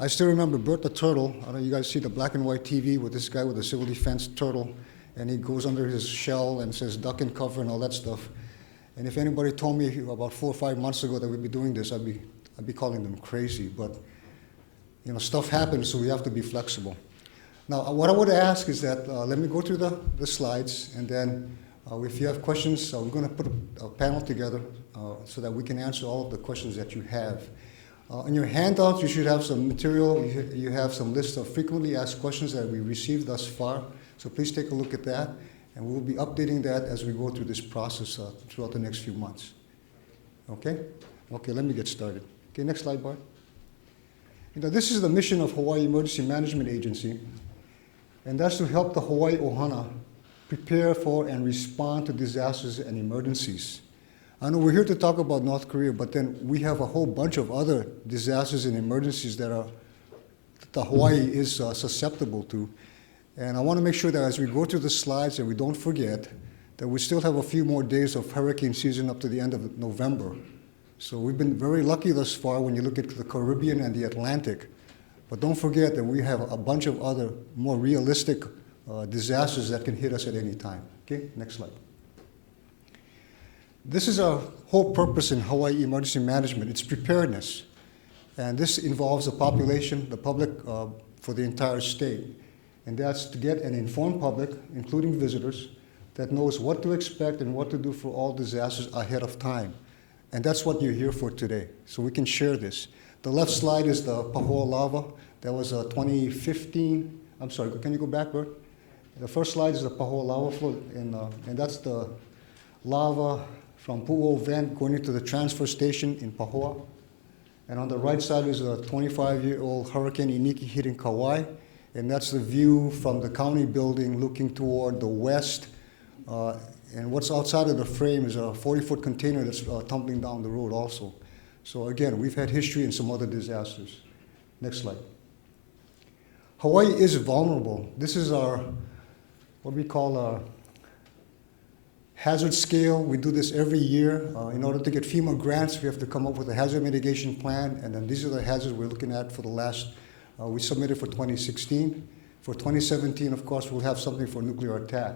I still remember Bert the Turtle. I don't know, you guys see the black and white TV with this guy with a civil defense turtle, and he goes under his shell and says duck and cover and all that stuff. And if anybody told me about 4 or 5 months ago that we'd be doing this, I'd be calling them crazy. But you know, stuff happens, so we have to be flexible. Now, what I would ask is that let me go through the slides, and then if you have questions, we're going to put a panel together so that we can answer all of the questions that you have. In your handouts, you should have some material. You have some list of frequently asked questions that we received thus far. So please take a look at that, and we'll be updating that as we go through this process throughout the next few months. Okay? Okay, let me get started. Okay, next slide, Bart. You know, this is the mission of Hawaii Emergency Management Agency, and that's to help the Hawaii Ohana prepare for and respond to disasters and emergencies. I know we're here to talk about North Korea, but then we have a whole bunch of other disasters and emergencies that Hawaii is susceptible to. And I want to make sure that as we go through the slides that we don't forget that we still have a few more days of hurricane season up to the end of November. So we've been very lucky thus far when you look at the Caribbean and the Atlantic. But don't forget that we have a bunch of other more realistic disasters that can hit us at any time. Okay, next slide. This is our whole purpose in Hawaii Emergency Management. It's preparedness. And this involves the population, the public, for the entire state. And that's to get an informed public, including visitors, that knows what to expect and what to do for all disasters ahead of time. And that's what you're here for today, so we can share this. The left slide is the Pahoa lava. That was 2015. I'm sorry, can you go back, Bert? The first slide is the Pahoa lava flow, and that's the lava from Pu'o vent going into the transfer station in Pahoa. And on the right side is a 25-year-old Hurricane Iniki hitting Kauai. And that's the view from the county building looking toward the west. And what's outside of the frame is a 40-foot container that's tumbling down the road also. So again, we've had history in some other disasters. Next slide. Hawaii is vulnerable. This is our, what we call our hazard scale. We do this every year. In order to get FEMA grants, we have to come up with a hazard mitigation plan, and then these are the hazards we're looking at for the last, we submitted for 2016. For 2017, of course, we'll have something for nuclear attack.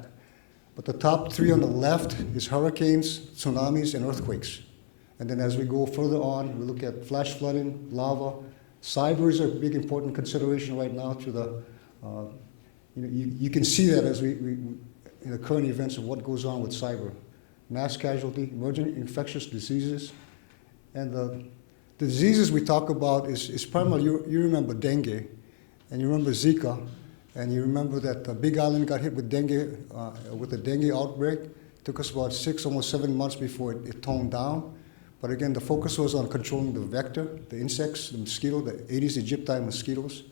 But the top three on the left is hurricanes, tsunamis, and earthquakes. And then as we go further on, we look at flash flooding, lava. Cyber is a big important consideration right now to the, you can see that as we in the current events of what goes on with cyber. Mass casualty, emergent infectious diseases. And the diseases we talk about is primarily, you remember dengue, and you remember Zika, and you remember that Big Island got hit with dengue, with a dengue outbreak. It took us about 6, almost 7 months before it toned down. But again, the focus was on controlling the vector, the insects, the mosquito, the Aedes aegypti mosquitoes.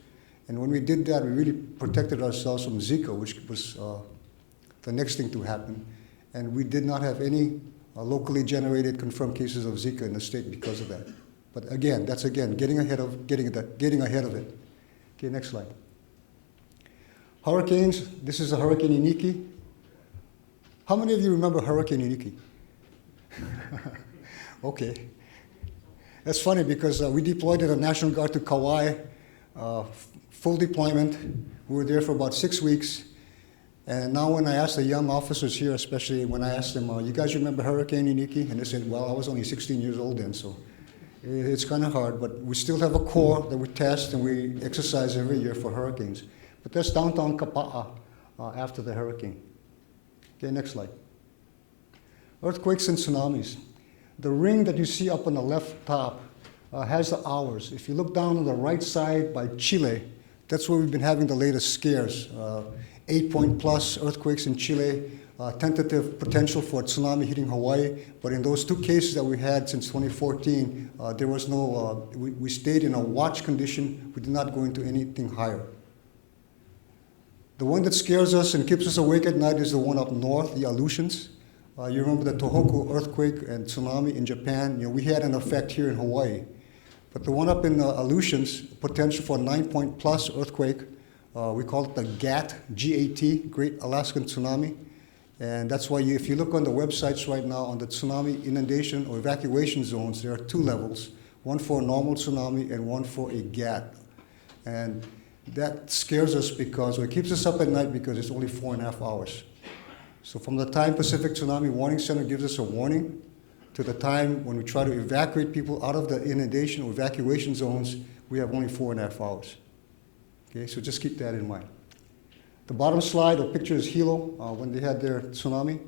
And when we did that, we really protected ourselves from Zika, which was the next thing to happen. And we did not have any locally generated confirmed cases of Zika in the state because of that. But again, that's getting ahead of it. Okay, next slide. Hurricanes, this is a Hurricane Iniki. How many of you remember Hurricane Iniki? Okay. That's funny because we deployed the National Guard to Kauai, full deployment. We were there for about 6 weeks. And now when I ask the young officers here, especially when I ask them, you guys remember Hurricane Iniki? And they said, well, I was only 16 years old then, so it's kind of hard. But we still have a core that we test and we exercise every year for hurricanes. But that's downtown Kapa'a after the hurricane. Okay, next slide. Earthquakes and tsunamis. The ring that you see up on the left top has the hours. If you look down on the right side by Chile, that's where we've been having the latest scares. 8-point plus earthquakes in Chile, tentative potential for a tsunami hitting Hawaii. But in those 2 cases that we had since 2014, there was no, we stayed in a watch condition. We did not go into anything higher. The one that scares us and keeps us awake at night is the one up north, the Aleutians. You remember the Tohoku earthquake and tsunami in Japan? You know, we had an effect here in Hawaii. But the one up in the Aleutians, potential for a 9-point plus earthquake, we call it the GAT, G-A-T, Great Alaskan Tsunami. And that's why if you look on the websites right now on the tsunami inundation or evacuation zones, there are 2 levels. one for a normal tsunami, and one for a GAT. And that scares us because, or it keeps us up at night because it's only 4.5 hours. So from the time Pacific Tsunami Warning Center gives us a warning to the time when we try to evacuate people out of the inundation or evacuation zones, we have only 4.5 hours. Okay, so just keep that in mind. The bottom slide or picture is Hilo when they had their tsunami.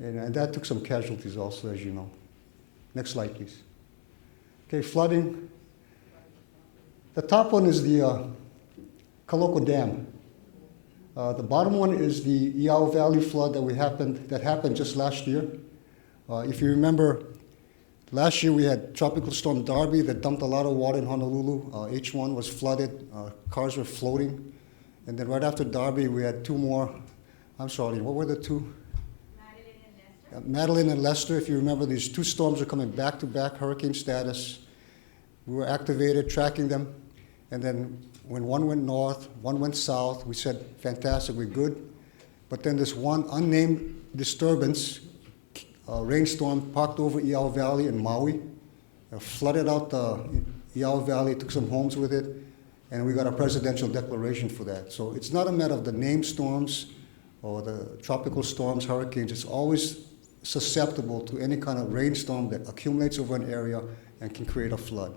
And that took some casualties also, as you know. Next slide, please. Okay, flooding. The top one is the Kaloko Dam. The bottom one is the Iao Valley flood that happened just last year. If you remember, last year we had Tropical Storm Darby that dumped a lot of water in Honolulu. H1 was flooded, cars were floating. And then right after Darby, we had two more. I'm sorry, what were the two? Madeline and Lester. If you remember, these two storms are coming back to back, hurricane status. We were activated, tracking them. And then when one went north, one went south, we said, fantastic, we're good. But then this one unnamed disturbance, rainstorm, parked over Iao Valley in Maui, flooded out the Iao Valley, took some homes with it, and we got a presidential declaration for that. So it's not a matter of the named storms or the tropical storms, hurricanes. It's always susceptible to any kind of rainstorm that accumulates over an area and can create a flood.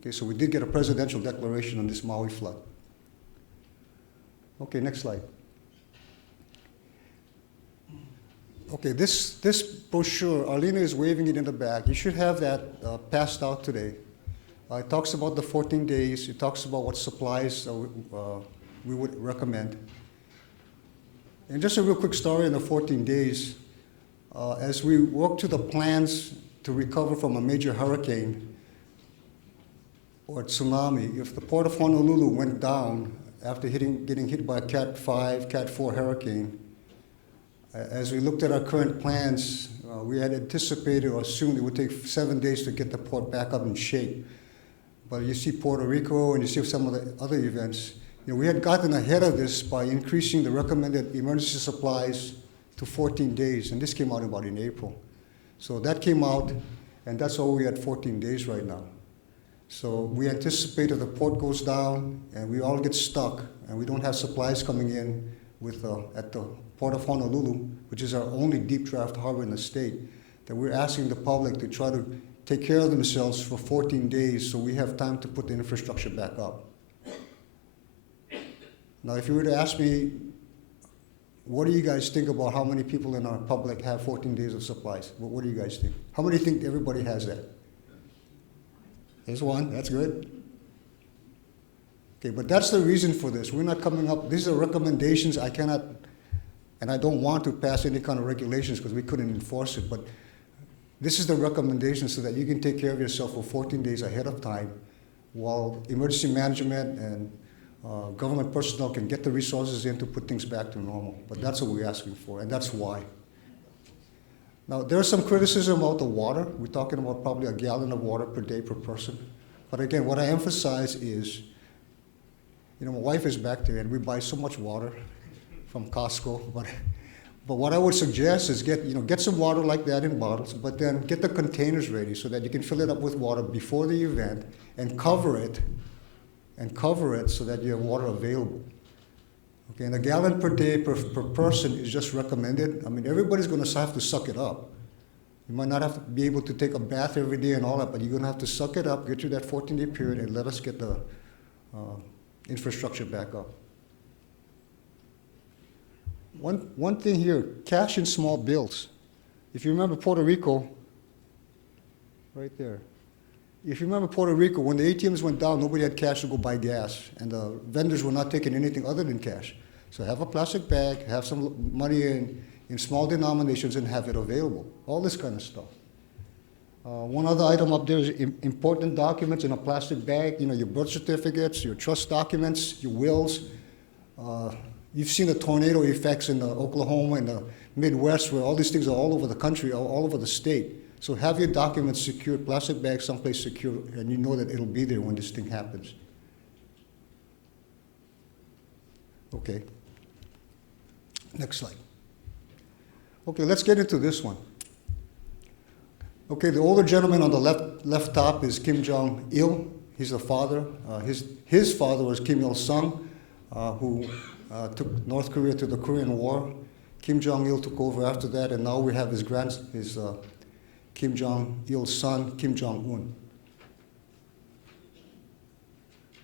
Okay, so we did get a presidential declaration on this Maui flood. Okay, next slide. Okay, this brochure, Arlena is waving it in the back. You should have that passed out today. It talks about the 14 days. It talks about what supplies we would recommend. And just a real quick story in the 14 days. As we work to the plans to recover from a major hurricane or tsunami, if the port of Honolulu went down after getting hit by a Cat 5, Cat 4 hurricane, as we looked at our current plans, we had anticipated or assumed it would take 7 days to get the port back up in shape. But you see Puerto Rico and you see some of the other events. We had gotten ahead of this by increasing the recommended emergency supplies to 14 days, and this came out about in April. So that came out, and that's all we had 14 days right now. So we anticipate if the port goes down and we all get stuck and we don't have supplies coming in at the Port of Honolulu, which is our only deep draft harbor in the state, that we're asking the public to try to take care of themselves for 14 days so we have time to put the infrastructure back up. Now, if you were to ask me, what do you guys think about how many people in our public have 14 days of supplies? What do you guys think? How many think everybody has that? There's one, that's good. Okay, but that's the reason for this. We're not coming up, these are recommendations. I cannot, and I don't want to pass any kind of regulations because we couldn't enforce it, but this is the recommendation so that you can take care of yourself for 14 days ahead of time while emergency management and government personnel can get the resources in to put things back to normal. But that's what we're asking for, and that's why. Now, there's some criticism about the water. We're talking about probably a gallon of water per day per person. But again, what I emphasize is, my wife is back there, and we buy so much water from Costco. But what I would suggest is get some water like that in bottles, but then get the containers ready so that you can fill it up with water before the event and cover it so that you have water available. Okay, and a gallon per day per person is just recommended. I mean, everybody's going to have to suck it up. You might not have to be able to take a bath every day and all that, but you're going to have to suck it up, get through that 14-day period, and let us get the infrastructure back up. One thing here, cash in small bills. If you remember Puerto Rico, right there. If you remember Puerto Rico, when the ATMs went down, nobody had cash to go buy gas, and the vendors were not taking anything other than cash. So have a plastic bag, have some money in small denominations, and have it available. All this kind of stuff. One other item up there is important documents in a plastic bag. Your birth certificates, your trust documents, your wills. You've seen the tornado effects in Oklahoma and the Midwest, where all these things are all over the country, all over the state. So have your documents secured, plastic bags someplace secure, and you know that it'll be there when this thing happens. Okay. Next slide. Okay, let's get into this one. Okay, the older gentleman on the left top is Kim Jong-il. He's the father. His father was Kim Il-sung, who took North Korea to the Korean War. Kim Jong-il took over after that, and now we have his Kim Jong-il's son, Kim Jong-un.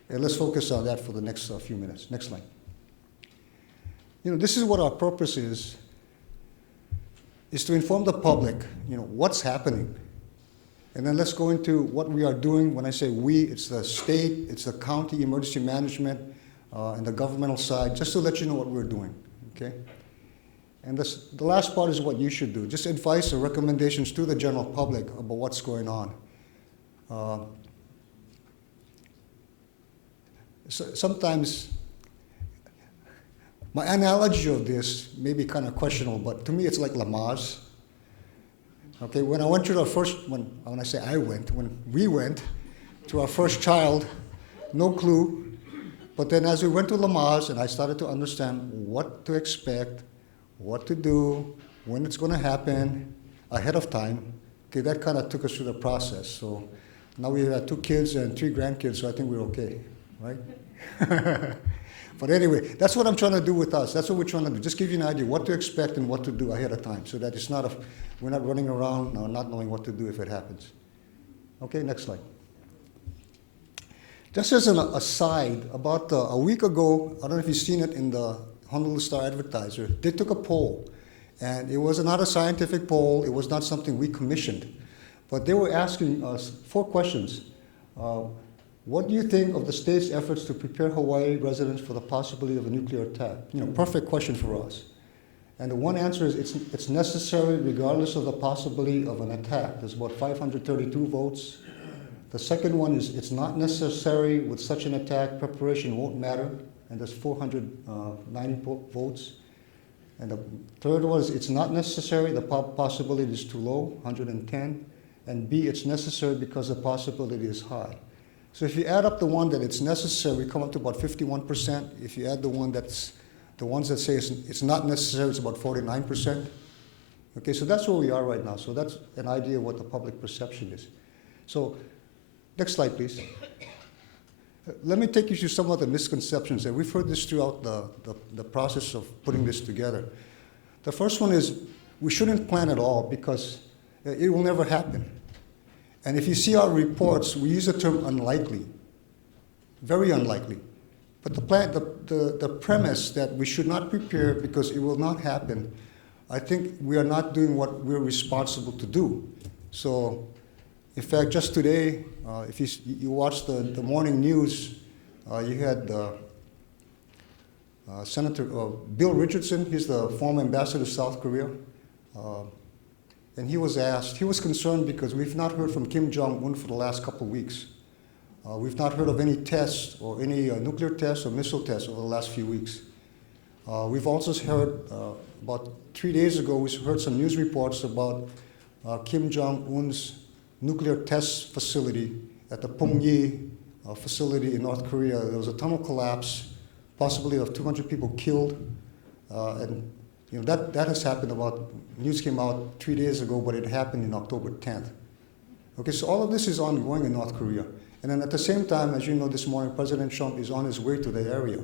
And let's focus on that for the next few minutes. Next slide. This is what our purpose is to inform the public, what's happening. And then let's go into what we are doing. When I say we, it's the state, it's the county emergency management, and the governmental side, just to let you know what we're doing, okay? And the last part is what you should do. Just advice or recommendations to the general public about what's going on. Sometimes, my analogy of this may be kind of questionable, but to me it's like Lamaze. Okay, when I went to when we went to our first child, no clue. But then as we went to Lamaze and I started to understand what to expect, what to do, when it's going to happen, ahead of time, okay, that kind of took us through the process. So now we have 2 kids and 3 grandkids, so I think we're okay, right? But anyway, that's what I'm trying to do with us. That's what we're trying to do. Just give you an idea what to expect and what to do ahead of time, so that we're not running around not knowing what to do if it happens. Okay, next slide. Just as an aside, about a week ago, I don't know if you've seen it in the Honolulu Star Advertiser, they took a poll. And it was not a scientific poll. It was not something we commissioned. But they were asking us 4 questions. What do you think of the state's efforts to prepare Hawaii residents for the possibility of a nuclear attack? Perfect question for us. And the one answer is it's necessary regardless of the possibility of an attack. There's about 532 votes. The second one is it's not necessary with such an attack. Preparation won't matter. And there's 490 votes. And the third one is it's not necessary. The possibility is too low, 110. And B, it's necessary because the possibility is high. So if you add up the one that it's necessary, we come up to about 51%. If you add the ones that say it's not necessary, it's about 49%. Okay, so that's where we are right now. So that's an idea of what the public perception is. So next slide, please. Let me take you through some of the misconceptions, and we've heard this throughout the process of putting this together. The first one is we shouldn't plan at all because it will never happen. And if you see our reports, we use the term unlikely, very unlikely. But the premise that we should not prepare because it will not happen, I think we are not doing what we're responsible to do. So, in fact, just today, if you watch the morning news, you had Senator Bill Richardson. He's the former ambassador to South Korea. And he was asked, he was concerned because we've not heard from Kim Jong-un for the last couple of weeks. We've not heard of any tests or any nuclear tests or missile tests over the last few weeks. We've also heard, about 3 days ago, we heard some news reports about Kim Jong-un's nuclear test facility at the Punggye facility in North Korea. There was a tunnel collapse, possibly of 200 people killed. And that has happened news came out 3 days ago, but it happened in October 10th. Okay, so all of this is ongoing in North Korea. And then at the same time, as you know, this morning, President Trump is on his way to the area.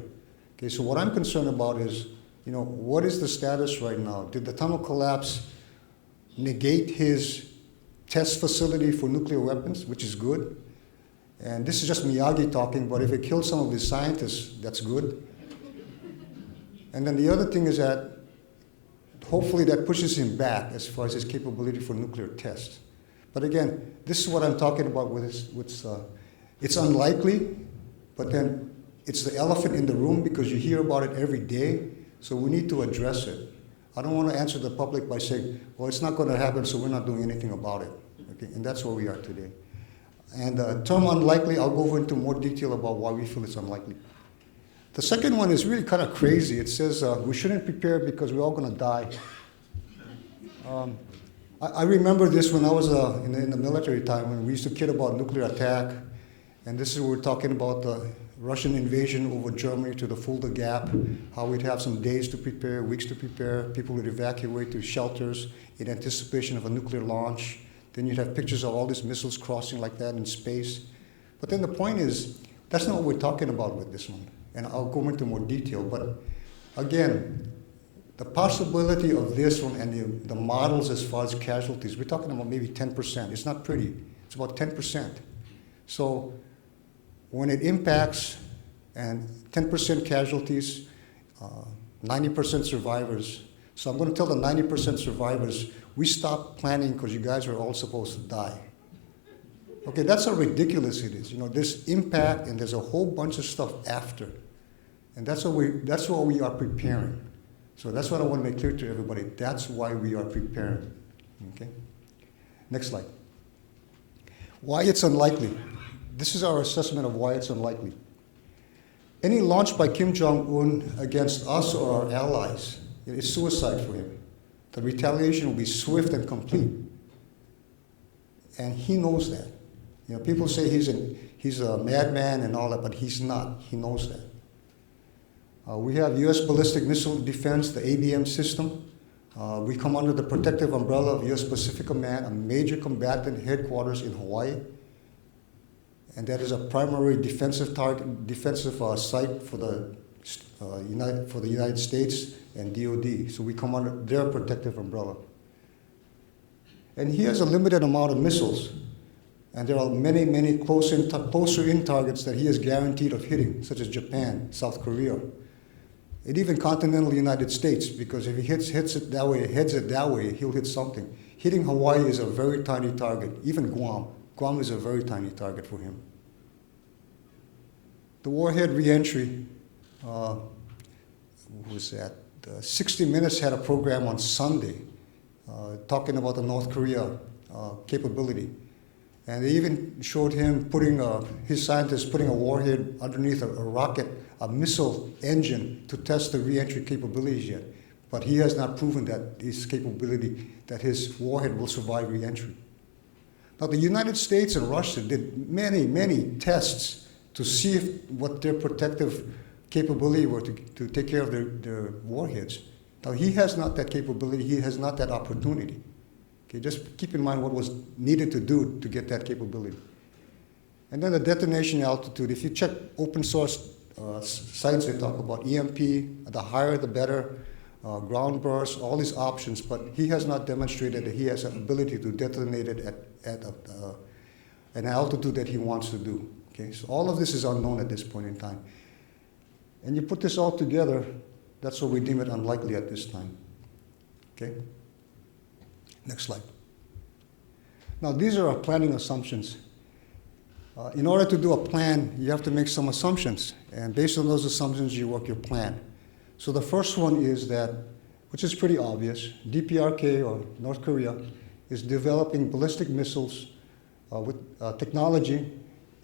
Okay, so what I'm concerned about is, what is the status right now? Did the tunnel collapse negate his test facility for nuclear weapons, which is good? And this is just Miyagi talking, but if it kills some of his scientists, that's good. And then the other thing is that hopefully that pushes him back as far as his capability for nuclear tests. But again, this is what I'm talking about with it's unlikely, but then it's the elephant in the room because you hear about it every day, so we need to address it. I don't want to answer the public by saying, well, it's not going to happen, so we're not doing anything about it. Okay? And that's where we are today. And the term unlikely, I'll go over into more detail about why we feel it's unlikely. The second one is really kind of crazy. It says we shouldn't prepare because we're all going to die. I remember this when I was in the military time when we used to kid about nuclear attack. And this is where we're talking about the Russian invasion over Germany to the Fulda Gap, how we'd have some days to prepare, weeks to prepare. People would evacuate to shelters in anticipation of a nuclear launch. Then you'd have pictures of all these missiles crossing like that in space. But then the point is, that's not what we're talking about with this one. And I'll go into more detail. But again, the possibility of this one and the models as far as casualties, we're talking about maybe 10%. It's not pretty. It's about 10%. So when it impacts and 10% casualties, 90% survivors. So I'm going to tell the 90% survivors, we stopped planning because you guys were all supposed to die. Okay, that's how ridiculous it is. You know, this impact, and there's a whole bunch of stuff after. And that's what we are preparing. So that's what I want to make clear to everybody. That's why we are preparing. Okay? Next slide. Why it's unlikely. This is our assessment of why it's unlikely. Any launch by Kim Jong-un against us or our allies is suicide for him. The retaliation will be swift and complete. And he knows that. You know, people say he's a madman and all that, but he's not. He knows that. We have U.S. ballistic missile defense, the ABM system. We come under the protective umbrella of U.S. Pacific Command, a major combatant headquarters in Hawaii. And that is a primary defensive site for the United States and DoD. So we come under their protective umbrella. And he has a limited amount of missiles. And there are many, many closer in targets that he is guaranteed of hitting, such as Japan, South Korea, and even continental United States, because if he heads it that way, he'll hit something. Hitting Hawaii is a very tiny target, even Guam. Guam is a very tiny target for him. The warhead reentry, who was that? 60 Minutes had a program on Sunday talking about the North Korea capability. And they even showed him his scientists putting a warhead underneath a rocket, a missile engine to test the reentry capabilities yet. But he has not proven that his warhead will survive reentry. Now, the United States and Russia did many, many tests to see what their protective capability were to take care of their warheads. Now, he has not that capability. He has not that opportunity. Okay, just keep in mind what was needed to do to get that capability. And then the detonation altitude. If you check open source sites, they talk about EMP, the higher the better, ground burst, all these options, but he has not demonstrated that he has an ability to detonate it at an altitude that he wants to do. Okay, so all of this is unknown at this point in time. And you put this all together, that's why we deem it unlikely at this time. Okay? Next slide. Now, these are our planning assumptions. In order to do a plan, you have to make some assumptions. And based on those assumptions, you work your plan. So the first one is that, which is pretty obvious, DPRK, or North Korea, is developing ballistic missiles with technology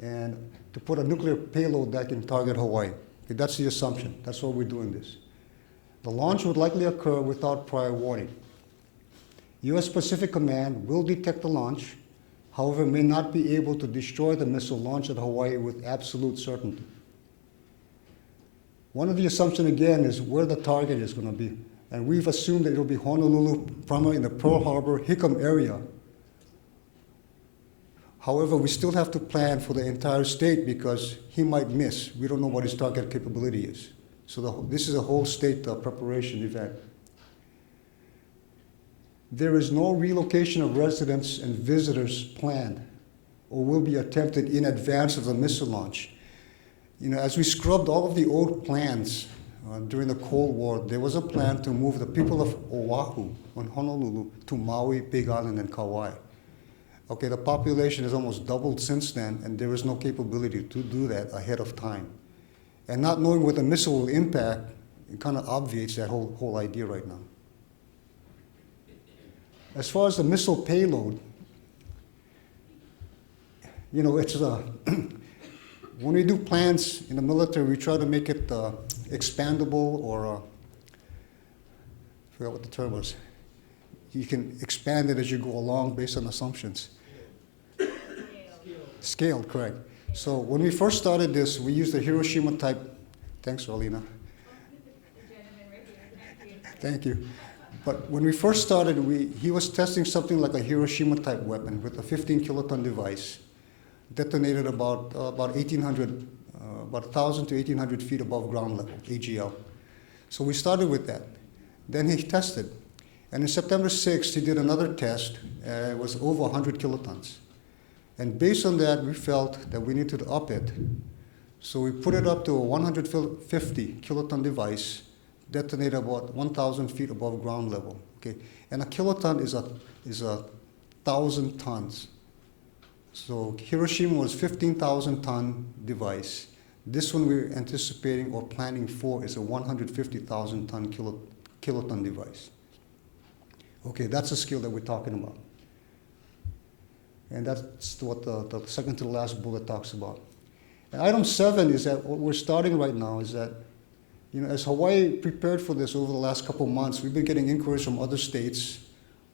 and to put a nuclear payload that can target Hawaii. Okay, that's the assumption. That's why we're doing this. The launch would likely occur without prior warning. U.S. Pacific Command will detect the launch, however, may not be able to destroy the missile launched at Hawaii with absolute certainty. One of the assumptions, again, is where the target is going to be. And we've assumed that it'll be Honolulu, primarily in the Pearl Harbor, Hickam area. However, we still have to plan for the entire state because he might miss. We don't know what his target capability is. So this is a whole state preparation event. There is no relocation of residents and visitors planned or will be attempted in advance of the missile launch. You know, as we scrubbed all of the old plans during the Cold War, there was a plan to move the people of Oahu on Honolulu to Maui, Big Island, and Kauai. Okay, the population has almost doubled since then, and there is no capability to do that ahead of time. And not knowing what the missile will impact, it kind of obviates that whole idea right now. As far as the missile payload, you know, it's when we do plans in the military, we try to make it expandable, or I forgot what the term was. You can expand it as you go along based on assumptions. Scaled, correct. So when we first started this, we used the Hiroshima type. Thanks, Rolina. Thank you. But when we first started, he was testing something like a Hiroshima-type weapon with a 15-kiloton device, detonated about 1,800, about 1,000 to 1,800 feet above ground level, AGL. So we started with that. Then he tested. And on September 6th, he did another test. It was over 100 kilotons. And based on that, we felt that we needed to up it. So we put it up to a 150 kiloton device, detonated about 1,000 feet above ground level. Okay? And a kiloton is a 1,000 tons. So Hiroshima was 15,000 ton device. This one we're anticipating or planning for is a 150,000 ton kiloton device. Okay, that's the scale that we're talking about. And that's what the second to the last bullet talks about. And item 7 is that what we're starting right now is that, as Hawaii prepared for this over the last couple of months, we've been getting inquiries from other states,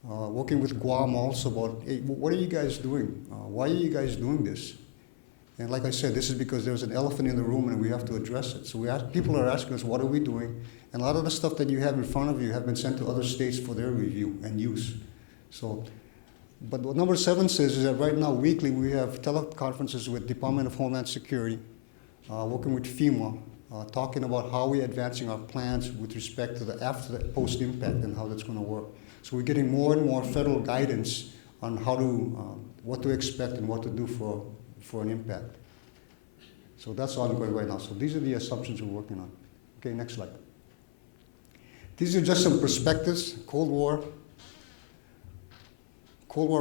working with Guam also about, hey, what are you guys doing? Why are you guys doing this? And like I said, this is because there's an elephant in the room and we have to address it. So people are asking us, what are we doing? And a lot of the stuff that you have in front of you have been sent to other states for their review and use. So, but what number 7 says is that right now, weekly, we have teleconferences with Department of Homeland Security, working with FEMA, talking about how we're advancing our plans with respect to the after the post-impact and how that's going to work. So we're getting more and more federal guidance on how to, what to expect and what to do for an impact. So that's ongoing right now. So these are the assumptions we're working on. Okay, next slide. These are just some perspectives. Cold War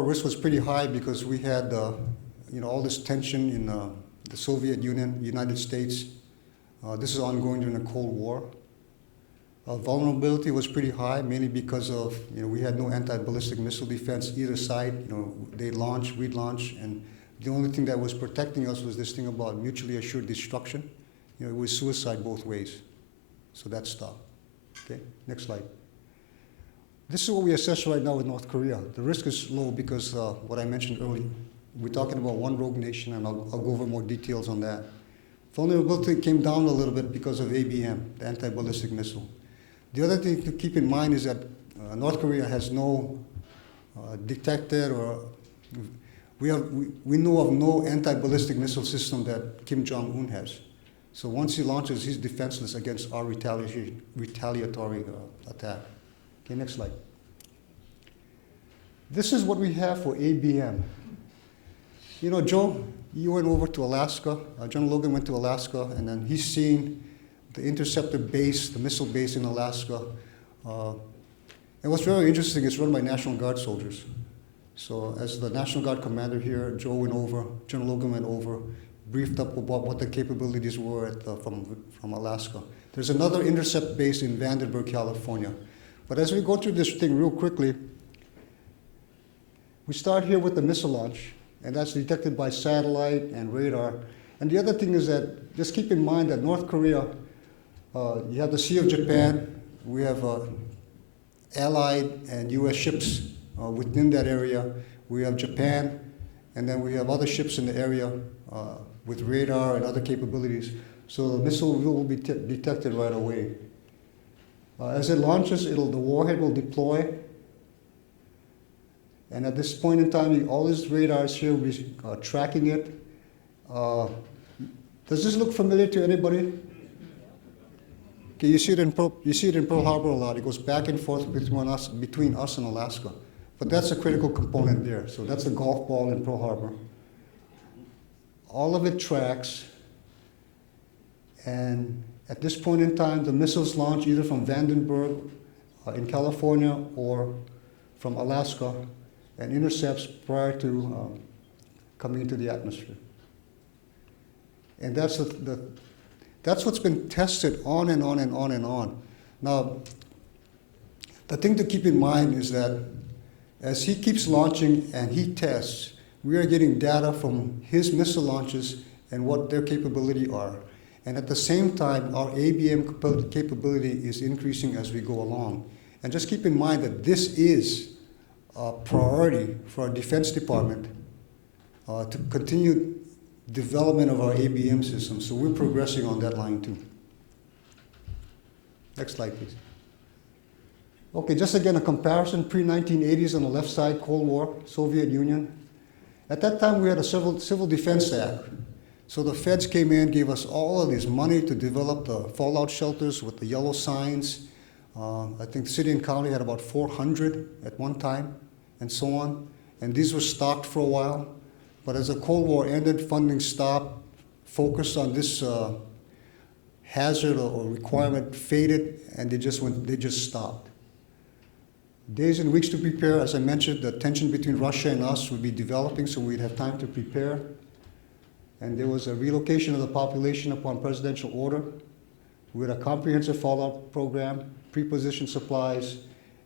risk was pretty high because we had all this tension in the Soviet Union, United States. This is ongoing during the Cold War. Vulnerability was pretty high, mainly because of, we had no anti-ballistic missile defense either side. They launch, we'd launch, and the only thing that was protecting us was this thing about mutually assured destruction. It was suicide both ways. So that stopped. Okay, next slide. This is what we assess right now with North Korea. The risk is low because what I mentioned earlier. We're talking about one rogue nation, and I'll go over more details on that. Vulnerability came down a little bit because of ABM, the anti-ballistic missile. The other thing to keep in mind is that North Korea has no detected or we know of no anti-ballistic missile system that Kim Jong-un has. So once he launches, he's defenseless against our retaliatory attack. Okay, next slide. This is what we have for ABM. Joe, you went over to Alaska. General Logan went to Alaska, and then he's seen the interceptor base, the missile base in Alaska. And what's very interesting, it's run by National Guard soldiers. So as the National Guard commander here, Joe went over, General Logan went over, briefed up about what the capabilities were from Alaska. There's another intercept base in Vandenberg, California. But as we go through this thing real quickly, we start here with the missile launch, and that's detected by satellite and radar. And the other thing is that, just keep in mind that North Korea, you have the Sea of Japan, we have Allied and US ships within that area. We have Japan, and then we have other ships in the area with radar and other capabilities. So the missile will be detected right away. As it launches, the warhead will deploy. And at this point in time, all these radars here will be tracking it. Does this look familiar to anybody? Okay, you see it in Pearl Harbor a lot. It goes back and forth between us and Alaska. But that's a critical component there. So that's the golf ball in Pearl Harbor. All of it tracks. And at this point in time, the missiles launch either from Vandenberg in California or from Alaska and intercepts prior to coming into the atmosphere. And that's what's been tested on and on and on and on. Now, the thing to keep in mind is that as he keeps launching and he tests, we are getting data from his missile launches and what their capability are. And at the same time, our ABM capability is increasing as we go along. And just keep in mind that this is a priority for our Defense Department to continue development of our ABM system. So we're progressing on that line too. Next slide, please. Okay, just again a comparison, pre-1980s on the left side, Cold War, Soviet Union. At that time, we had a Civil Defense Act. So the feds came in, gave us all of this money to develop the fallout shelters with the yellow signs. I think the city and county had about 400 at one time, and so on. And these were stocked for a while. But as the Cold War ended, funding stopped, focus on this hazard or requirement faded, and they just stopped. Days and weeks to prepare. As I mentioned, the tension between Russia and us would be developing, so we'd have time to prepare. And there was a relocation of the population upon presidential order. We had a comprehensive fallout program, pre-positioned supplies,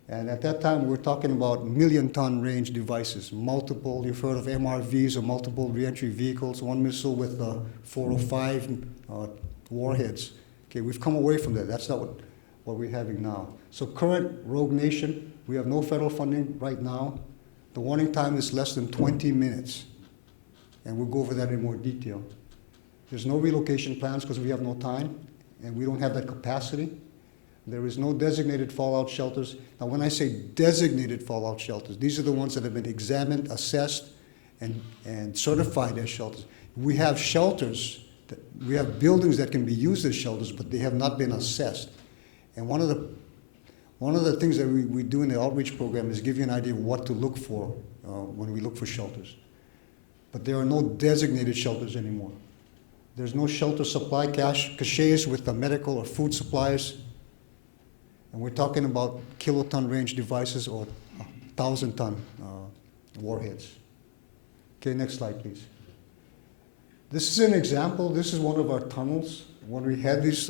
and at that time we were talking about million-ton range devices, multiple, you've heard of MRVs or multiple reentry vehicles, one missile with 405 warheads. Okay, we've come away from that. That's not what we're having now. So current rogue nation, we have no federal funding right now. The warning time is less than 20 minutes. And we'll go over that in more detail. There's no relocation plans because we have no time, and we don't have that capacity. There is no designated fallout shelters. Now, when I say designated fallout shelters, these are the ones that have been examined, assessed, and certified as shelters. We have shelters, we have buildings that can be used as shelters, but they have not been assessed. And one of the things that we do in the outreach program is give you an idea of what to look for when we look for shelters. But there are no designated shelters anymore. There's no shelter supply caches with the medical or food supplies. And we're talking about kiloton range devices or 1,000-ton warheads. Okay, next slide, please. This is an example. This is one of our tunnels when we had these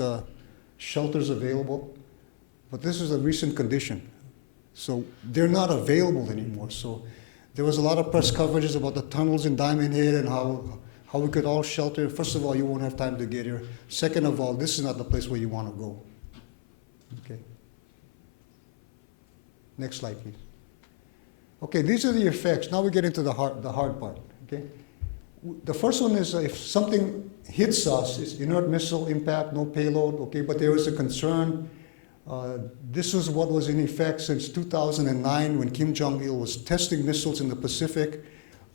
shelters available. But this is a recent condition. So they're not available anymore. So there was a lot of press coverages about the tunnels in Diamond Head and how we could all shelter. First of all, you won't have time to get here. Second of all, this is not the place where you want to go. Okay. Next slide, please. Okay, these are the effects. Now we get into the hard part. Okay. The first one is if something hits us, it's inert missile impact, no payload. Okay, but there is a concern. This is what was in effect since 2009 when Kim Jong-il was testing missiles in the Pacific.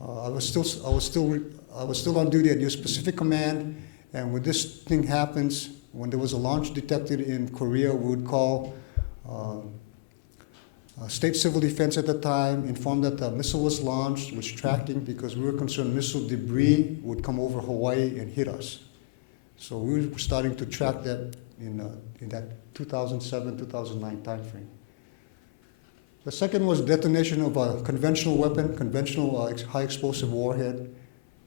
I was still on duty at U.S. Pacific Command, and when this thing happens, when there was a launch detected in Korea, we would call State Civil Defense at the time, informed that the missile was launched, was tracking because we were concerned missile debris would come over Hawaii and hit us. So we were starting to track that in that 2007-2009 timeframe. The second was detonation of a conventional weapon, conventional high explosive warhead.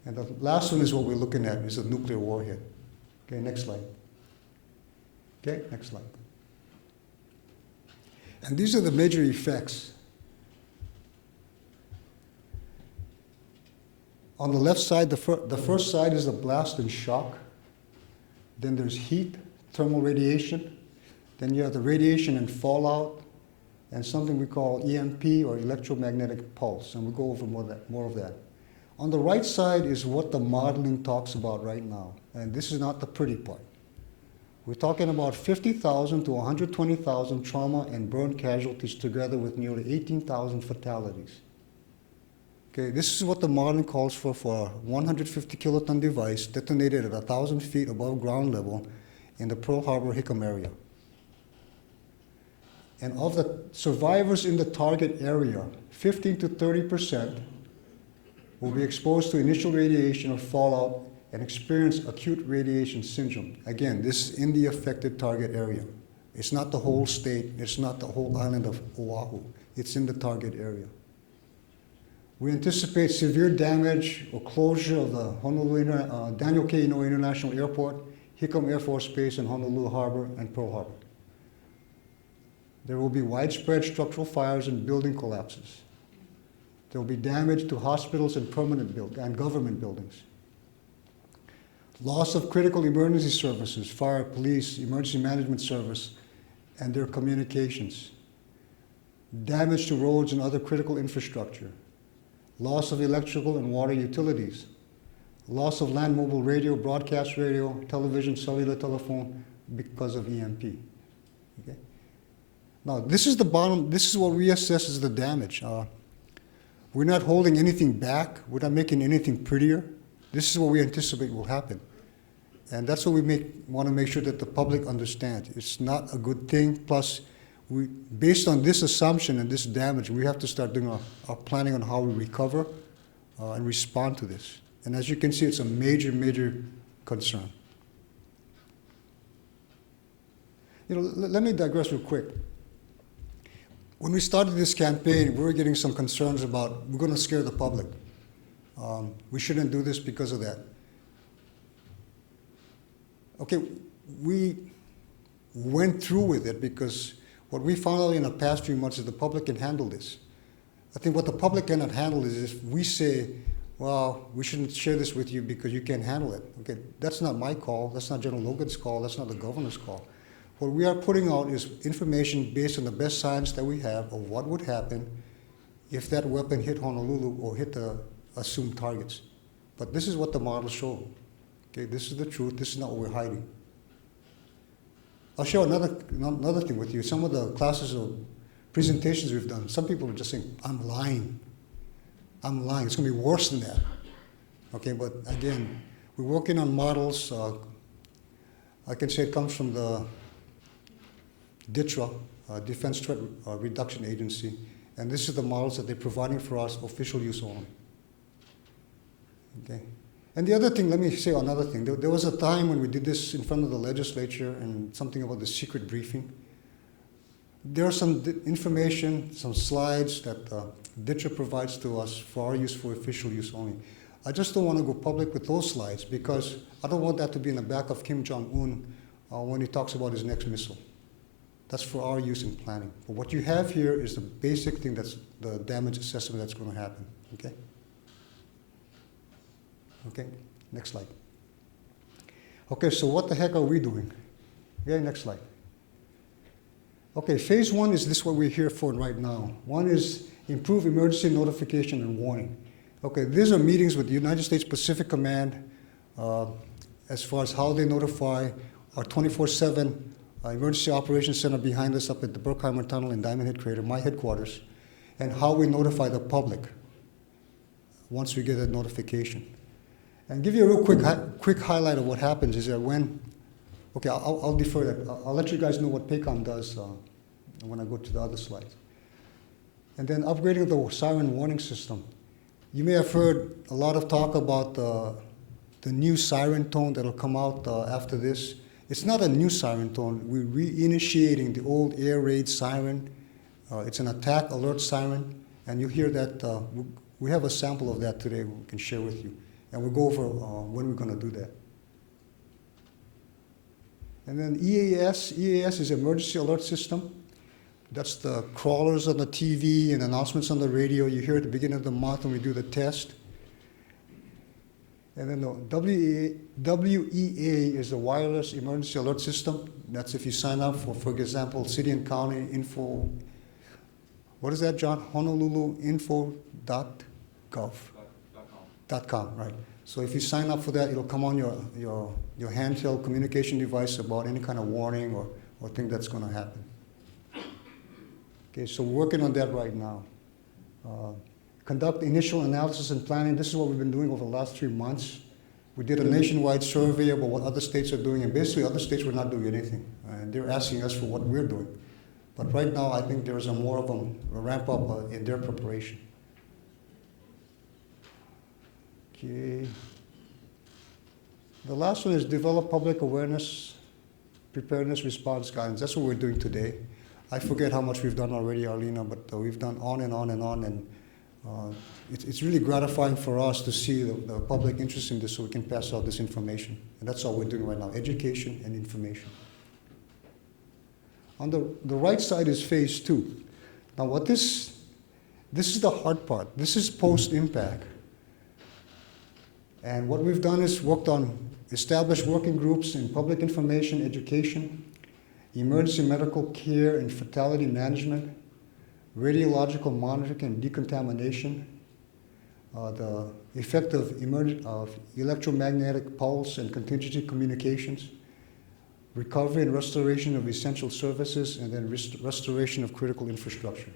And the last one is what we're looking at, is a nuclear warhead. Okay, next slide. Okay, next slide. And these are the major effects. On the left side, the first side is the blast and shock. Then there's heat, thermal radiation. Then you have the radiation and fallout, and something we call EMP, or electromagnetic pulse, and we'll go over more of that. On the right side is what the modeling talks about right now, and this is not the pretty part. We're talking about 50,000 to 120,000 trauma and burn casualties together with nearly 18,000 fatalities. Okay, this is what the modeling calls for a 150 kiloton device detonated at 1,000 feet above ground level in the Pearl Harbor Hickam area. And of the survivors in the target area, 15 to 30% will be exposed to initial radiation or fallout and experience acute radiation syndrome. Again, this is in the affected target area. It's not the whole state, it's not the whole island of Oahu. It's in the target area. We anticipate severe damage or closure of the Honolulu, Daniel K. Inouye International Airport, Hickam Air Force Base in Honolulu Harbor, and Pearl Harbor. There will be widespread structural fires and building collapses. There will be damage to hospitals and and government buildings. Loss of critical emergency services, fire, police, emergency management service, and their communications. Damage to roads and other critical infrastructure. Loss of electrical and water utilities. Loss of land mobile radio, broadcast radio, television, cellular telephone because of EMP. Okay? Now, this is the bottom, this is what we assess as the damage. We're not holding anything back. We're not making anything prettier. This is what we anticipate will happen. And that's what we want to make sure that the public understands. It's not a good thing. Plus, based on this assumption and this damage, we have to start doing our planning on how we recover and respond to this. And as you can see, it's a major, major concern. Let me digress real quick. When we started this campaign, we were getting some concerns about we're going to scare the public. We shouldn't do this because of that. Okay, we went through with it because what we found out in the past few months is the public can handle this. I think what the public cannot handle is if we say, well, we shouldn't share this with you because you can't handle it. Okay, that's not my call. That's not General Logan's call. That's not the governor's call. What we are putting out is information based on the best science that we have of what would happen if that weapon hit Honolulu or hit the assumed targets. But this is what the models show. Okay, this is the truth. This is not what we're hiding. I'll share another thing with you. Some of the classes or presentations we've done, some people are just saying, I'm lying. I'm lying. It's going to be worse than that. Okay, but again, we're working on models. I can say it comes from the DTRA, Defense Threat Reduction Agency, and this is the models that they're providing for us, official use only. Okay. And the other thing, let me say another thing. There was a time when we did this in front of the legislature and something about the secret briefing. There are some information, some slides that DTRA provides to us for our use, for official use only. I just don't want to go public with those slides because I don't want that to be in the back of Kim Jong-un when he talks about his next missile. That's for our use in planning. But what you have here is the basic thing that's the damage assessment that's going to happen, okay? Okay, next slide. Okay, so what the heck are we doing? Okay, next slide. Okay, phase one is this what we're here for right now. One is improve emergency notification and warning. Okay, these are meetings with the United States Pacific Command as far as how they notify our 24/7 Emergency Operations Center behind us up at the Berkheimer Tunnel in Diamond Head Crater, my headquarters, and how we notify the public once we get that notification. And give you a real quick highlight of what happens is that when, okay, I'll defer that. I'll let you guys know what PACOM does when I go to the other slides. And then upgrading the siren warning system. You may have heard a lot of talk about the new siren tone that'll come out after this. It's not a new siren tone. We're reinitiating the old air raid siren. It's an attack alert siren, and you hear that. We have a sample of that today we can share with you. And we'll go over when we're going to do that. And then EAS. EAS is Emergency Alert System. That's the crawlers on the TV and announcements on the radio. You hear at the beginning of the month when we do the test. And then the WEA is the Wireless Emergency Alert System. That's if you sign up for example, city and county info. What is that, John? HonoluluInfo.gov.com, right? So if you sign up for that, it'll come on your handheld communication device about any kind of warning or thing that's going to happen. Okay, so we're working on that right now. Conduct initial analysis and planning. This is what we've been doing over the last 3 months. We did a nationwide survey about what other states are doing, and basically other states were not doing anything. And they're asking us for what we're doing. But right now, I think there's more of a ramp up in their preparation. Okay. The last one is develop public awareness, preparedness, response guidance. That's what we're doing today. I forget how much we've done already, Arlena, but we've done on and on and on. And it's really gratifying for us to see the public interest in this so we can pass out this information. And that's all we're doing right now, education and information. On the right side is phase two. Now this is the hard part. This is post-impact. And what we've done is worked on established working groups in public information, education, emergency medical care and fatality management, radiological monitoring and decontamination, the effect of electromagnetic pulse and contingency communications, recovery and restoration of essential services, and then restoration of critical infrastructure.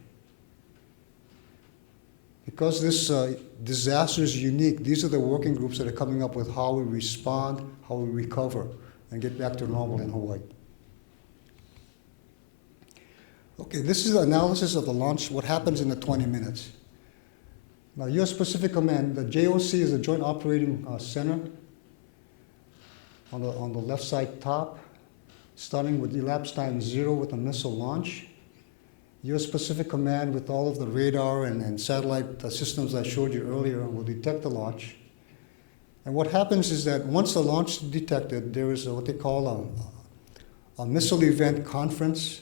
Because this disaster is unique, these are the working groups that are coming up with how we respond, how we recover, and get back to normal in Hawaii. Okay, this is the analysis of the launch, what happens in the 20 minutes. Now, U.S. Pacific Command, the JOC is the Joint Operating Center on the left side top, starting with elapsed time 0 with a missile launch. U.S. Pacific Command, with all of the radar and satellite systems I showed you earlier, will detect the launch. And what happens is that once the launch is detected, there is what they call a missile event conference.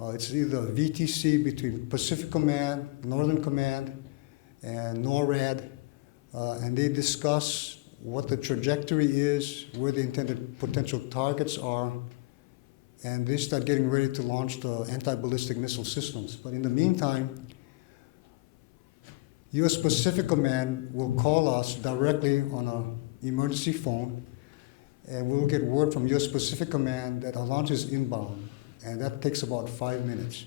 It's either VTC between Pacific Command, Northern Command, and NORAD, and they discuss what the trajectory is, where the intended potential targets are, and they start getting ready to launch the anti-ballistic missile systems. But in the meantime, U.S. Pacific Command will call us directly on an emergency phone, and we'll get word from U.S. Pacific Command that a launch is inbound, and that takes about 5 minutes.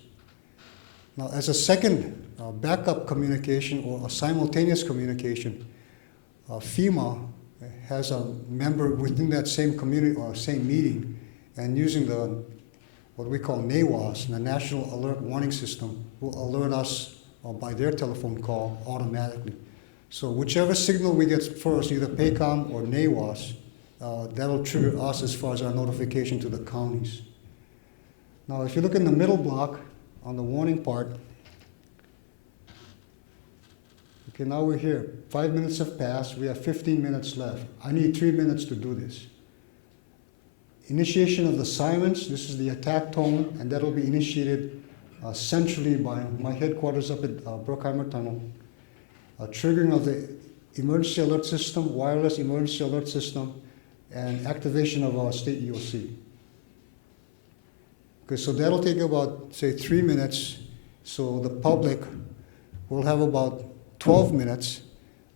Now, as a second backup communication or a simultaneous communication, FEMA has a member within that same community or same meeting, and using what we call NAWAS, the National Alert Warning System, will alert us by their telephone call automatically. So whichever signal we get first, either PACOM or NAWAS, that'll trigger us as far as our notification to the counties. Now, if you look in the middle block on the warning part, okay, now we're here. 5 minutes have passed. We have 15 minutes left. I need 3 minutes to do this. Initiation of the sirens. This is the attack tone, and that'll be initiated centrally by my headquarters up at Bruckheimer Tunnel. Triggering of the emergency alert system, wireless emergency alert system, and activation of our state EOC. Okay, so that'll take about, say, 3 minutes. So the public will have about 12 minutes,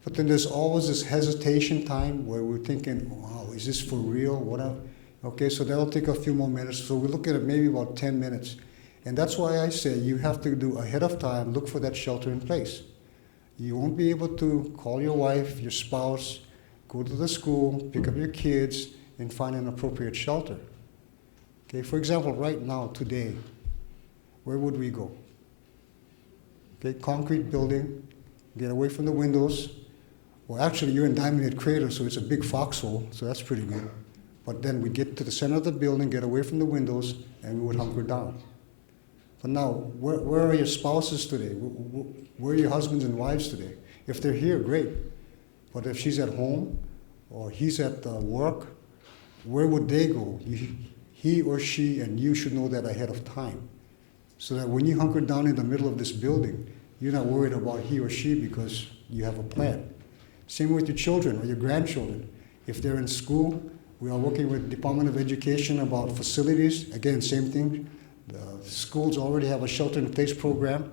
but then there's always this hesitation time where we're thinking, wow, is this for real? Whatever. Okay, so that'll take a few more minutes. So we're looking at maybe about 10 minutes. And that's why I say you have to do ahead of time, look for that shelter in place. You won't be able to call your wife, your spouse, go to the school, pick up your kids, and find an appropriate shelter. Okay, for example, right now, today, where would we go? Okay, concrete building, get away from the windows. Well, actually, you're in Diamond Head Crater, so it's a big foxhole, so that's pretty good. But then we get to the center of the building, get away from the windows, and we would hunker down. But now, where are your spouses today? Where are your husbands and wives today? If they're here, great. But if she's at home or he's at work, where would they go? He or she and you should know that ahead of time, so that when you hunker down in the middle of this building, you're not worried about he or she because you have a plan. Same with your children or your grandchildren. If they're in school, we are working with Department of Education about facilities. Again, same thing. The schools already have a shelter-in-place program.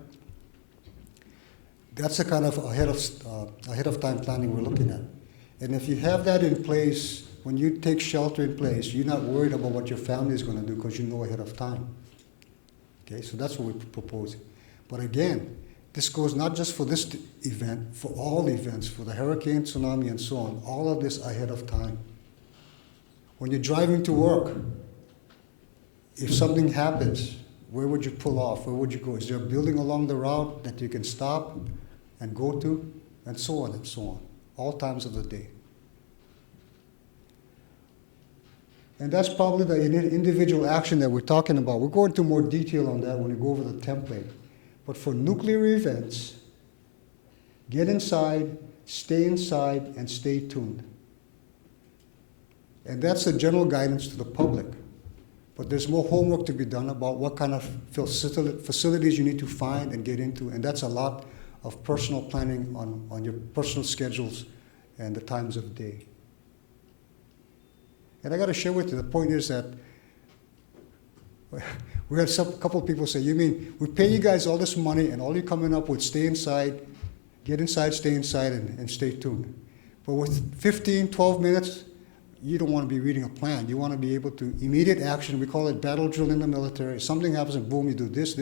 That's the kind of ahead of time planning we're looking at. And if you have that in place, when you take shelter in place, you're not worried about what your family is going to do because you know ahead of time. Okay, so that's what we're proposing. But again, this goes not just for this event, for all events, for the hurricane, tsunami, and so on, all of this ahead of time. When you're driving to work, if something happens, where would you pull off? Where would you go? Is there a building along the route that you can stop and go to? And so on and so on, all times of the day. And that's probably the individual action that we're talking about. We'll go into more detail on that when we go over the template. But for nuclear events, get inside, and stay tuned. And that's the general guidance to the public. But there's more homework to be done about what kind of facilities you need to find and get into, and that's a lot of personal planning on your personal schedules and the times of day. And I got to share with you, the point is that we had a couple of people say, you mean we pay you guys all this money and all you're coming up with, stay inside, get inside, stay inside, and stay tuned. But with 15, 12 minutes, you don't want to be reading a plan. You want to be able to immediate action. We call it battle drill in the military. If something happens and boom, you do this,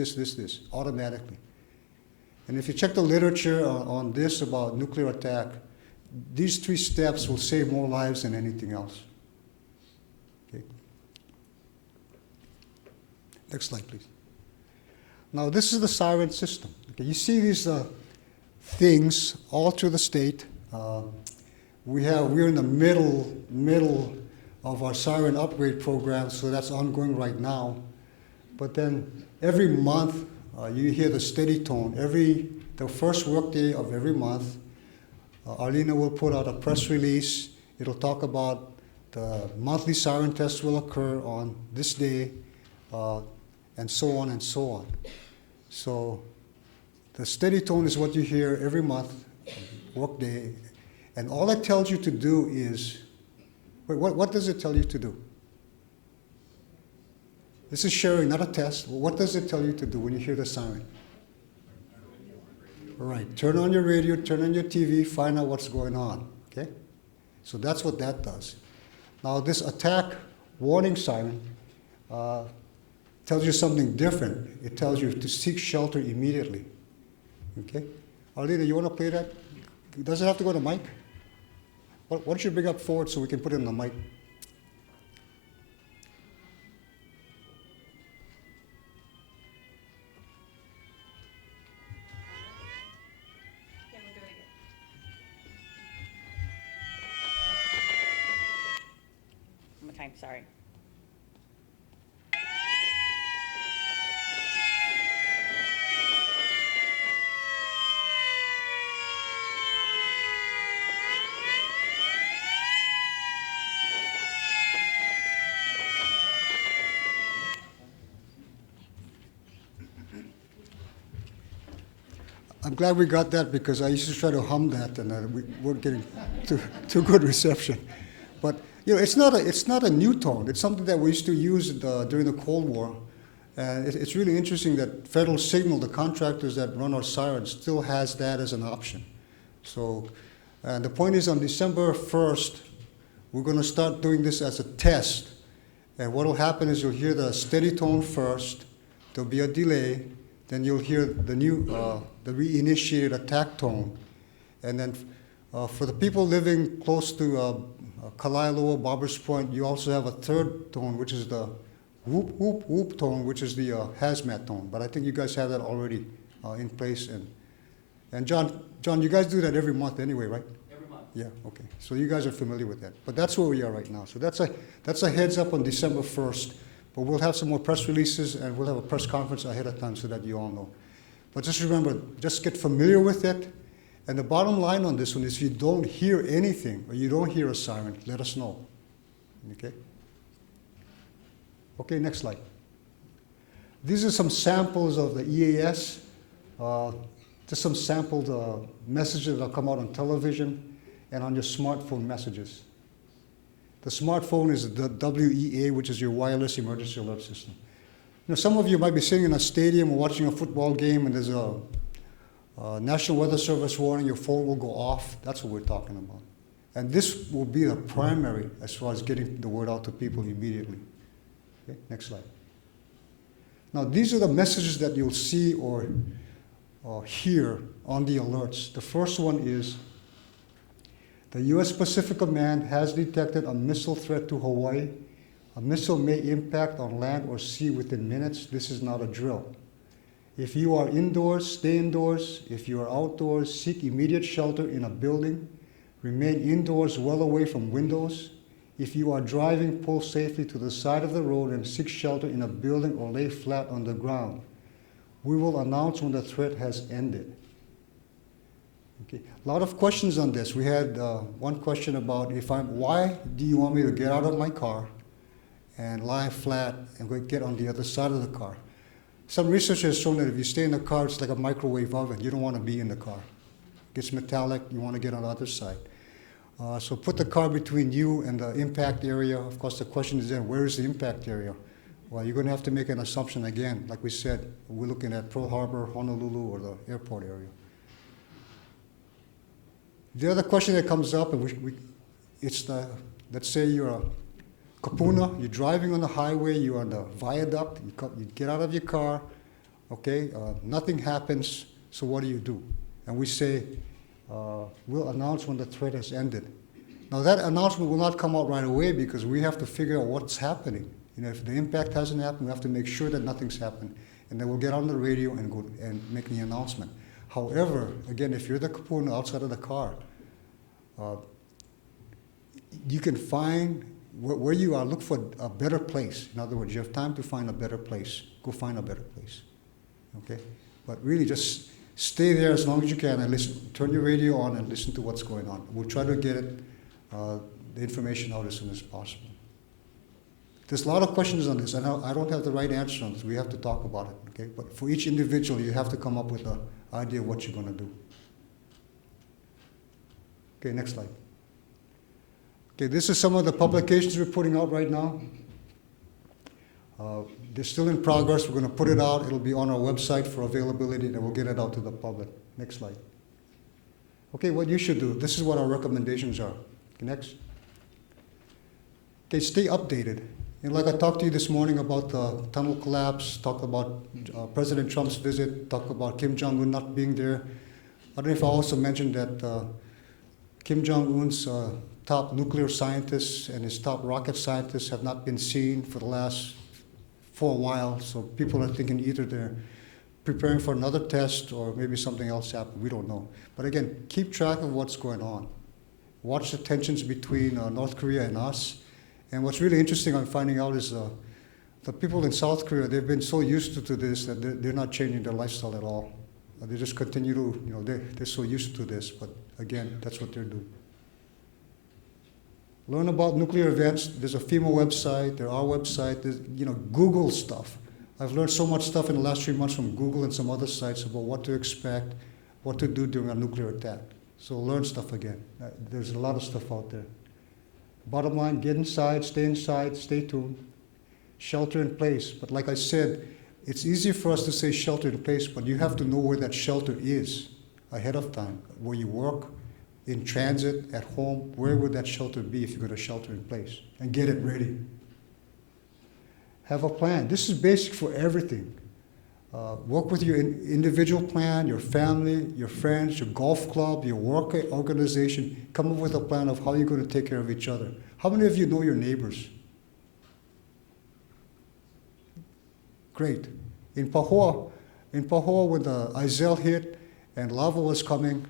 automatically. And if you check the literature on this about nuclear attack, these 3 steps will save more lives than anything else. Okay. Next slide, please. Now, this is the siren system. Okay, you see these things all through the state. We're in the middle of our siren upgrade program, so that's ongoing right now. But then every month, you hear the steady tone. The first workday of every month, Arlena will put out a press release. It'll talk about the monthly siren test will occur on this day, and so on and so on. So the steady tone is what you hear every month, workday. And all it tells you to do is, what does it tell you to do? This is sharing, not a test. What does it tell you to do when you hear the siren? All right, turn on your radio, turn on your TV, find out what's going on, okay? So that's what that does. Now this attack warning siren tells you something different. It tells you to seek shelter immediately, okay? Arlena, you want to play that? Does it have to go to mic? Why don't you bring up forward so we can put it on the mic? Yeah, we'll do it again. One more time, sorry. I'm glad we got that because I used to try to hum that and we weren't getting too good reception. But you know, it's not a new tone. It's something that we used to use during the Cold War. And it's really interesting that Federal Signal, the contractors that run our sirens, still has that as an option. So, and the point is on December 1st, we're going to start doing this as a test. And what will happen is you'll hear the steady tone first. There'll be a delay. Then you'll hear the new, the reinitiated attack tone. And then for the people living close to Kalaeloa, Barbers Point, you also have a third tone, which is the whoop, whoop, whoop tone, which is the hazmat tone. But I think you guys have that already in place. And John, you guys do that every month anyway, right? Every month. Yeah, okay. So you guys are familiar with that. But that's where we are right now. So that's a heads up on December 1st. But we'll have some more press releases, and we'll have a press conference ahead of time so that you all know. But just remember, just get familiar with it. And the bottom line on this one is if you don't hear anything or you don't hear a siren, let us know. Okay? Okay, next slide. These are some samples of the EAS. Just some sampled messages that will come out on television and on your smartphone messages. The smartphone is the WEA, which is your wireless emergency alert system. You know, some of you might be sitting in a stadium or watching a football game and there's a National Weather Service warning, your phone will go off. That's what we're talking about. And this will be the primary as far as getting the word out to people immediately. Okay, next slide. Now, these are the messages that you'll see or hear on the alerts. The first one is, the U.S. Pacific Command has detected a missile threat to Hawaii. A missile may impact on land or sea within minutes. This is not a drill. If you are indoors, stay indoors. If you are outdoors, seek immediate shelter in a building. Remain indoors well away from windows. If you are driving, pull safely to the side of the road and seek shelter in a building or lay flat on the ground. We will announce when the threat has ended. Okay. A lot of questions on this. We had one question about why do you want me to get out of my car and lie flat and get on the other side of the car? Some research has shown that if you stay in the car, it's like a microwave oven. You don't want to be in the car. It gets metallic, you want to get on the other side. So put the car between you and the impact area. Of course, the question is then, where is the impact area? Well, you're going to have to make an assumption again. Like we said, we're looking at Pearl Harbor, Honolulu, or the airport area. The other question that comes up, and it's the Let's say you're a Kapuna, you're driving on the highway, you're on the viaduct, you get out of your car, okay, nothing happens, so what do? And we say, we'll announce when the threat has ended. Now that announcement will not come out right away because we have to figure out what's happening. If the impact hasn't happened, we have to make sure that nothing's happened. And then we'll get on the radio and go and make the announcement. However, again, if you're the Kapuna outside of the car, you can find where you are, look for a better place. In other words, you have time to find a better place. Go find a better place, okay? But really just stay there as long as you can and listen. Turn your radio on and listen to what's going on. We'll try to get the information out as soon as possible. There's a lot of questions on this, and I don't have the right answer on this. We have to talk about it, okay? But for each individual, you have to come up with an idea of what you're going to do. Okay, next slide. Okay, this is some of the publications we're putting out right now. They're still in progress. We're going to put it out. It'll be on our website for availability, and we'll get it out to the public. Next slide. Okay, what you should do. This is what our recommendations are. Okay, next. Okay, stay updated. And like I talked to you this morning about the tunnel collapse, talked about President Trump's visit, talked about Kim Jong-un not being there. I don't know if I also mentioned that Kim Jong-un's top nuclear scientists and his top rocket scientists have not been seen for a while. So people are thinking either they're preparing for another test or maybe something else happened. We don't know. But again, keep track of what's going on. Watch the tensions between North Korea and us. And what's really interesting I'm finding out is the people in South Korea, they've been so used to this that they're not changing their lifestyle at all. They just continue to, they're so used to this. But again, that's what they're doing. Learn about nuclear events. There's a FEMA website, there's our website, there's, Google stuff. I've learned so much stuff in the last 3 months from Google and some other sites about what to expect, what to do during a nuclear attack. So learn stuff again. There's a lot of stuff out there. Bottom line, get inside, stay tuned. Shelter in place. But like I said, it's easy for us to say shelter in place, but you have to know where that shelter is ahead of time, where you work, in transit, at home, where would that shelter be if you're going to shelter in place? And get it ready. Have a plan. This is basic for everything. Work with your individual plan, your family, your friends, your golf club, your work organization. Come up with a plan of how you're going to take care of each other. How many of you know your neighbors? Great. In Pahoa, when the Isel hit and lava was coming,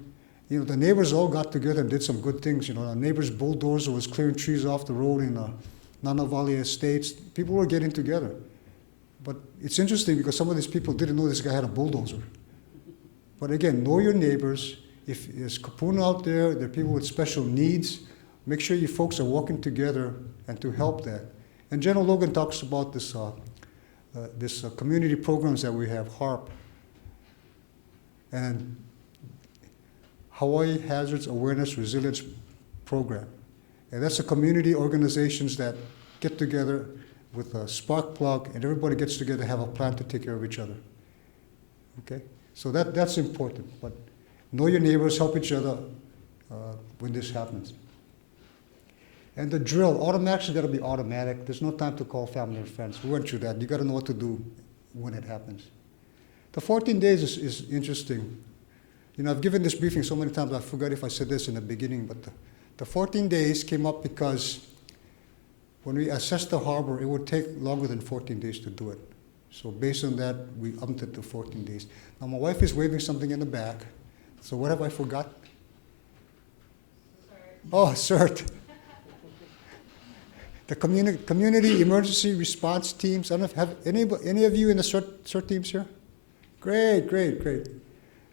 the neighbors all got together and did some good things. Our neighbor's bulldozer was clearing trees off the road in Nana Valley Estates. People were getting together. But it's interesting because some of these people didn't know this guy had a bulldozer. But again, know your neighbors. If there's Kapuna out there, there are people with special needs, make sure you folks are working together and to help that. And General Logan talks about this, community programs that we have, HARP. And Hawaii Hazards Awareness Resilience Program. And that's the community organizations that get together with a spark plug and everybody gets together to have a plan to take care of each other. Okay? So that's important. But know your neighbors, help each other when this happens. And the drill, automatics has got to be automatic. There's no time to call family and friends. We went through that. You got to know what to do when it happens. The 14 days is interesting. I've given this briefing so many times, I forgot if I said this in the beginning, but the 14 days came up because when we assessed the harbor, it would take longer than 14 days to do it. So based on that, we upped it to 14 days. Now my wife is waving something in the back. So what have I forgot? Oh, CERT. The community emergency response teams. I don't know if any of you in the CERT teams here? Great.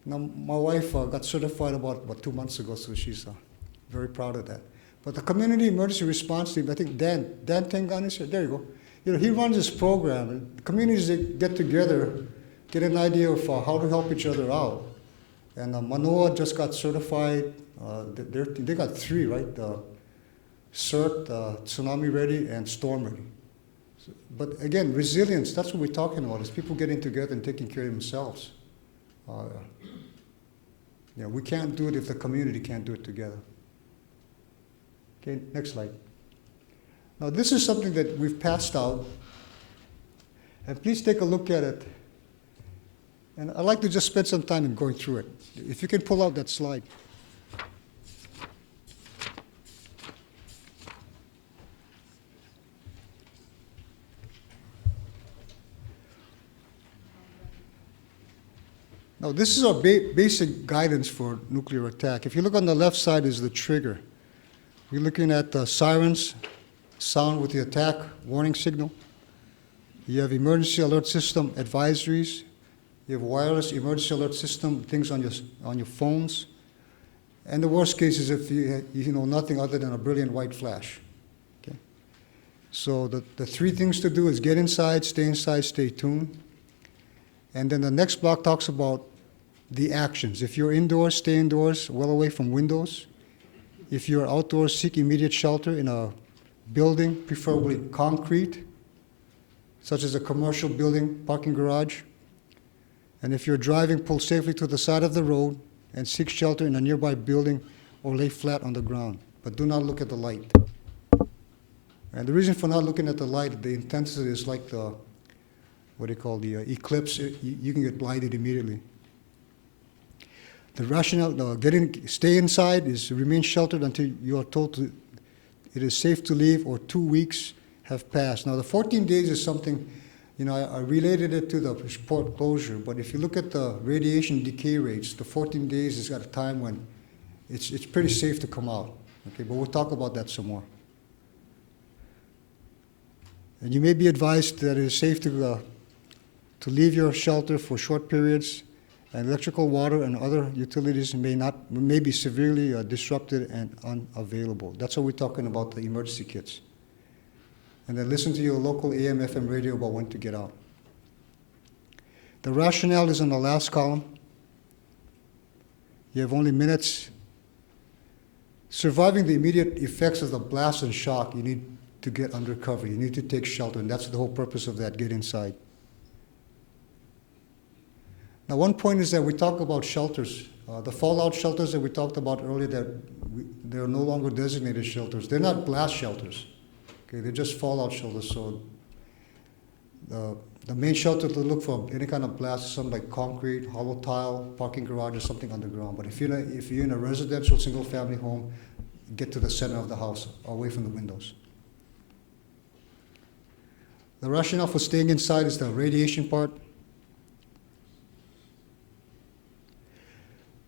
Now, my wife got certified about 2 months ago, so she's very proud of that. But the community emergency response team, I think Dan Tengan is here. There you go. He runs this program, and communities get together, get an idea of how to help each other out. And Manoa just got certified. They got 3, right? CERT, Tsunami Ready, and Storm Ready. But again, resilience, that's what we're talking about, is people getting together and taking care of themselves. We can't do it if the community can't do it together. Okay, next slide. Now, this is something that we've passed out, and please take a look at it. And I'd like to just spend some time in going through it. If you can pull out that slide. Now, this is our basic guidance for nuclear attack. If you look on the left side is the trigger. We're looking at sirens, sound with the attack warning signal. You have emergency alert system advisories. You have wireless emergency alert system, things on your phones. And the worst case is if you know nothing other than a brilliant white flash. Okay? So the three things to do is get inside, stay tuned. And then the next block talks about the actions. If you're indoors, stay indoors, well away from windows. If you're outdoors, seek immediate shelter in a building, preferably concrete, such as a commercial building, parking garage. And if you're driving, pull safely to the side of the road and seek shelter in a nearby building or lay flat on the ground. But do not look at the light. And the reason for not looking at the light, the intensity is like the, what do you call the eclipse. You can get blinded immediately. The rationale, stay inside is remain sheltered until you are told it is safe to leave or 2 weeks have passed. Now, the 14 days is something, I related it to the port closure, but if you look at the radiation decay rates, the 14 days is at a time when it's pretty safe to come out. Okay, but we'll talk about that some more. And you may be advised that it is safe to leave your shelter for short periods, and electrical, water, and other utilities may be severely disrupted and unavailable. That's what we're talking about, the emergency kits. And then listen to your local AM/FM radio about when to get out. The rationale is in the last column. You have only minutes. Surviving the immediate effects of the blast and shock, you need to get under cover. You need to take shelter, and that's the whole purpose of that, get inside. Now, one point is that we talk about shelters. The fallout shelters that we talked about earlier, they're no longer designated shelters. They're not blast shelters. Okay, they're just fallout shelters. So the main shelter to look for any kind of blast is something like concrete, hollow tile, parking garage, or something underground. But if you're in a residential single-family home, get to the center of the house, away from the windows. The rationale for staying inside is the radiation part.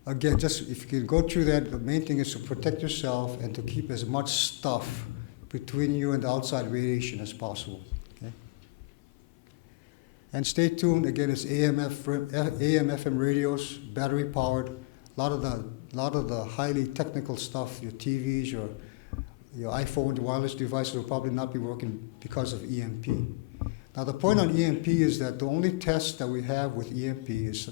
Again, just if you can go through that, the main thing is to protect yourself and to keep as much stuff between you and the outside radiation as possible. Okay? And stay tuned. Again, it's AM/FM radios, battery powered. A lot of the highly technical stuff, your TVs, your iPhone, wireless devices will probably not be working because of EMP. Now, the point on EMP is that the only test that we have with EMP is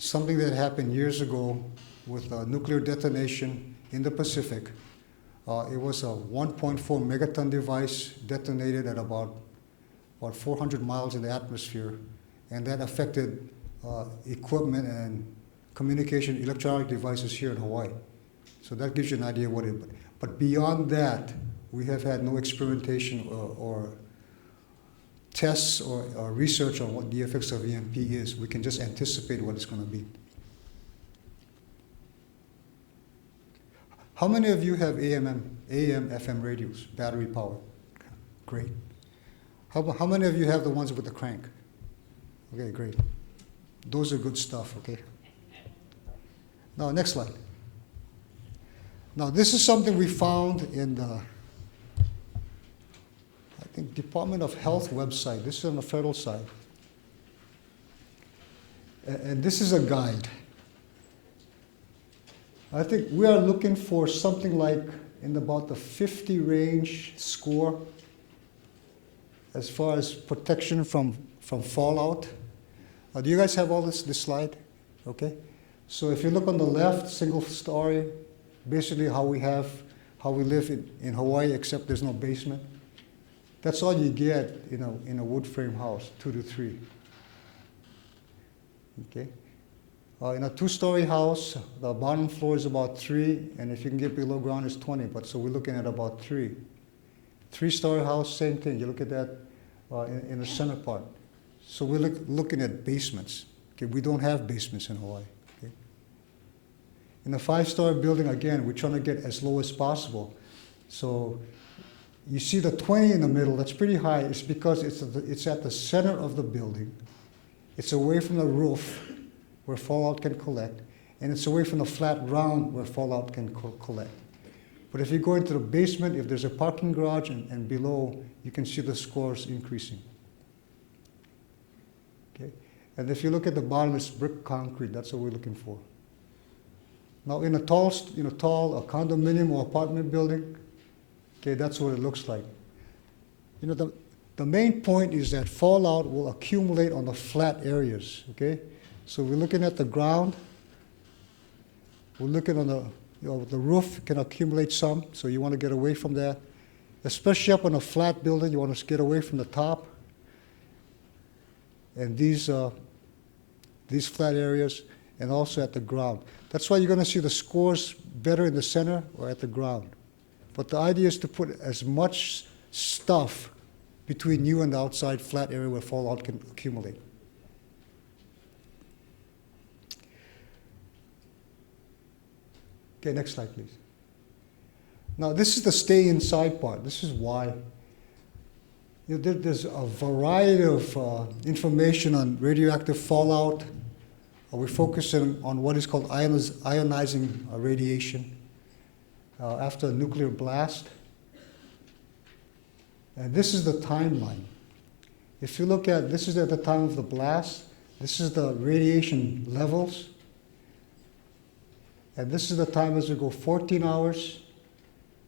something that happened years ago with a nuclear detonation in the Pacific. It was a 1.4 megaton device detonated at about 400 miles in the atmosphere, and that affected equipment and communication electronic devices here in Hawaii. So that gives you an idea what it is. But beyond that, we have had no experimentation or tests or research on what the effects of EMP is. We can just anticipate what it's going to be. How many of you have AM/FM radios, battery powered? Great. How many of you have the ones with the crank? Okay, great. Those are good stuff, okay? Now, next slide. Now, this is something we found in the Department of Health website. This is on the federal side. And this is a guide. I think we are looking for something like in about the 50 range score as far as protection from fallout. Do you guys have all this slide? Okay. So if you look on the left, single story, basically how we live in Hawaii, except there's no basement. That's all you get in a wood frame house, 2 to 3. Okay. In a 2-story house, the bottom floor is about 3, and if you can get below ground, it's 20. But so we're looking at about 3. Three-story house, same thing. You look at that in the center part. So we're looking at basements. Okay, we don't have basements in Hawaii. Okay? In a five-story building, again, we're trying to get as low as possible. So you see the 20 in the middle, that's pretty high. It's because it's at the center of the building. It's away from the roof where fallout can collect, and it's away from the flat ground where fallout can collect. But if you go into the basement, if there's a parking garage and below, you can see the scores increasing. Okay? And if you look at the bottom, it's brick concrete. That's what we're looking for. Now, in a tall a condominium or apartment building, okay, that's what it looks like. You know, the main point is that fallout will accumulate on the flat areas, okay? So we're looking at the ground. We're looking on the roof can accumulate some, so you want to get away from that. Especially up on a flat building, you want to get away from the top. And these flat areas, and also at the ground. That's why you're going to see the scores better in the center or at the ground. But the idea is to put as much stuff between you and the outside flat area where fallout can accumulate. Okay, next slide, please. Now, this is the stay inside part. This is why. You know, there's a variety of information on radioactive fallout. We're focusing on what is called ionizing radiation after a nuclear blast. And this is the timeline. If you look at, this is at the time of the blast. This is the radiation levels. And this is the time as we go 14 hours.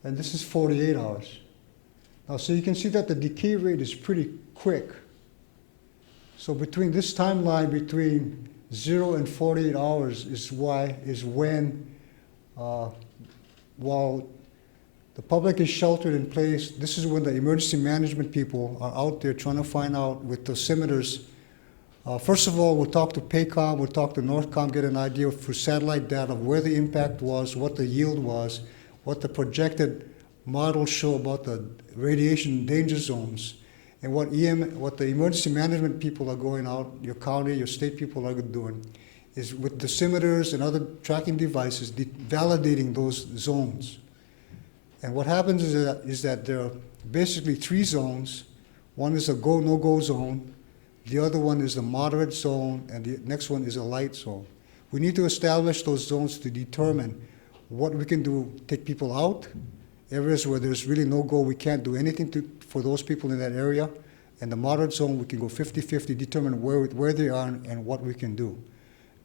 And this is 48 hours. Now, so you can see that the decay rate is pretty quick. So between this timeline, between 0 and 48 hours is when, while the public is sheltered in place, this is when the emergency management people are out there trying to find out with dosimeters. First of all, we'll talk to PACOM, we'll talk to NORTHCOM, get an idea through satellite data of where the impact was, what the yield was, what the projected models show about the radiation danger zones, and what the emergency management people are going out, your county, your state people are doing, is with dosimeters and other tracking devices, validating those zones. And what happens is that there are basically three zones. One is a go, no-go zone. The other one is a moderate zone, and the next one is a light zone. We need to establish those zones to determine what we can do, take people out. Areas where there's really no go, we can't do anything for those people in that area. And the moderate zone, we can go 50-50, determine where they are and what we can do.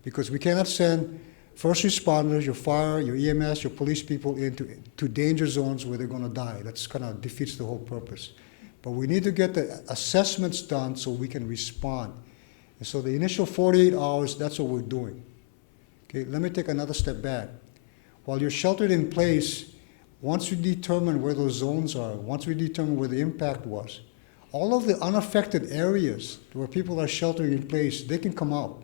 Because we cannot send first responders, your fire, your EMS, your police people into danger zones where they're going to die. That's kind of defeats the whole purpose. But we need to get the assessments done so we can respond. And so the initial 48 hours, that's what we're doing. Okay, let me take another step back. While you're sheltered in place, once we determine where those zones are, once we determine where the impact was, all of the unaffected areas where people are sheltering in place, they can come out.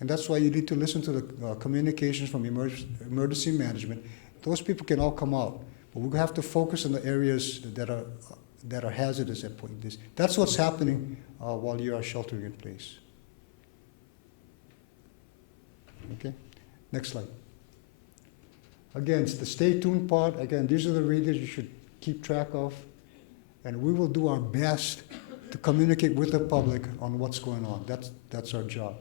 And that's why you need to listen to the communications from emergency management. Those people can all come out. But we have to focus on the areas that are hazardous at point. That's what's happening while you are sheltering in place. Okay, next slide. Again, it's the stay tuned part. Again, these are the readers you should keep track of. And we will do our best to communicate with the public on what's going on. That's our job.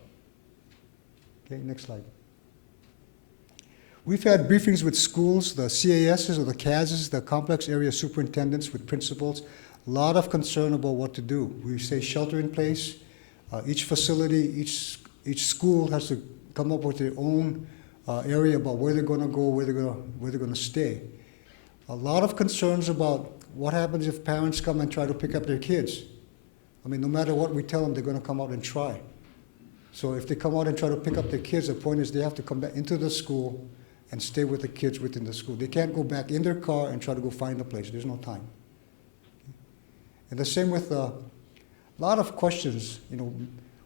Okay, next slide. We've had briefings with schools, the CASs or the CASs, the complex area superintendents with principals. A lot of concern about what to do. We say shelter in place. Each facility, each school has to come up with their own area about where they're going to go, where they're going to stay. A lot of concerns about what happens if parents come and try to pick up their kids. I mean, no matter what we tell them, they're going to come out and try. So if they come out and try to pick up their kids, the point is they have to come back into the school and stay with the kids within the school. They can't go back in their car and try to go find a place. There's no time. And the same with a lot of questions, you know,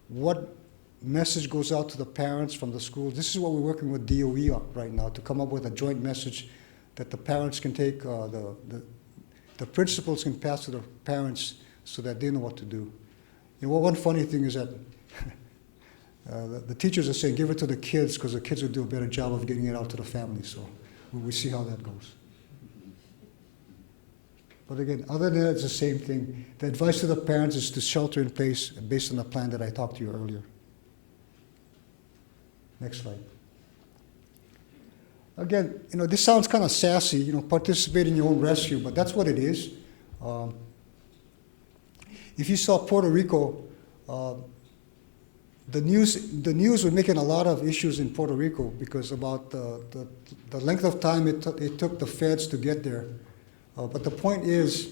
what message goes out to the parents from the schools. This is what we're working with DOE on right now, to come up with a joint message that the parents can take, the principals can pass to the parents so that they know what to do. You know, one funny thing is that the teachers are saying, give it to the kids because the kids will do a better job of getting it out to the family. So we see how that goes. But again, other than that, it's the same thing. The advice to the parents is to shelter in place based on the plan that I talked to you earlier. Next slide. Again, you know, this sounds kind of sassy, you know, participate in your own rescue, but that's what it is. If you saw Puerto Rico, the news was making a lot of issues in Puerto Rico because about the length of time it took the feds to get there. But the point is,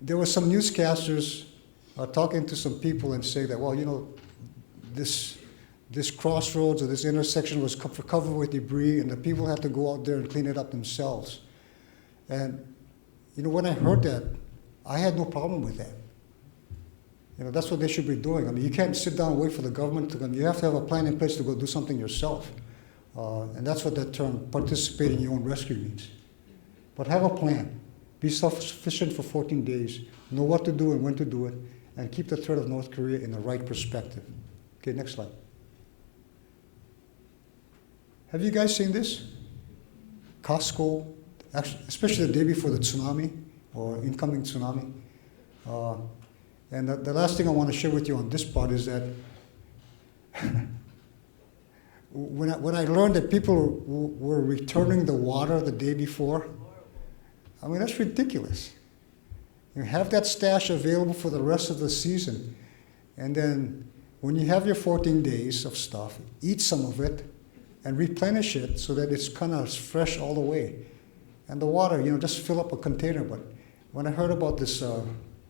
there were some newscasters talking to some people and saying that, well, you know, this crossroads or this intersection was covered with debris, and the people had to go out there and clean it up themselves. And, you know, when I heard that, I had no problem with that. You know, that's what they should be doing. I mean, you can't sit down and wait for the government to come. You have to have a plan in place to go do something yourself. And that's what that term, participate in your own rescue, means. But have a plan. Be self-sufficient for 14 days. Know what to do and when to do it. And keep the threat of North Korea in the right perspective. Okay, next slide. Have you guys seen this? Costco, actually, especially the day before the tsunami or incoming tsunami. And the last thing I want to share with you on this part is that when I learned that people were returning the water the day before, I mean, that's ridiculous. You have that stash available for the rest of the season. And then when you have your 14 days of stuff, eat some of it and replenish it so that it's kind of fresh all the way. And the water, you know, just fill up a container. But when I heard about this,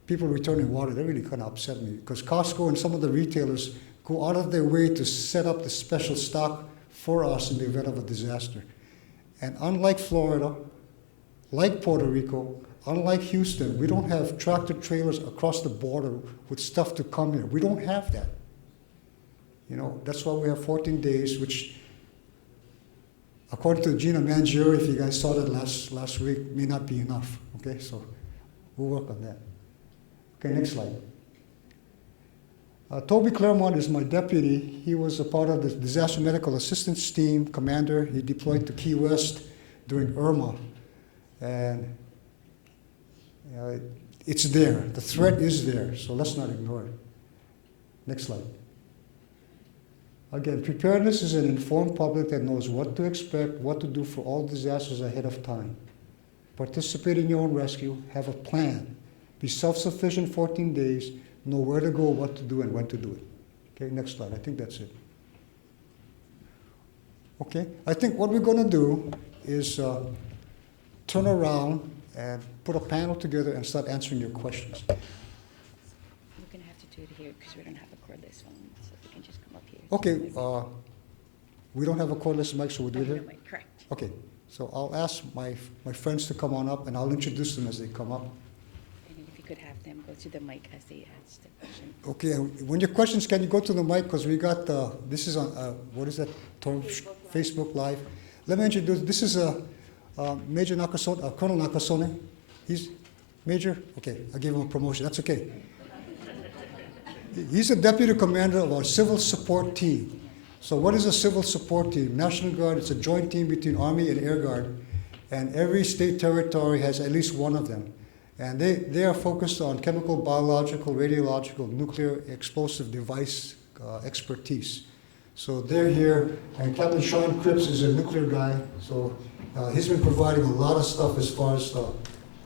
people returning water, that really kind of upset me because Costco and some of the retailers go out of their way to set up the special stock for us in the event of a disaster. And unlike Florida, like Puerto Rico, unlike Houston, we don't have tractor trailers across the border with stuff to come here. We don't have that. You know, that's why we have 14 days, which, according to Gina Mangieri, if you guys saw that last week, may not be enough. Okay, so we'll work on that. Okay, next slide. Toby Claremont is my deputy. He was a part of the Disaster Medical Assistance Team, commander. He deployed to Key West during Irma. And it's there. The threat is there, so let's not ignore it. Next slide. Again, preparedness is an informed public that knows what to expect, what to do for all disasters ahead of time. Participate in your own rescue, have a plan. Be self-sufficient 14 days, know where to go, what to do, and when to do it. Okay, next slide. I think that's it. Okay, I think what we're going to do is turn around and put a panel together and start answering your questions. We're going to have to do it here because we don't have a cordless phone, so we can just come up here. Okay, we don't have a cordless mic, so we'll do it here? Correct. Okay, so I'll ask my friends to come on up, and I'll introduce them as they come up. And if you could have them go to the mic as they ask the question. Okay, when your questions, can you go to the mic, because we got, this is on, what is that term? Facebook Live. Let me introduce, this is Major Nakasone, Colonel Nakasone. He's Major? Okay, I gave him a promotion, that's okay. He's the deputy commander of our civil support team. So what is a civil support team? National Guard, it's a joint team between Army and Air Guard, and every state territory has at least one of them. And they are focused on chemical, biological, radiological, nuclear, explosive device expertise. So they're here, and Captain Sean Cripps is a nuclear guy, so he's been providing a lot of stuff as far as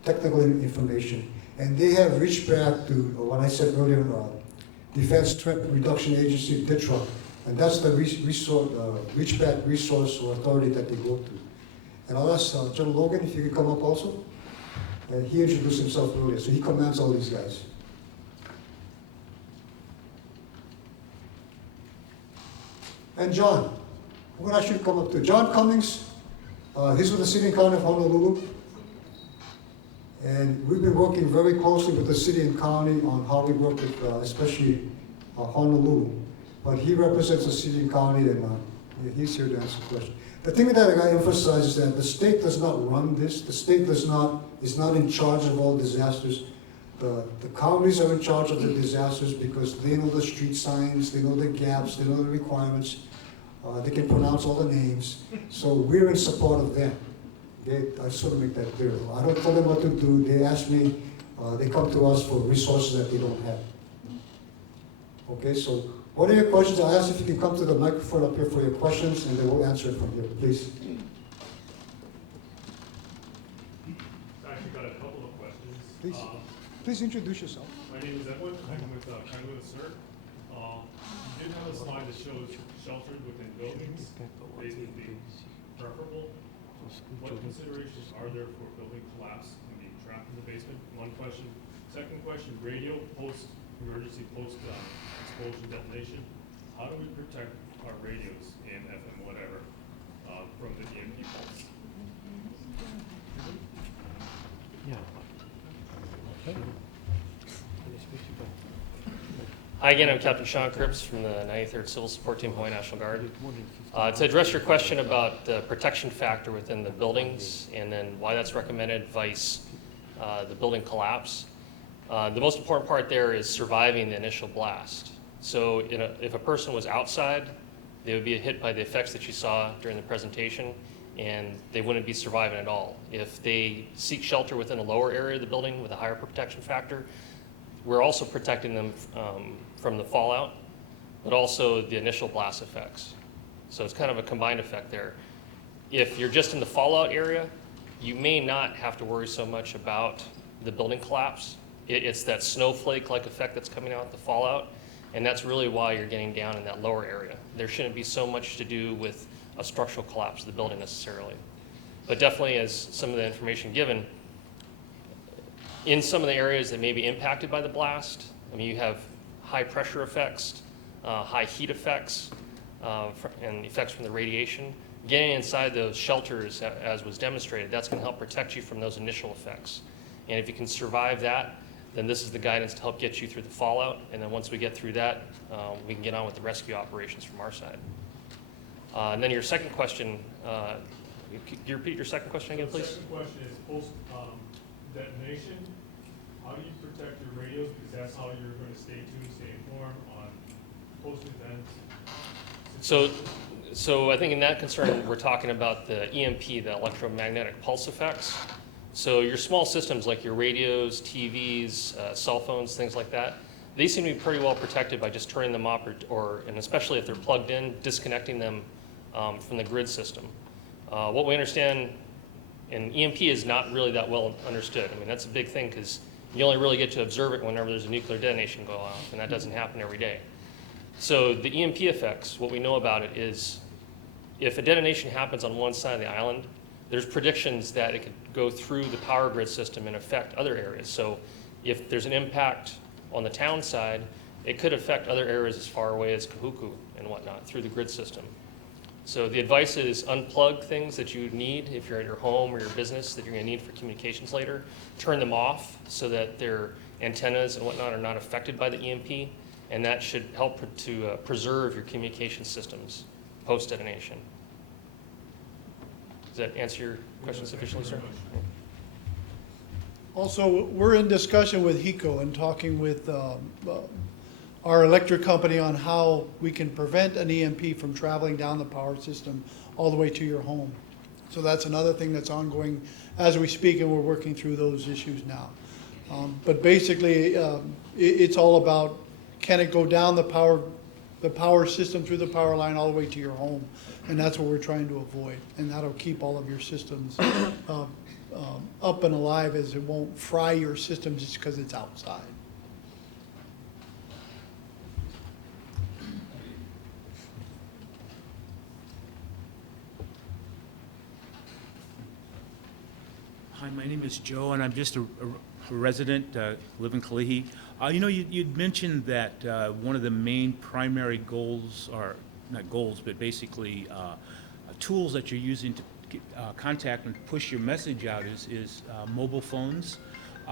technical information. And they have reached back to what I said earlier, Defense Threat Reduction Agency, DTRA, and that's the reach back resource or authority that they go to. And I'll ask General Logan if you could come up also. And he introduced himself earlier, so he commands all these guys. And John, who I should come up to? John Cummings, he's with the City and County of Honolulu. And we've been working very closely with the city and county on how we work with, especially Honolulu. But he represents the city and county, and Yeah, he's here to answer the question. The thing that I gotta emphasize is that the state does not run this. The state is not in charge of all disasters. The counties are in charge of the disasters because they know the street signs, they know the gaps, they know the requirements. They can pronounce all the names. So we're in support of them. I just want to make that clear. I don't tell them what to do. They ask me, they come to us for resources that they don't have. Okay, so what are your questions? I ask if you can come to the microphone up here for your questions, and they will answer it from here, please. I actually got a couple of questions. Please. Please introduce yourself. My name is Edwin. I'm with Kangaroo Sir. You did have a slide that shows sheltered within buildings. Basement being preferable. What considerations are there for building collapse and being trapped in the basement? One question. Second question, radio emergency explosion detonation. How do we protect our radios and FM whatever from the EMP pulse? Hi again, I'm Captain Sean Cripps from the 93rd Civil Support Team, Hawaii National Guard. To address your question about the protection factor within the buildings and then why that's recommended vice the building collapse, the most important part there is surviving the initial blast. So if a person was outside, they would be hit by the effects that you saw during the presentation, and they wouldn't be surviving at all. If they seek shelter within a lower area of the building with a higher protection factor, we're also protecting them from the fallout, but also the initial blast effects. So it's kind of a combined effect there. If you're just in the fallout area, you may not have to worry so much about the building collapse. It's that snowflake-like effect that's coming out, the fallout, and that's really why you're getting down in that lower area. There shouldn't be so much to do with a structural collapse of the building necessarily. But definitely, as some of the information given, in some of the areas that may be impacted by the blast, I mean, you have high pressure effects, high heat effects, and effects from the radiation. Getting inside those shelters, as was demonstrated, that's going to help protect you from those initial effects. And if you can survive that, then this is the guidance to help get you through the fallout. And then once we get through that, we can get on with the rescue operations from our side. And then your second question, could you repeat your second question again, please? The second question is post detonation. How do you protect your radios? Because that's how you're going to stay tuned, stay informed on post events. So I think in that concern, we're talking about the EMP, the electromagnetic pulse effects. So your small systems like your radios, TVs, cell phones, things like that, they seem to be pretty well protected by just turning them off and especially if they're plugged in, disconnecting them from the grid system. What we understand, and EMP is not really that well understood. I mean, that's a big thing because you only really get to observe it whenever there's a nuclear detonation go off, and that doesn't happen every day. So the EMP effects, what we know about it is if a detonation happens on one side of the island, there's predictions that it could go through the power grid system and affect other areas. So if there's an impact on the town side, it could affect other areas as far away as Kahuku and whatnot through the grid system. So the advice is unplug things that you need if you're at your home or your business that you're going to need for communications later. Turn them off so that their antennas and whatnot are not affected by the EMP, and that should help to preserve your communication systems post-detonation. Does that answer your question sufficiently, sir? Also, we're in discussion with HI-EMA and talking with our electric company on how we can prevent an EMP from traveling down the power system all the way to your home. So that's another thing that's ongoing as we speak, and we're working through those issues now. But basically, it's all about, can it go down the power system through the power line all the way to your home? And that's what we're trying to avoid. And that'll keep all of your systems up and alive, as it won't fry your system just because it's outside. Hi, my name is Joe, and I'm just a resident, live in Kalihi. You'd mentioned that one of the main primary goals, or not goals, but basically tools that you're using to contact and push your message out is mobile phones.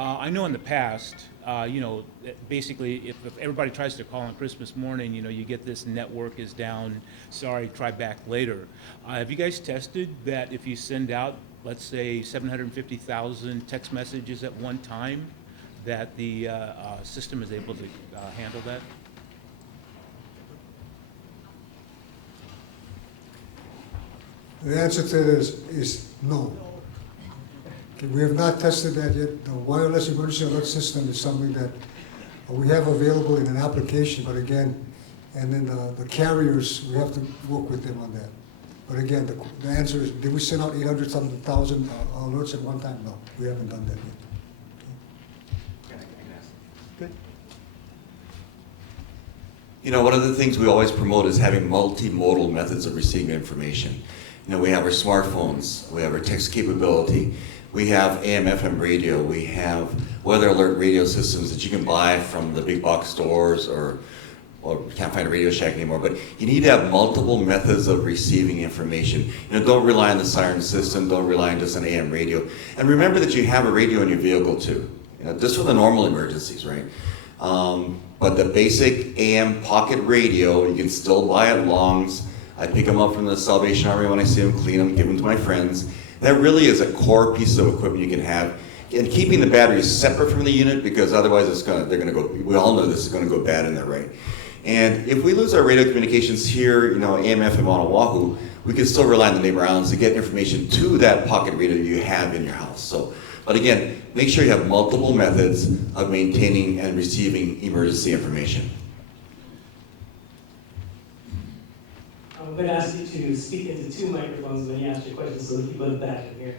I know in the past, you know, basically if everybody tries to call on Christmas morning, you know, you get this network is down, sorry, try back later. Have you guys tested that if you send out, let's say, 750,000 text messages at one time, that the system is able to handle that? The answer to that is no. Okay, we have not tested that yet. The wireless emergency alert system is something that we have available in an application, but again, and then the carriers, we have to work with them on that. But again, the answer is, did we send out 800,000 alerts at one time? No, we haven't done that yet. You know, one of the things we always promote is having multimodal methods of receiving information. You know, we have our smartphones, we have our text capability, we have AM/FM radio, we have weather alert radio systems that you can buy from the big box stores, or you can't find a Radio Shack anymore, but you need to have multiple methods of receiving information. You know, don't rely on the siren system, don't rely on just an AM radio. And remember that you have a radio in your vehicle too. You know, just for the normal emergencies, right? But the basic AM pocket radio, you can still buy at Long's. I pick them up from the Salvation Army when I see them, clean them, give them to my friends. That really is a core piece of equipment you can have. And keeping the batteries separate from the unit, because otherwise they're gonna go, we all know this is gonna go bad in there, right? And if we lose our radio communications here, you know, AM/FM on Oahu, we can still rely on the neighbor islands to get information to that pocket radio you have in your house. So, but again, make sure you have multiple methods of maintaining and receiving emergency information. I'm going to ask you to speak into 2 microphones when you ask your questions so the people in the back can hear.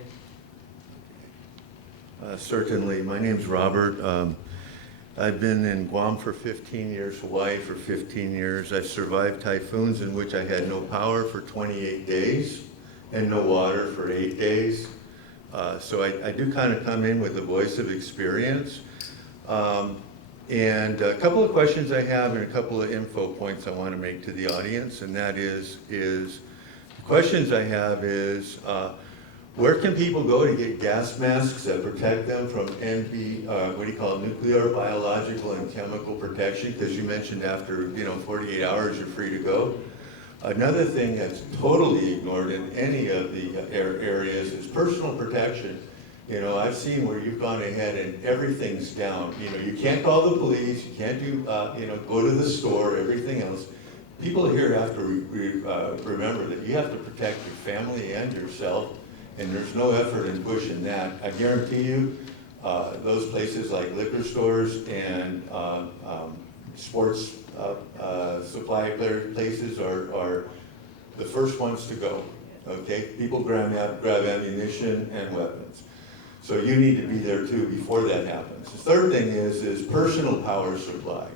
Certainly. My name's Robert. I've been in Guam for 15 years, Hawaii for 15 years. I've survived typhoons in which I had no power for 28 days and no water for 8 days. So I do kind of come in with a voice of experience. And a couple of questions I have and a couple of info points I want to make to the audience, and that is the questions I have is, where can people go to get gas masks that protect them from nuclear, biological, and chemical protection? Because you mentioned after 48 hours you're free to go. Another thing that's totally ignored in any of the areas is personal protection. You know, I've seen where you've gone ahead and everything's down. You know, you can't call the police, you can't do, go to the store, everything else. People here have to remember that you have to protect your family and yourself, and there's no effort in pushing that. I guarantee you, those places like liquor stores and sports supply places are the first ones to go. Okay, people grab ammunition and weapons. So you need to be there too before that happens. The third thing is personal power supply.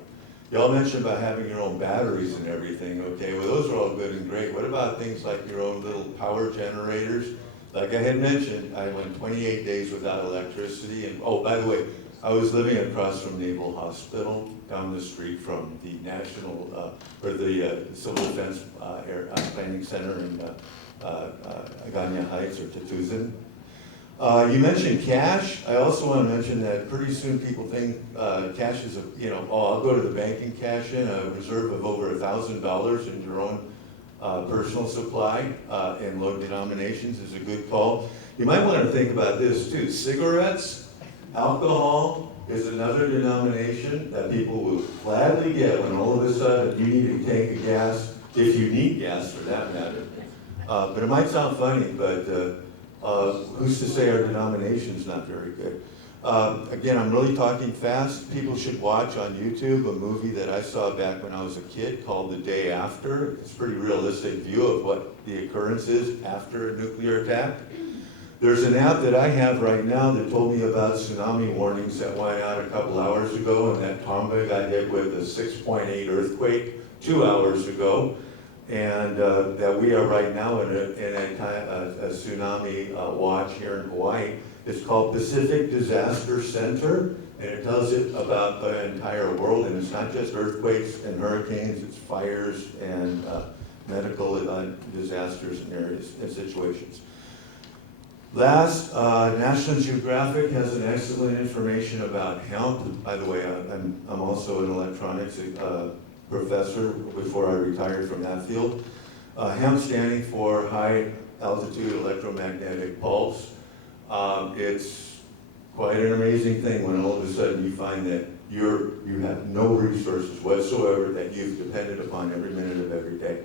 Y'all mentioned about having your own batteries and everything, okay? Well, those are all good and great. What about things like your own little power generators? Like I had mentioned, I went 28 days without electricity. And oh, by the way, I was living across from Naval Hospital, down the street from the Civil Defense Planning Center in Agana Heights or Tutuzen. You mentioned cash. I also want to mention that pretty soon people think cash is I'll go to the bank and cash in a reserve of over $1,000 in your own personal supply in low denominations is a good call. You might want to think about this too. Cigarettes, alcohol is another denomination that people will gladly get when all of a sudden you need a tank of gas, if you need gas for that matter. But it might sound funny, but who's to say our denomination's not very good? Again, I'm really talking fast. People should watch on YouTube a movie that I saw back when I was a kid called The Day After. It's a pretty realistic view of what the occurrence is after a nuclear attack. There's an app that I have right now that told me about tsunami warnings that went out a couple hours ago, and that Tonga got hit with a 6.8 earthquake 2 hours ago. And that we are right now in a tsunami watch here in Hawaii. It's called Pacific Disaster Center, and it tells it about the entire world, and it's not just earthquakes and hurricanes, it's fires and medical disasters and areas and situations. Last, National Geographic has an excellent information about hemp. By the way, I'm also an electronics professor before I retired from that field. Hemp standing for high altitude electromagnetic pulse. It's quite an amazing thing when all of a sudden you find that you have no resources whatsoever that you've depended upon every minute of every day.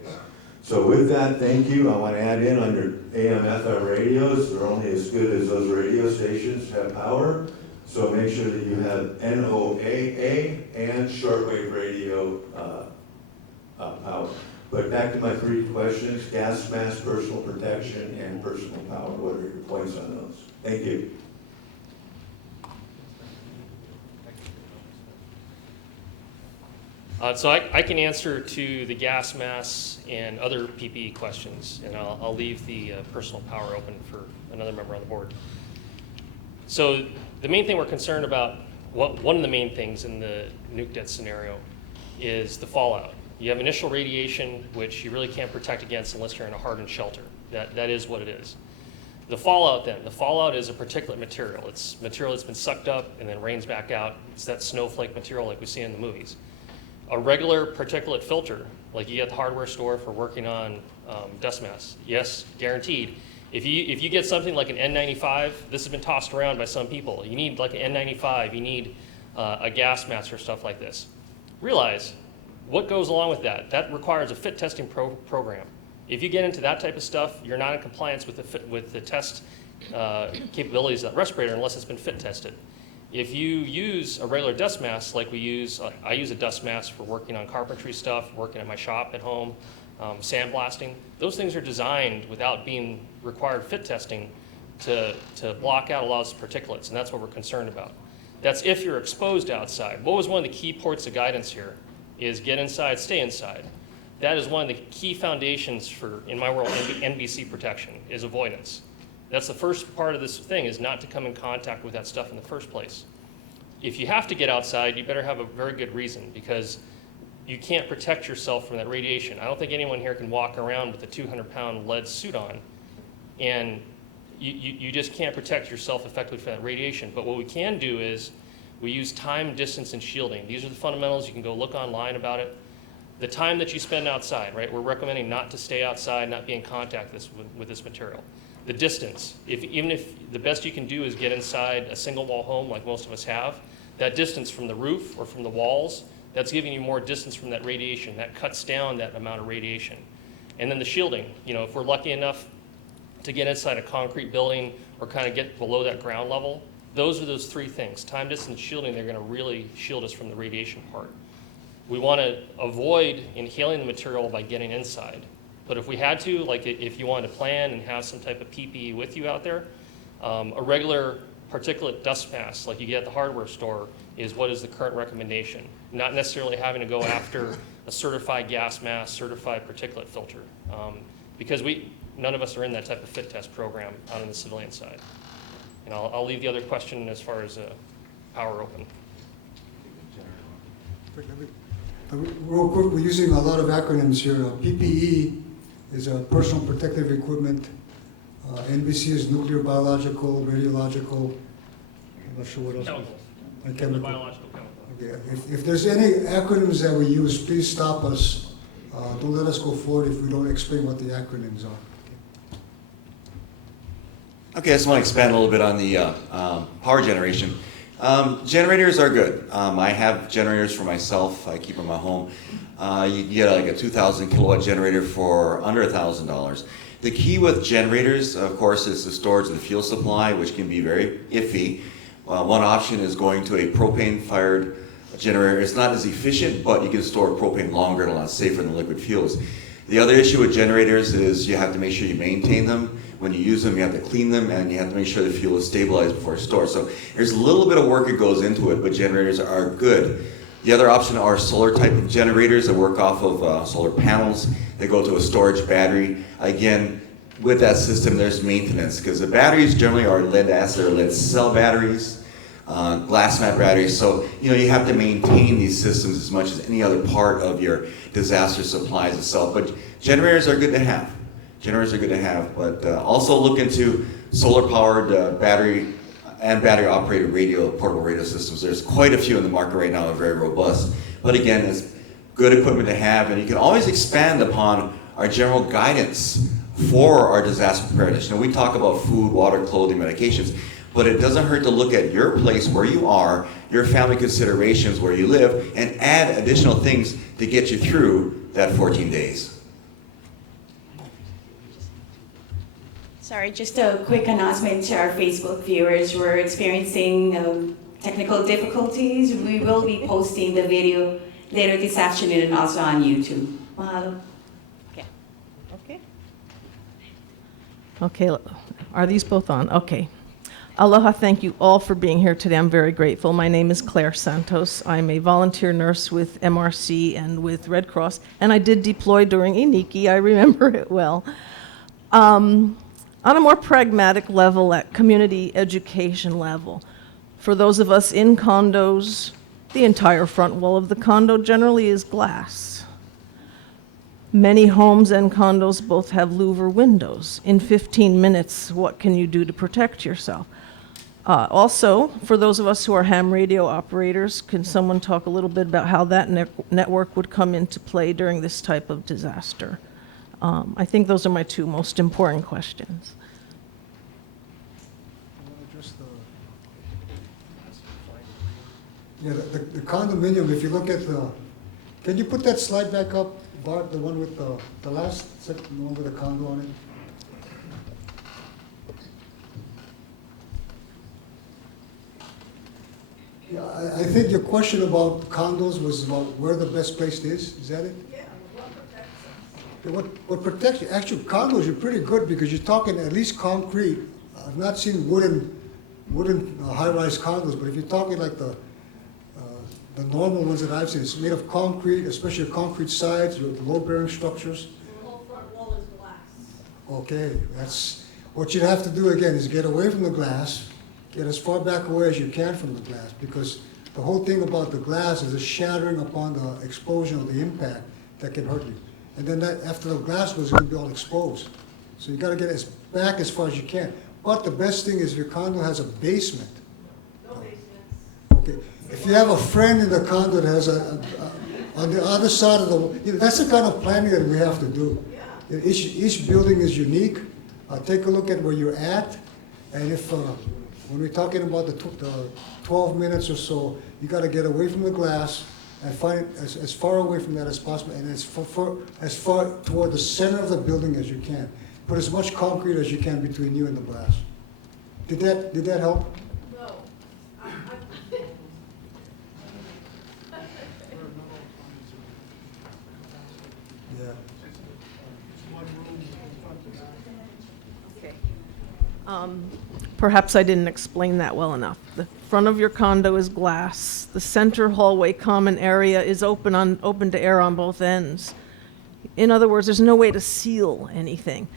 So with that, thank you. I want to add in under AM, FM radios, they're only as good as those radio stations have power. So make sure that you have NOAA and shortwave radio power. But back to my three questions, gas mask, personal protection, and personal power. What are your points on those? Thank you. So I can answer to the gas masks and other PPE questions, and I'll leave the personal power open for another member on the board. So the main thing we're concerned about, one of the main things in the nuke death scenario is the fallout. You have initial radiation, which you really can't protect against unless you're in a hardened shelter. That is what it is. The fallout then, the fallout is a particulate material. It's material that's been sucked up and then rains back out. It's that snowflake material like we see in the movies. A regular particulate filter, like you get at the hardware store for working on dust masks, yes, guaranteed. If you get something like an N95, this has been tossed around by some people. You need like an N95, you need a gas mask or stuff like this. Realize what goes along with that. That requires a fit testing program. If you get into that type of stuff, you're not in compliance with the test capabilities of that respirator unless it's been fit tested. If you use a regular dust mask like we use, I use a dust mask for working on carpentry stuff, working at my shop at home, sandblasting. Those things are designed without being required fit testing to block out a lot of particulates, and that's what we're concerned about. That's if you're exposed outside. What was one of the key points of guidance here is get inside, stay inside. That is one of the key foundations for, in my world, NBC protection, is avoidance. That's the first part of this thing, is not to come in contact with that stuff in the first place. If you have to get outside, you better have a very good reason, because you can't protect yourself from that radiation. I don't think anyone here can walk around with a 200-pound lead suit on, and you just can't protect yourself effectively from that radiation. But what we can do is we use time, distance, and shielding. These are the fundamentals. You can go look online about it. The time that you spend outside, right? We're recommending not to stay outside, not be in contact with this material. The distance, even if the best you can do is get inside a single wall home like most of us have, that distance from the roof or from the walls, that's giving you more distance from that radiation. That cuts down that amount of radiation. And then the shielding, if we're lucky enough to get inside a concrete building or kind of get below that ground level, those are those three things. Time, distance, shielding, they're going to really shield us from the radiation part. We want to avoid inhaling the material by getting inside. But if we had to, like if you wanted to plan and have some type of PPE with you out there, a regular particulate dust mask like you get at the hardware store is what is the current recommendation. Not necessarily having to go after a certified gas mask, certified particulate filter. Because none of us are in that type of fit test program out on the civilian side. And I'll leave the other question as far as power open. Real quick, we're using a lot of acronyms here. PPE is personal protective equipment. NBC is nuclear, biological, radiological. I'm not sure what else. Chemicals. And chemical. Biological chemical. Okay. If there's any acronyms that we use, please stop us. Don't let us go forward if we don't explain what the acronyms are. Okay, I just want to expand a little bit on the power generation. Generators are good. I have generators for myself. I keep them at home. You can get like a 2,000 kilowatt generator for under $1,000. The key with generators, of course, is the storage of the fuel supply, which can be very iffy. One option is going to a propane-fired generator. It's not as efficient, but you can store propane longer and a lot safer than liquid fuels. The other issue with generators is you have to make sure you maintain them. When you use them, you have to clean them, and you have to make sure the fuel is stabilized before it's stored. So there's a little bit of work that goes into it, but generators are good. The other option are solar type of generators that work off of solar panels. They go to a storage battery. Again, with that system, there's maintenance, because the batteries generally are lead acid or lead cell batteries, glass mat batteries. So you have to maintain these systems as much as any other part of your disaster supplies itself. But generators are good to have. Generators are good to have, but also look into solar-powered battery and battery-operated portable radio systems. There's quite a few in the market right now, are very robust. But again, it's good equipment to have, and you can always expand upon our general guidance for our disaster preparedness. You know, we talk about food, water, clothing, medications, but it doesn't hurt to look at your place where you are, your family considerations where you live, and add additional things to get you through that 14 days. Sorry, just a quick announcement to our Facebook viewers. We're experiencing technical difficulties. We will be posting the video later this afternoon and also on YouTube. Okay. Okay. Okay, are these both on? Okay. Aloha, thank you all for being here today. I'm very grateful. My name is Claire Santos. I'm a volunteer nurse with MRC and with Red Cross, and I did deploy during Iniki. I remember it well. On a more pragmatic level, at community education level, for those of us in condos, the entire front wall of the condo generally is glass. Many homes and condos both have louver windows. In 15 minutes, what can you do to protect yourself? Also, for those of us who are ham radio operators, can someone talk a little bit about how that network would come into play during this type of disaster? I think those are my two most important questions. Yeah, the condominium, if you look at can you put that slide back up, Bart, the one with the last second, the one with the condo on it? Yeah, I think your question about condos was about where the best place is that it? Yeah, what protects you? Actually, condos are pretty good because you're talking at least concrete. I've not seen wooden high-rise condos, but if you're talking like the normal ones that I've seen, it's made of concrete, especially concrete sides with load-bearing structures. The whole front wall is glass. Okay, that's what you'd have to do again is get away from the glass, get as far back away as you can from the glass, because the whole thing about the glass is a shattering upon the explosion or the impact that can hurt you. And then that, after the glass goes, it's going to be all exposed. So you got to get as back as far as you can. But the best thing is your condo has a basement. No basements. Okay. If you have a friend in the condo that has on the other side of the, that's the kind of planning that we have to do. Yeah. Each building is unique. Take a look at where you're at, and if when we're talking about the 12 minutes or so, you got to get away from the glass and find it as far away from that as possible, and as far toward the center of the building as you can. Put as much concrete as you can between you and the glass. Did that help? No. Yeah. Okay. Perhaps I didn't explain that well enough. The front of your condo is glass. The center hallway common area is open to air on both ends. In other words, there's no way to seal anything.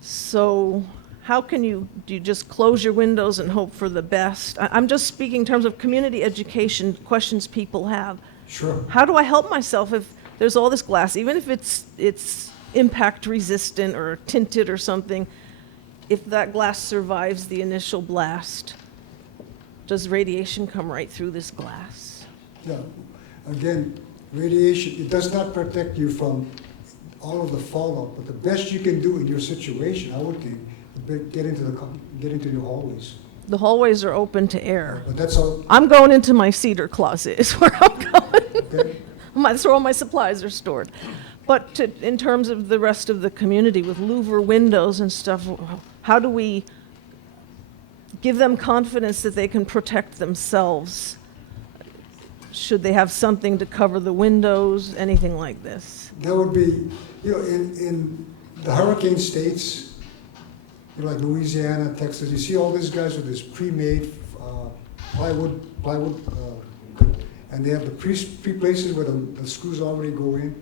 So how can do you just close your windows and hope for the best? I'm just speaking in terms of community education questions people have. Sure. How do I help myself if there's all this glass, even if it's impact resistant or tinted or something? If that glass survives the initial blast, does radiation come right through this glass? Yeah. Again, radiation, it does not protect you from all of the fallout, but the best you can do in your situation, I would think, get into your hallways. The hallways are open to air. But that's all. I'm going into my cedar closet is where I'm going. Okay. That's where all my supplies are stored. But in terms of the rest of the community with louver windows and stuff, how do we give them confidence that they can protect themselves? Should they have something to cover the windows, anything like this? That would be, in the hurricane states, like Louisiana, Texas, you see all these guys with this pre-made plywood, and they have the pre-places where the screws already go in.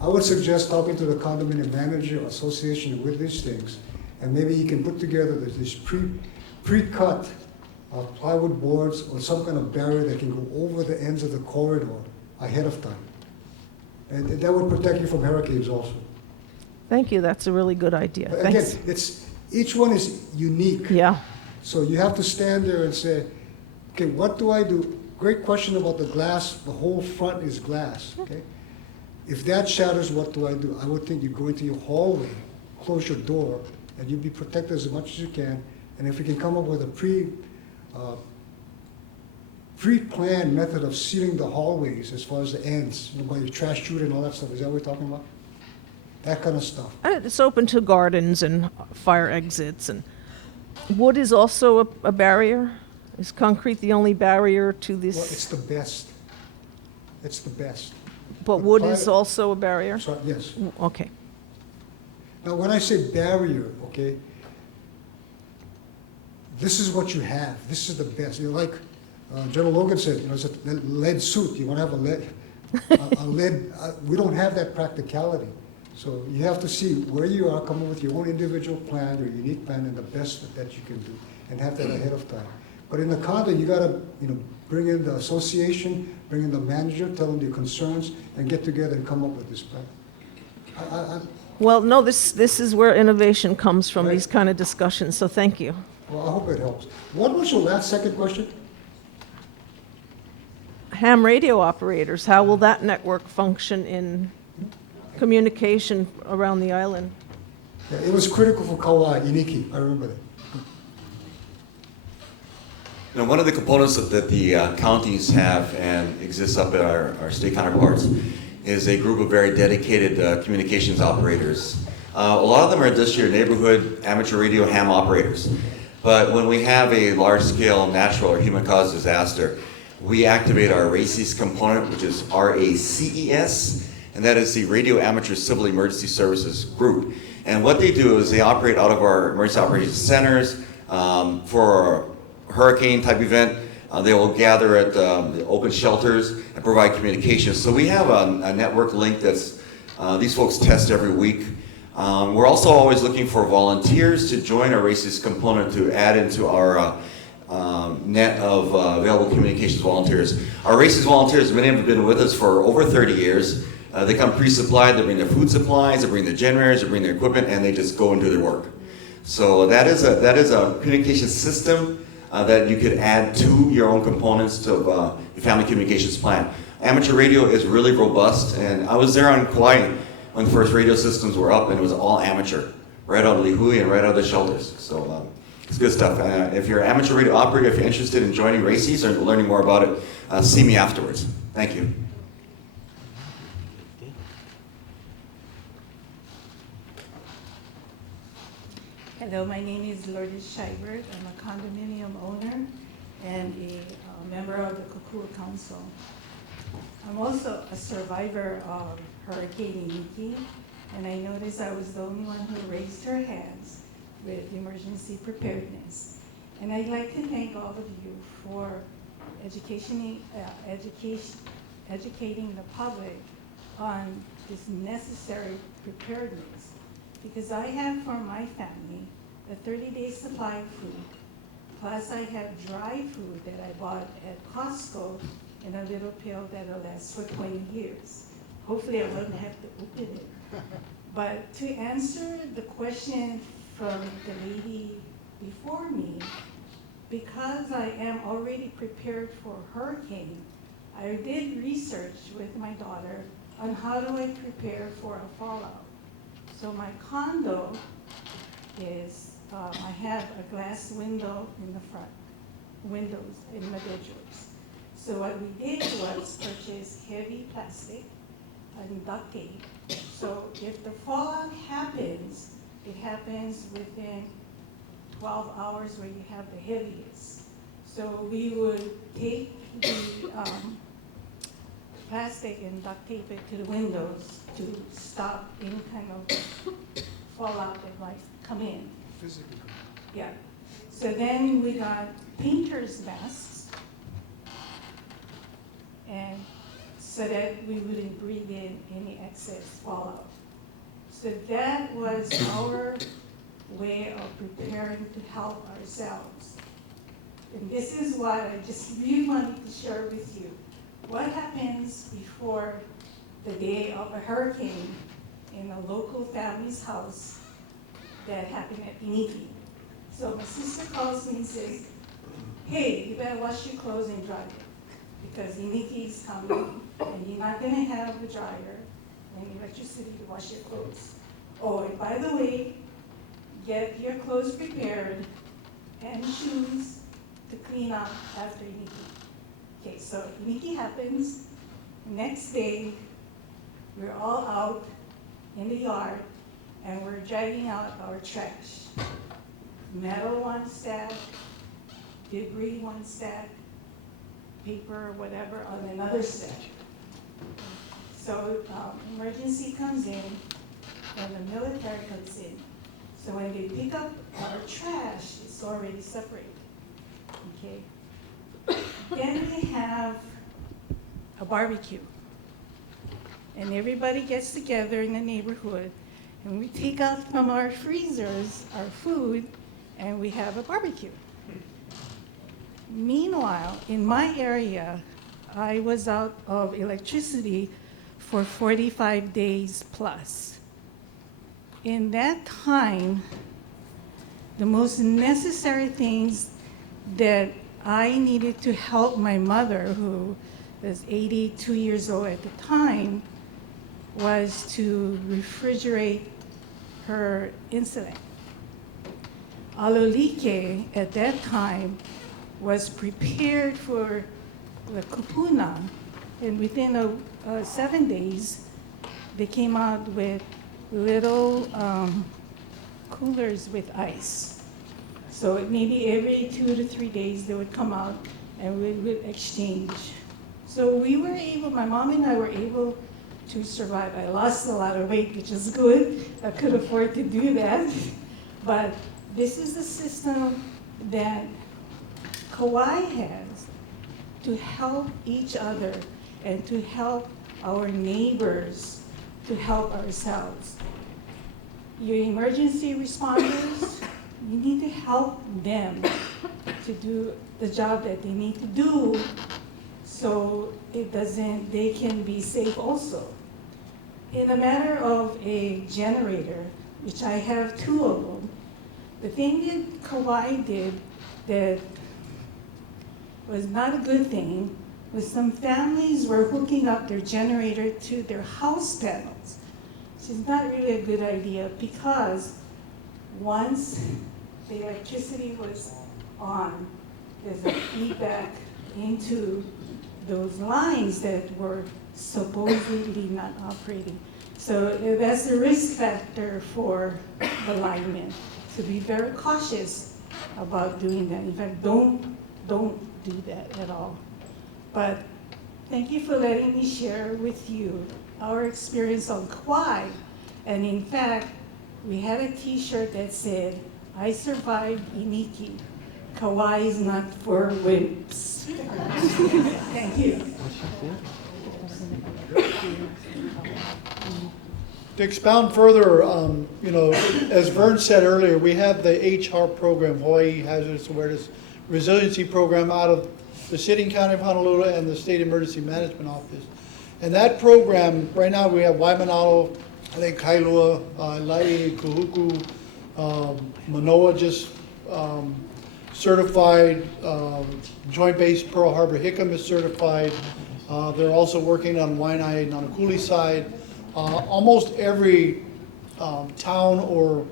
I would suggest talking to the condominium manager association with these things, and maybe he can put together this pre-cut plywood boards or some kind of barrier that can go over the ends of the corridor ahead of time. And that would protect you from hurricanes also. Thank you, that's a really good idea. But Thanks. again, each one is unique. Yeah. So you have to stand there and say, okay, what do I do? Great question about the glass. The whole front is glass, okay? If that shatters, what do I do? I would think you go into your hallway, close your door, and you be protected as much as you can. And if we can come up with a pre-planned method of sealing the hallways as far as the ends, you know, by your trash chute and all that stuff, is that what we're talking about? That kind of stuff. It's open to gardens and fire exits, and wood is also a barrier? Is concrete the only barrier to Well, this? it's the best. It's the best. But wood is also a barrier? So, yes. Okay. Now, when I say barrier, okay, this is what you have. This is the best. You know, like General Logan said, you know, it's a lead suit. You want to have a lead. We don't have that practicality. So you have to see where you are, come up with your own individual plan, your unique plan, and the best that you can do, and have that ahead of time. But in the condo, you gotta, you know, bring in the association, bring in the manager, tell them your concerns, and get together and come up with this plan. Well, no, this is where innovation comes from, Right. these kind of discussions, so thank you. Well, I hope it helps. What was your second question? Ham radio operators, how will that network function in communication around the island? Yeah, it was critical for Kauai, Iniki. I remember that. You know, one of the components that the counties have and exists up at our state counterparts is a group of very dedicated communications operators. A lot of them are just your neighborhood amateur radio ham operators. But when we have a large-scale natural or human-caused disaster, we activate our RACES component, which is RACES, and that is the Radio Amateur Civil Emergency Services Group. And what they do is they operate out of our emergency operations centers for a hurricane type event. They will gather at the open shelters and provide communications. So we have a network link that's, these folks test every week. We're also always looking for volunteers to join our RACES component to add into our net of available communications volunteers. Our RACES volunteers, many of them have been with us for over 30 years. They come pre-supplied, they bring their food supplies, they bring their generators, they bring their equipment, and they just go and do their work. So that is a communication system that you could add to your own components to your family communications plan. Amateur radio is really robust, and I was there on Kauai when the first radio systems were up, and it was all amateur, right out of Lihui and right out of the shelters. So it's good stuff. If you're an amateur radio operator, if you're interested in joining RACES or learning more about it, see me afterwards. Thank you. Hello, my name is Lourdes Scheibert. I'm a condominium owner and a member of the Kukua Council. I'm also a survivor of Hurricane Iniki, and I noticed I was the only one who raised her hands with emergency preparedness. And I'd like to thank all of you for educating the public on this necessary preparedness. Because I have for my family a 30-day supply of food, plus I have dry food that I bought at Costco in a little pill that'll last for 20 years. Hopefully I won't have to open it. But to answer the question from the lady before me, because I am already prepared for hurricane, I did research with my daughter on how do I prepare for a fallout. So my condo is, I have a glass window in the front, windows in my bedrooms. So what we did was purchase heavy plastic and duct tape. So if the fallout happens, it happens within 12 hours where you have the heaviest. So we would take the plastic and duct tape it to the windows to stop any kind of fallout that might come in. Physically. Yeah. So then we got painter's masks, and so that we wouldn't breathe in any excess fallout. So that was our way of preparing to help ourselves. And this is what I just really wanted to share with you. What happens before the day of a hurricane in a local family's house? that happened at Iniki. So my sister calls me and says, hey, you better wash your clothes and dry it, because Iniki is coming, and you're not gonna have a dryer and electricity to wash your clothes. Oh, and by the way, get your clothes prepared and shoes to clean up after Iniki. Okay, so Iniki happens. Next day, we're all out in the yard and we're dragging out our trash. Metal one stack, debris one stack, paper or whatever on another stack. So emergency comes in and the military comes in. So when they pick up our trash, it's already separated, okay? Then we have a barbecue. And everybody gets together in the neighborhood and we take out from our freezers our food and we have a barbecue. Meanwhile, in my area, I was out of electricity for 45 days plus. In that time, the most necessary things that I needed to help my mother, who was 82 years old at the time, was to refrigerate her insulin. Alolike at that time was prepared for the kupuna, and within 7 days, they came out with little coolers with ice. So maybe every 2 to 3 days they would come out and we would exchange. So we were able, my mom and I were able to survive. I lost a lot of weight, which is good. I could afford to do that. But this is the system that Kauai has to help each other and to help our neighbors, to help ourselves. Your emergency responders, you need to help them to do the job that they need to do so they can be safe also. In the matter of a generator, which I have 2 of them, the thing that Kauai did that was not a good thing was some families were hooking up their generator to their house panels, which is not really a good idea because once the electricity was on, there's a feedback into those lines that were supposedly not operating. So that's a risk factor for the linemen, to be very cautious about doing that. In fact, don't do that at all. But thank you for letting me share with you our experience on Kauai. And in fact, we had a t-shirt that said, I survived Iniki. Kauai is not for wimps. Thank you. To expound further, as Vern said earlier, we have the HR program, Hawaii Hazardous Awareness Resiliency Program, out of the City and County of Honolulu and the State Emergency Management Office. And that program, right now we have Waimanalo, I think Kailua, Lai, Kuhuku, Manoa just certified, Joint Base Pearl Harbor Hickam is certified. They're also working on Waianae Nanakuli side. Almost every town or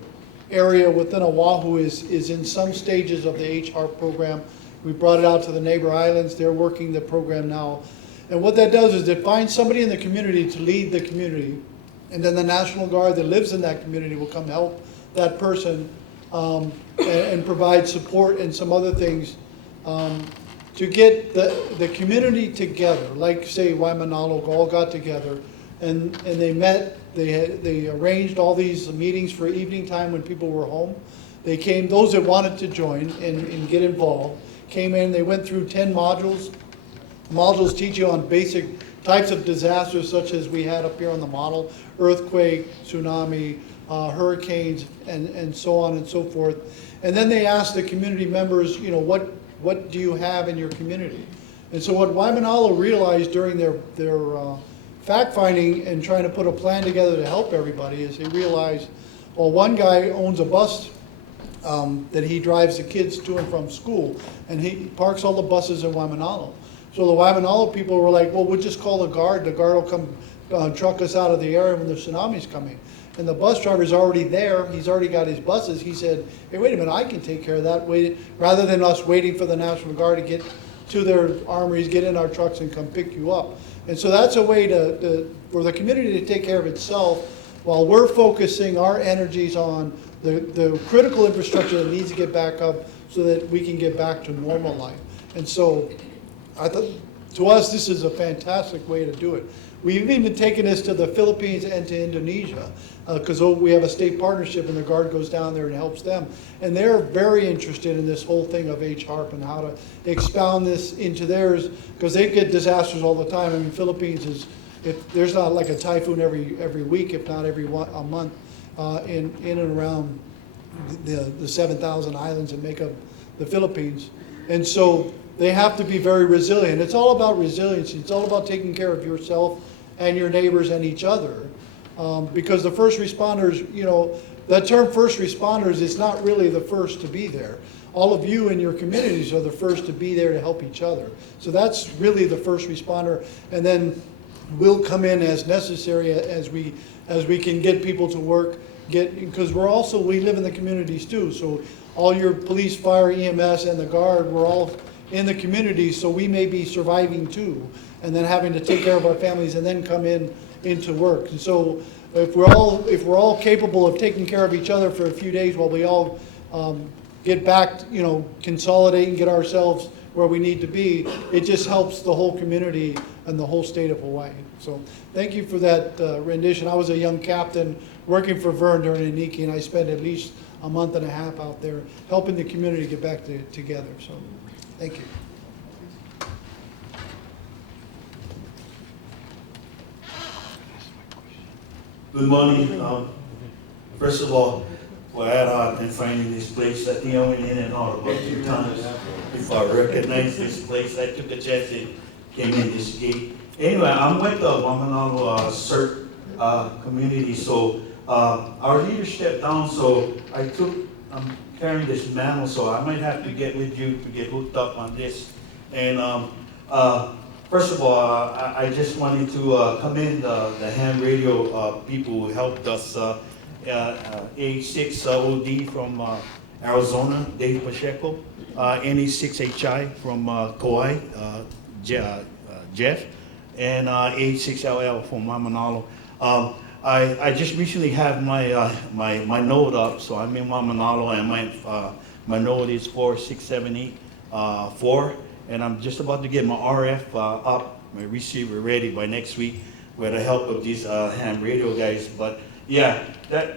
area within Oahu is in some stages of the HR program. We brought it out to the neighbor islands. They're working the program now. And what that does is it finds somebody in the community to lead the community. And then the National Guard that lives in that community will come help that person and provide support and some other things to get the community together. Like say Waimanalo all got together and they met, they arranged all these meetings for evening time when people were home. They came, those that wanted to join and get involved, came in, they went through 10 modules. Modules teach you on basic types of disasters such as we had up here on the model, earthquake, tsunami, hurricanes, and so on and so forth. And then they asked the community members, what do you have in your community? And so what Waimanalo realized during their fact-finding and trying to put a plan together to help everybody is they realized Well, one guy owns a bus that he drives the kids to and from school, and he parks all the buses in Waimanalo. So the Waimanalo people were like, well, we'll just call the guard will come truck us out of the area when the tsunami's coming. And the bus driver's already there, he's already got his buses. He said, hey, wait a minute, I can take care of that, rather than us waiting for the National Guard to get to their armories, get in our trucks and come pick you up. And so that's a way for the community to take care of itself while we're focusing our energies on the critical infrastructure that needs to get back up so that we can get back to normal life. And so I thought, to us, this is a fantastic way to do it. We've even taken this to the Philippines and to Indonesia because we have a state partnership and the Guard goes down there and helps them. And they're very interested in this whole thing of HARP and how to expound this into theirs because they get disasters all the time. I mean, Philippines if there's not like a typhoon every week, if not a month, in and around the 7,000 islands that make up the Philippines. And so they have to be very resilient. It's all about resiliency. It's all about taking care of yourself and your neighbors and each other. Because the first responders, that term first responders is not really the first to be there. All of you in your communities are the first to be there to help each other. So that's really the first responder. And then we'll come in as necessary as we can get people to work, because we live in the communities too. So all your police, fire, EMS, and the Guard, we're all in the community, so we may be surviving too, and then having to take care of our families and then come into work. And so if we're all capable of taking care of each other for a few days while we all get back, consolidate and get ourselves where we need to be, it just helps the whole community and the whole state of Hawaii. So thank you for that rendition. I was a young captain working for Vern during Iniki, and I spent at least a month and a half out there helping the community get back together. So thank you. Good morning. First of all, for ad hoc and finding this place, I think I went in and out about 2 times before I recognized this place. I took a chance and came in this gate. Anyway, I'm with the Waimanalo CERT community, so our leader stepped down, so I'm carrying this mantle, so I might have to get with you to get hooked up on this. And first of all, I just wanted to commend the ham radio people who helped us. AH6 OD from Arizona, Dave Pacheco, NE6HI from Kauai, Jeff, and AH6LL from Waimanalo. I just recently had my node up, so I'm in Waimanalo, and my node is 46784, and I'm just about to get my RF up, my receiver ready by next week with the help of these ham radio guys. But yeah, that's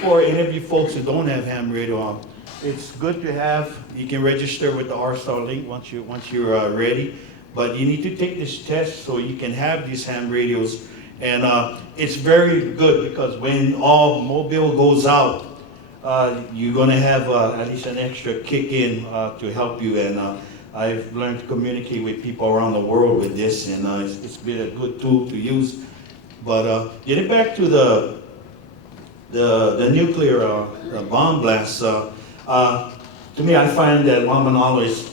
for any of you folks who don't have ham radio on. It's good to have. You can register with the R-Star link once you're ready. But you need to take this test so you can have these ham radios. And it's very good because when all mobile goes out, you're going to have at least an extra kick in to help you. And I've learned to communicate with people around the world with this, and it's been a good tool to use. But getting back to the nuclear bomb blast, to me, I find that Waimanalo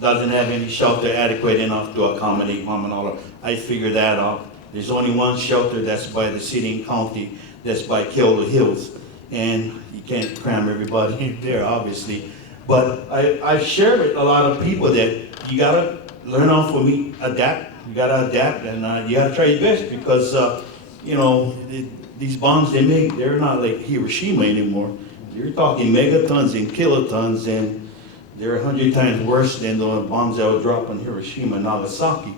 doesn't have any shelter adequate enough to accommodate Waimanalo. I figured that out. There's only one shelter that's by the city and county, that's by Kilda Hills. And you can't cram everybody in there, obviously. But I share with a lot of people that you gotta learn how to adapt. You gotta adapt, and you gotta try your best, because these bombs they make, they're not like Hiroshima anymore. You're talking megatons and kilotons, and they're 100 times worse than the bombs that were dropped on Hiroshima and Nagasaki.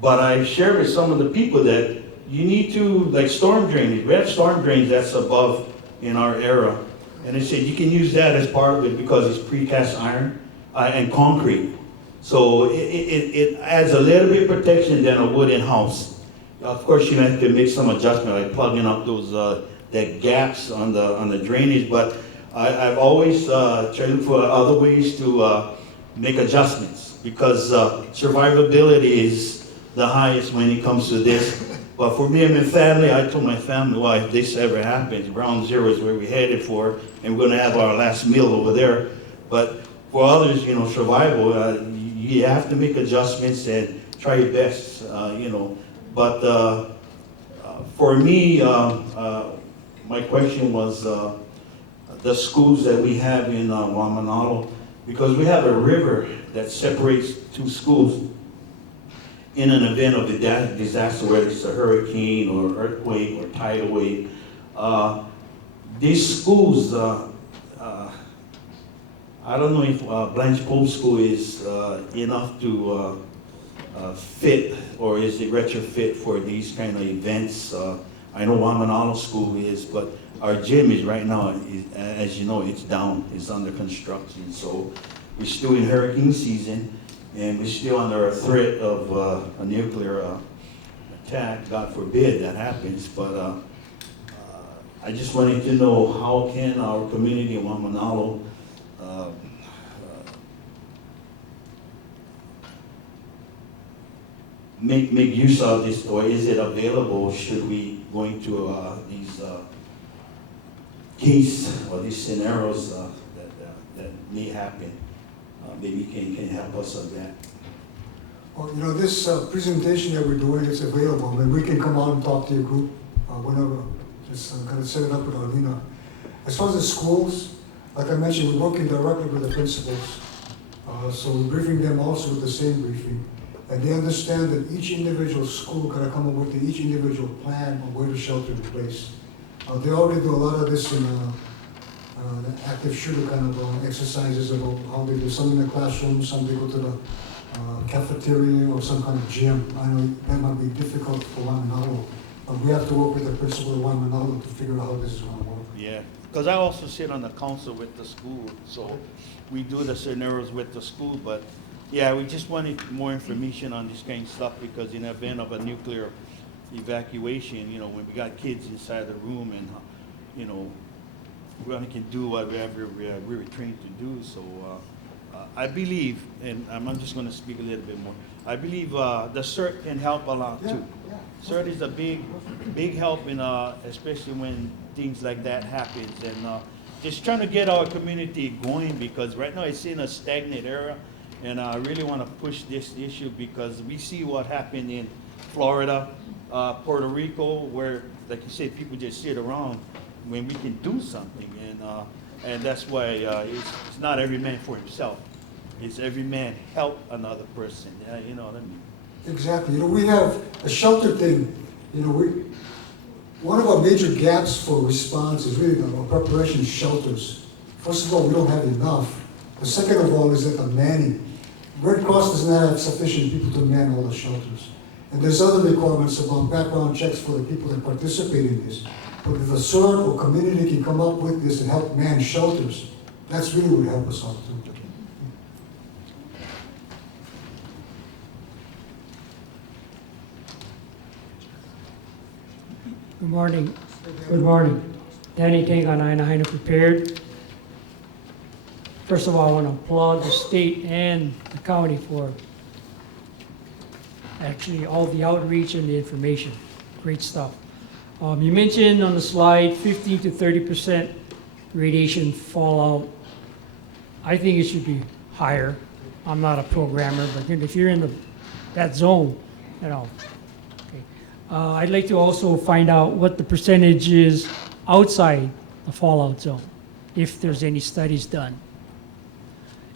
But I share with some of the people that you need to, like storm drainage. We have storm drains that's above in our era. And they said you can use that as part of it because it's precast iron and concrete. So it adds a little bit of protection than a wooden house. Of course, you have to make some adjustment, like plugging up those that gaps on the drainage. But I've always tried to look for other ways to make adjustments, because survivability is the highest when it comes to this. But for me and my family, I told my family, well, if this ever happens, ground zero is where we're headed for, and we're gonna have our last meal over there. But for others, you know, survival, you have to make adjustments and try your best, you know. But for me, my question was the schools that we have in Wamanalo, because we have a river that separates two schools in an event of a disaster, whether it's a hurricane or earthquake or tidal wave. These schools, I don't know if Blanche Pope School is enough to fit, or is it retrofit for these kind of events? I know Wamanalo School is, but our gym is right now, as you know, it's down, it's under construction. So we're still in hurricane season, and we're still under a threat of a nuclear attack. God forbid that happens, but I just wanted to know, how can our community in Wamanalo make use of this, or is it available should we go into these case or these scenarios that may happen? Maybe can help us on that. Well, you know, this presentation that we're doing is available. I mean, we can come out and talk to your group whenever. Just kind of set it up with Arlena. As far as the schools, like I mentioned, we're working directly with the principals. So we're briefing them also with the same briefing. And they understand that each individual school got to come up with each individual plan on where to shelter in place. They already do a lot of this in the active shooter kind of exercises about how they do some in the classroom, some they go to the cafeteria or some kind of gym. I know that might be difficult for Wamanalo, but we have to work with the principal of Wamanalo to figure out how this is going to work. Yeah, because I also sit on the council with the school, so we do the scenarios with the school, but yeah, we just wanted more information on this kind of stuff, because in the event of a nuclear evacuation, you know, when we got kids inside the room, and you know, we only can do whatever we were trained to do. So I believe, and I'm just going to speak a little bit more, I believe the CERT can help a lot too. Yeah. CERT is a big help in, especially when things like that happens, and just trying to get our community going, because right now it's in a stagnant era, and I really want to push this issue, because we see what happened in Florida, Puerto Rico, where, like you said, people just sit around when we can do something, and that's why it's not every man for himself. It's every man help another person. Yeah, you know what I mean. Exactly. You know, we have a shelter thing. You know, one of our major gaps for response is really our preparation shelters. First of all, we don't have enough. The second of all is that the manning. Red Cross does not have sufficient people to man all the shelters. And there's other requirements about background checks for the people that participate in this. But if a CERT or community can come up with this and help man shelters, that's really what would help us out too. Good morning. Good morning. Danny Tang on HI-EMA Prepared. First of all, I want to applaud the state and the county for actually all the outreach and the information. Great stuff. You mentioned on the slide 15 to 30% radiation fallout. I think it should be higher. I'm not a programmer, but if you're in that zone, you know. Okay. I'd like to also find out what the percentage is outside the fallout zone, if there's any studies done.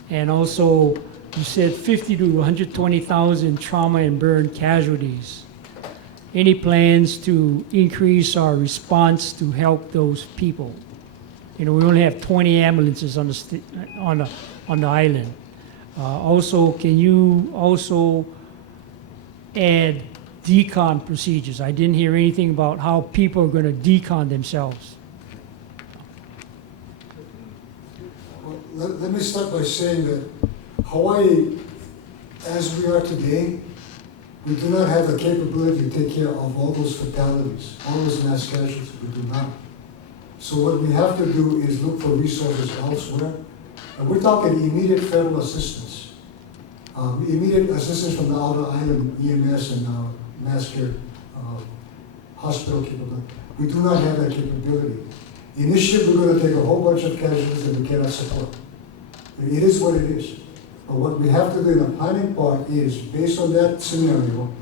And also, you said 50 to 120,000 trauma and burn casualties. Any plans to increase our response to help those people? You know, we only have 20 ambulances on the island. Also, can you also add decon procedures? I didn't hear anything about how people are going to decon themselves. Well, let me start by saying that Hawaii, as we are today, we do not have the capability to take care of all those fatalities, all those mass casualties. We do not. So what we have to do is look for resources elsewhere. And we're talking immediate federal assistance. Immediate assistance from the outer island EMS and mass care hospital capability. We do not have that capability. Initially, we're going to take a whole bunch of casualties that we cannot support. It is what it is. But what we have to do in the planning part is, based on that scenario,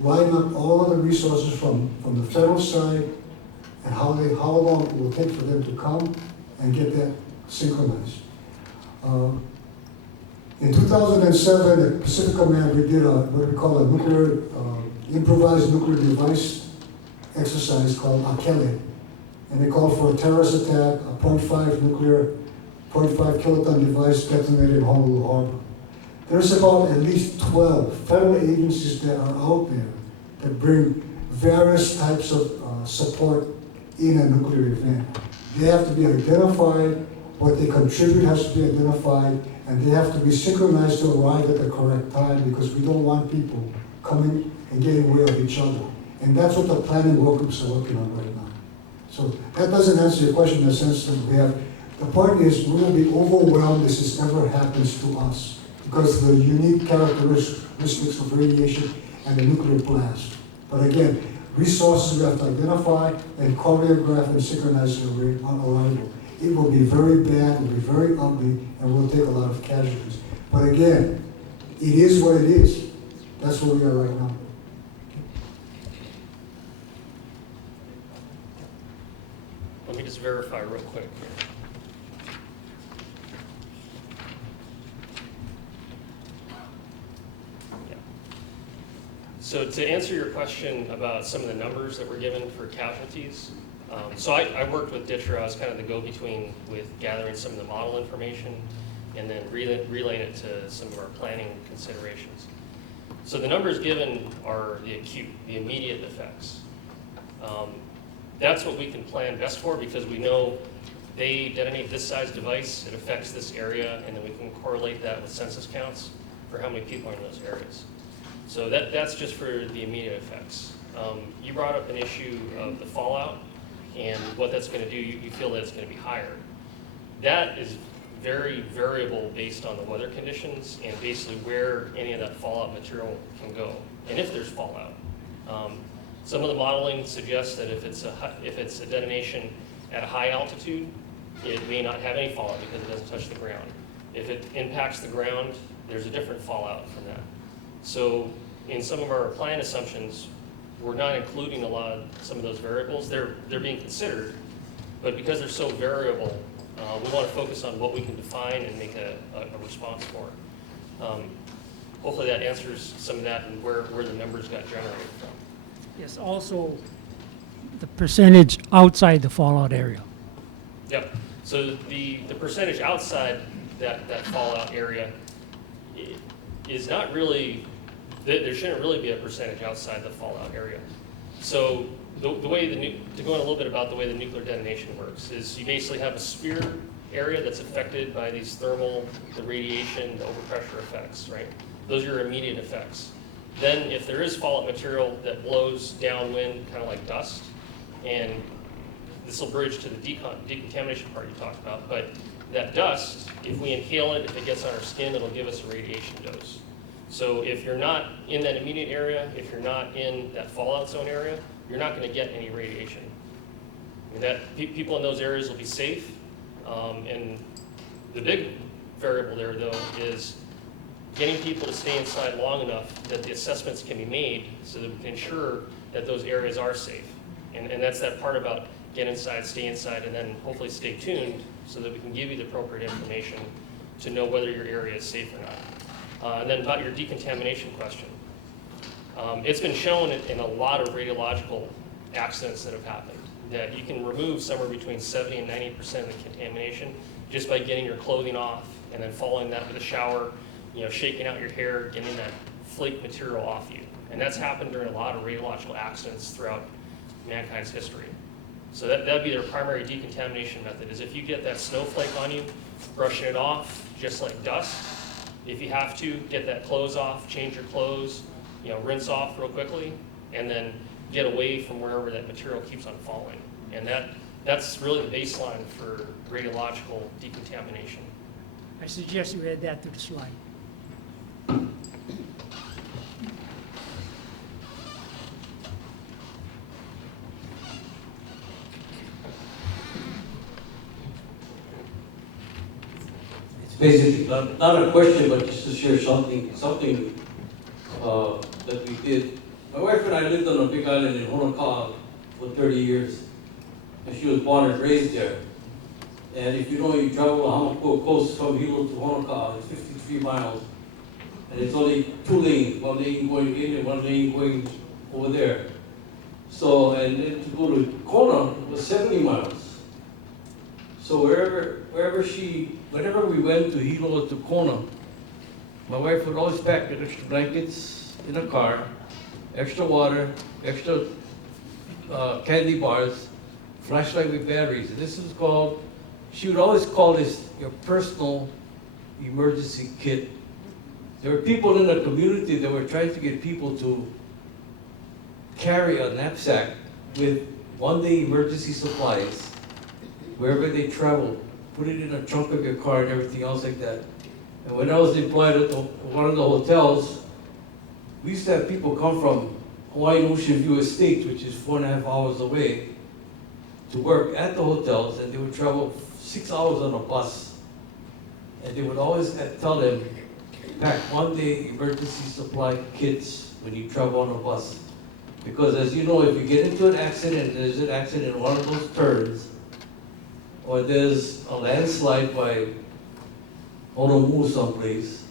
line up all of the resources from the federal side and how long it will take for them to come and get that synchronized. In 2007, at Pacific Command, we did what we call a improvised nuclear device exercise called Akele. And they called for a terrorist attack, a 0.5 kiloton device detonated in Honolulu Harbor. There's about at least 12 federal agencies that are out there that bring various types of support in a nuclear event. They have to be identified, what they contribute has to be identified, and they have to be synchronized to arrive at the correct time, because we don't want people coming and getting away with each other. And that's what the planning work groups are working on right now. So that doesn't answer your question in the sense that we have, the point is we will be overwhelmed if this ever happens to us because of the unique characteristics of radiation and the nuclear blast. But again, resources we have to identify and choreograph and synchronize on arrival. It will be very bad, it will be very ugly, and will take a lot of casualties. But again, it is what it is. That's where we are right now. Let me just verify real quick. Yeah. So to answer your question about some of the numbers that were given for casualties, so I worked with DTRA. I was kind of the go-between with gathering some of the model information and then relaying it to some of our planning considerations. So the numbers given are the acute, the immediate effects. That's what we can plan best for, because we know they detonate this size device, it affects this area, and then we can correlate that with census counts for how many people are in those areas. So that's just for the immediate effects. You brought up an issue of the fallout and what that's going to do. You feel that it's going to be higher. That is very variable based on the weather conditions and basically where any of that fallout material can go, and if there's fallout. Some of the modeling suggests that if it's a detonation at a high altitude, it may not have any fallout because it doesn't touch the ground. If it impacts the ground, there's a different fallout from that. So in some of our plan assumptions, we're not including some of those variables. They're being considered, but because they're so variable, we want to focus on what we can define and make a response for. Hopefully that answers some of that and where the numbers got generated from. Yes, also the percentage outside the fallout area. Yep. So the percentage outside that fallout area is not really, there shouldn't really be a percentage outside the fallout area. So the way to go in a little bit about the way the nuclear detonation works is you basically have a sphere area that's affected by these thermal, the radiation, the overpressure effects, right? Those are your immediate effects. Then if there is fallout material that blows downwind, kind of like dust, and this will bridge to the decontamination part you talked about, but that dust, if we inhale it, if it gets on our skin, it'll give us a radiation dose. So if you're not in that immediate area, if you're not in that fallout zone area, you're not going to get any radiation. I mean, people in those areas will be safe, and the big variable there, though, is getting people to stay inside long enough that the assessments can be made so that we can ensure that those areas are safe. And that's that part about get inside, stay inside, and then hopefully stay tuned so that we can give you the appropriate information to know whether your area is safe or not. And then about your decontamination question. It's been shown in a lot of radiological accidents that have happened that you can remove somewhere between 70 and 90% of the contamination just by getting your clothing off and then following that with a shower, shaking out your hair, getting that flake material off you. And that's happened during a lot of radiological accidents throughout mankind's history. So that'd be their primary decontamination method, is if you get that snowflake on you, brushing it off just like dust. If you have to, get that clothes off, change your clothes, rinse off real quickly, and then get away from wherever that material keeps on falling. And that's really the baseline for radiological decontamination. I suggest you add that to the slide. basically, not a question, but just to share something that we did. My wife and I lived on a big island in Honoka'a for 30 years, and she was born and raised there. And if you know, you travel on Hamako coast from Hilo to Honoka'a, it's 53 miles, and it's only 2 lanes, 1 lane going in and 1 lane going over there. So, and then to go to Kona was 70 miles. So whenever we went to Hilo or to Kona, my wife would always pack extra blankets in the car, extra water, extra candy bars, flashlight with batteries. And this was called, she would always call this your personal emergency kit. There were people in the community that were trying to get people to carry a knapsack with 1-day emergency supplies wherever they traveled, put it in the trunk of your car and everything else like that. And when I was employed at one of the hotels, we used to have people come from Hawaiian Ocean View Estate, which is 4.5 hours away, to work at the hotels, and they would travel 6 hours on a bus. And they would always tell them, pack 1-day emergency supply kits when you travel on a bus. Because as you know, if you get into an accident, there's an accident in one of those turns, or there's a landslide by Honolulu someplace,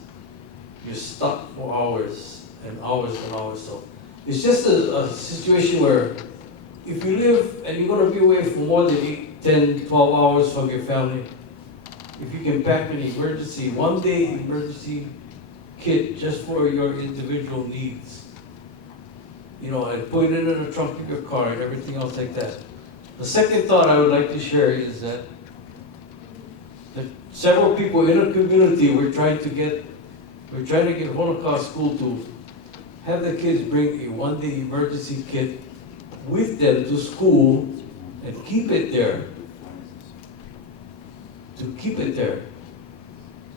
you're stuck for hours and hours and hours. So it's just a situation where if you live and you're going to be away for more than 8, 10, 12 hours from your family, if you can pack an emergency, 1-day emergency kit just for your individual needs, you know, and put it in the trunk of your car and everything else like that. The second thought I would like to share is that several people in the community were trying to get Honoka'a School to have the kids bring a 1-day emergency kit with them to school and keep it there. To keep it there.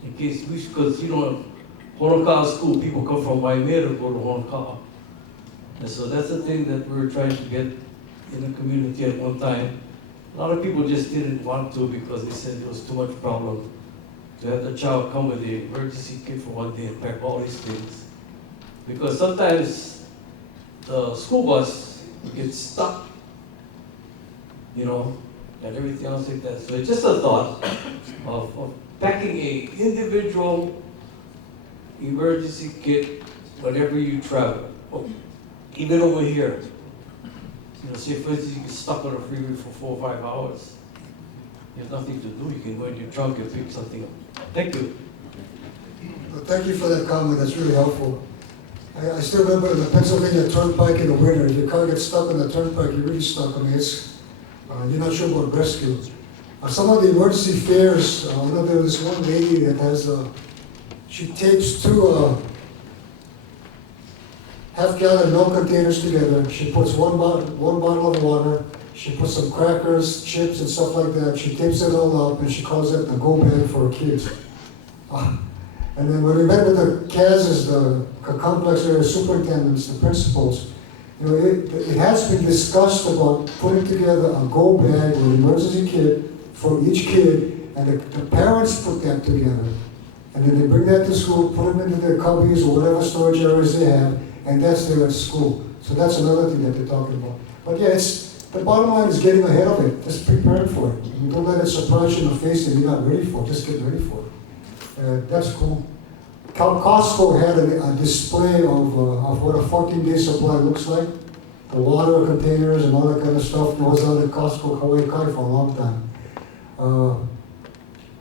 In case, because you know, Honoka'a School, people come from Waimea to go to Honoka'a. And so that's the thing that we were trying to get in the community at one time. A lot of people just didn't want to because they said it was too much problem to have the child come with the emergency kit for 1 day and pack all these things. Because sometimes the school bus gets stuck, you know, and everything else like that. So it's just a thought of packing a individual emergency kit whenever you travel. Oh, even over here. You know, say for instance, you get stuck on a freeway for 4 or 5 hours. You have nothing to do, you can go in your trunk and pick something up. Thank you. Well, thank you for that comment, that's really helpful. I still remember the Pennsylvania Turnpike in the winter. If your car gets stuck on the turnpike, you're really stuck. I mean, it's, you're not sure about rescue. Some of the emergency fares, I know there was one lady that has, she tapes 2 half-gallon milk containers together. She puts one bottle of water, she puts some crackers, chips, and stuff like that. She tapes it all up, and she calls it the go bag for her kids. And then when we met with the CASs, the complex area superintendents, the principals, you know, it has been discussed about putting together a go bag or emergency kit for each kid, and the parents put that together. And then they bring that to school, put them into their cubbies or whatever storage areas they have, and that's there at school. So that's another thing that they're talking about. But yeah, the bottom line is getting ahead of it. Just prepare for it. And don't let it surprise you in the face that you're not ready for it. Just get ready for it. That's cool. Costco had a display of what a 14-day supply looks like. The water containers and all that kind of stuff was on the Costco Hawaii Kai for a long time.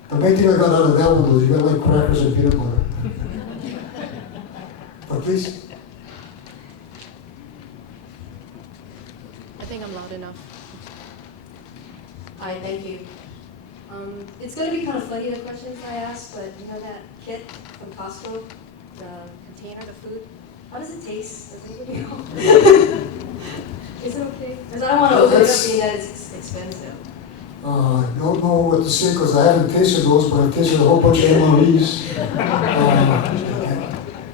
The main thing I got out of that one was you got like crackers and peanut butter. But please. I think I'm loud enough. Hi, thank you. It's going to be kind of funny, the questions I ask, but you know that kit from Costco, the container, the food, how does it taste? Does anybody know? Is it okay? Because I don't want to open it up being that it's expensive. I don't know what to say because I haven't tasted those, but I've tasted a whole bunch of MREs.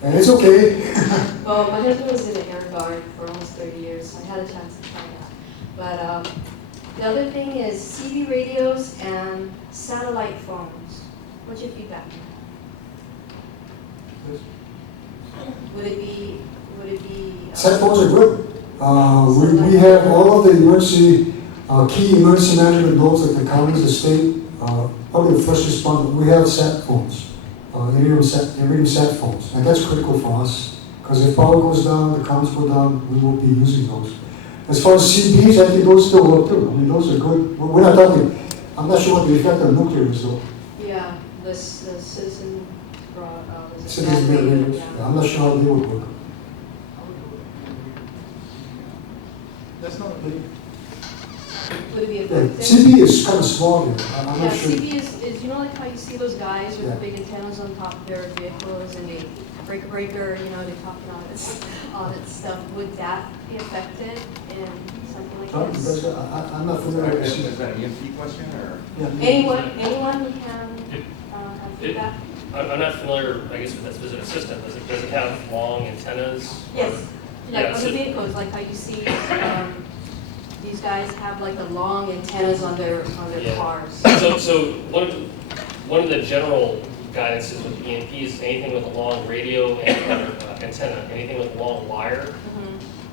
And it's okay. Well, my husband was in the Air Guard for almost 30 years, so I had a chance to try that. But the other thing is CB radios and satellite phones. What's your feedback? Would it be, Cell phones are good. We have all of the emergency, key emergency management nodes like the counties, the state, probably the first responder. We have sat phones, iridium sat phones, and that's critical for us. Because if power goes down, the counts go down, we will be using those. As far as CBs, I think those still work too. I mean, those are good. We're not talking, I'm not sure what the effect on nuclear is though. yeah, the citizen, was it Citizen bad radio? radios. Yeah. I'm not sure how they would work. That's not a big. Would it be Yeah, effective? CB is kind of small here. I'm Yeah, not sure. CB is, you know, like how you see those guys with Yeah. the big antennas on top of their vehicles and they breaker, you know, they're talking all that stuff. Would that be effective in something like this? I'm not familiar with CB. Is that an EMP question or? Yeah. Anyone who can have feedback? I'm not familiar, I guess, with that specific system. Does it have long antennas? Yes, like Yeah, on the so- vehicles, like how you see, these guys have like the long antennas on their Yeah. cars. So one of the general guidances with EMP is anything with a long radio and antenna, anything with a long wire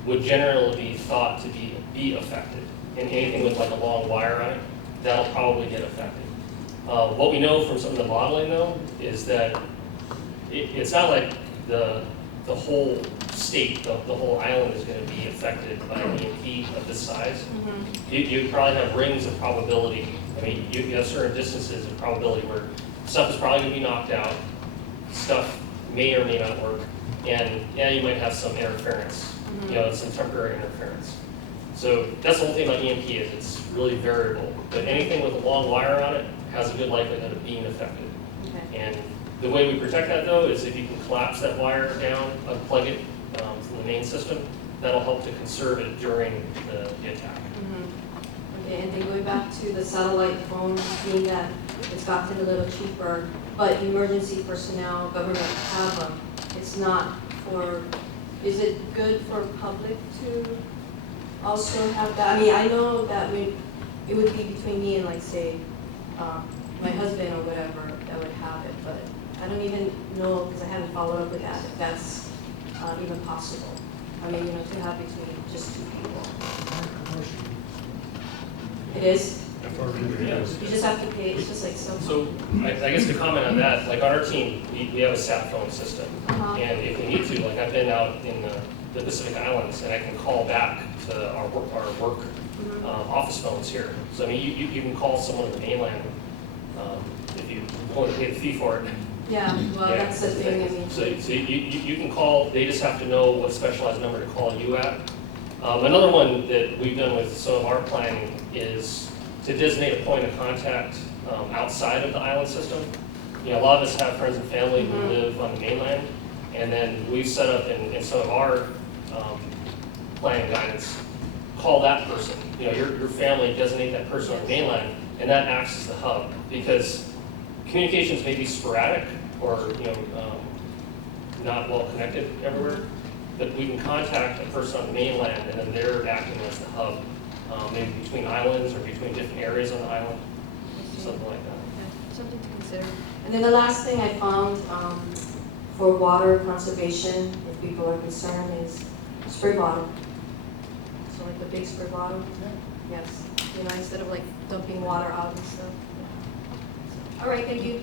would generally be thought to be affected. And anything with like a long wire on it, that'll probably get affected. What we know from some of the modeling though is that it's not like the whole state, the whole island is going to be affected by an EMP of this size. You probably have rings of probability. I mean, you have certain distances of probability where stuff is probably going to be knocked out, stuff may or may not work, and yeah, you might have some interference, you know, some temporary interference. So that's the whole thing about EMP is it's really variable. But anything with a long wire on it has a good likelihood of being affected. Okay. And the way we protect that though is if you can collapse that wire down, unplug it from the main system, that'll help to conserve it during the attack. Okay, and then going back to the satellite phones, being that it's gotten a little cheaper, but emergency personnel, government have them. It's not for, is it good for public to also have that? I mean, I know that it would be between me and like say, my husband or whatever that would have it, but I don't even know, because I haven't followed up with that, if that's even possible. I mean, you know, to have between just two people. It is? You just have to pay, it's just like so. So I guess to comment on that, like on our team, we have a sat phone system. And if we need to, like I've been out in the Pacific Islands and I can call back to our work office phones here. So I mean, you can call someone in the mainland if you want to pay the fee for it. Yeah, well, Yeah. that's the thing, I mean. So you can call, they just have to know what specialized number to call you at. Another one that we've done with some of our planning is to designate a point of contact outside of the island system. You know, a lot of us have friends and family who live on the mainland, and then we've set up in some of our planning guidance, call that person. You know, your family, designate that person on the mainland, and that acts as the hub, because communications may be sporadic or, you know, not well connected everywhere, but we can contact a person on the mainland and then they're acting as the hub, maybe between islands or between different areas on the island, something like that. Okay, something to consider. And then the last thing I found for water conservation, if people are concerned, is spray bottle. So like the big spray bottle. Yes. You know, instead of like dumping water out and stuff. Yeah. All right, thank you.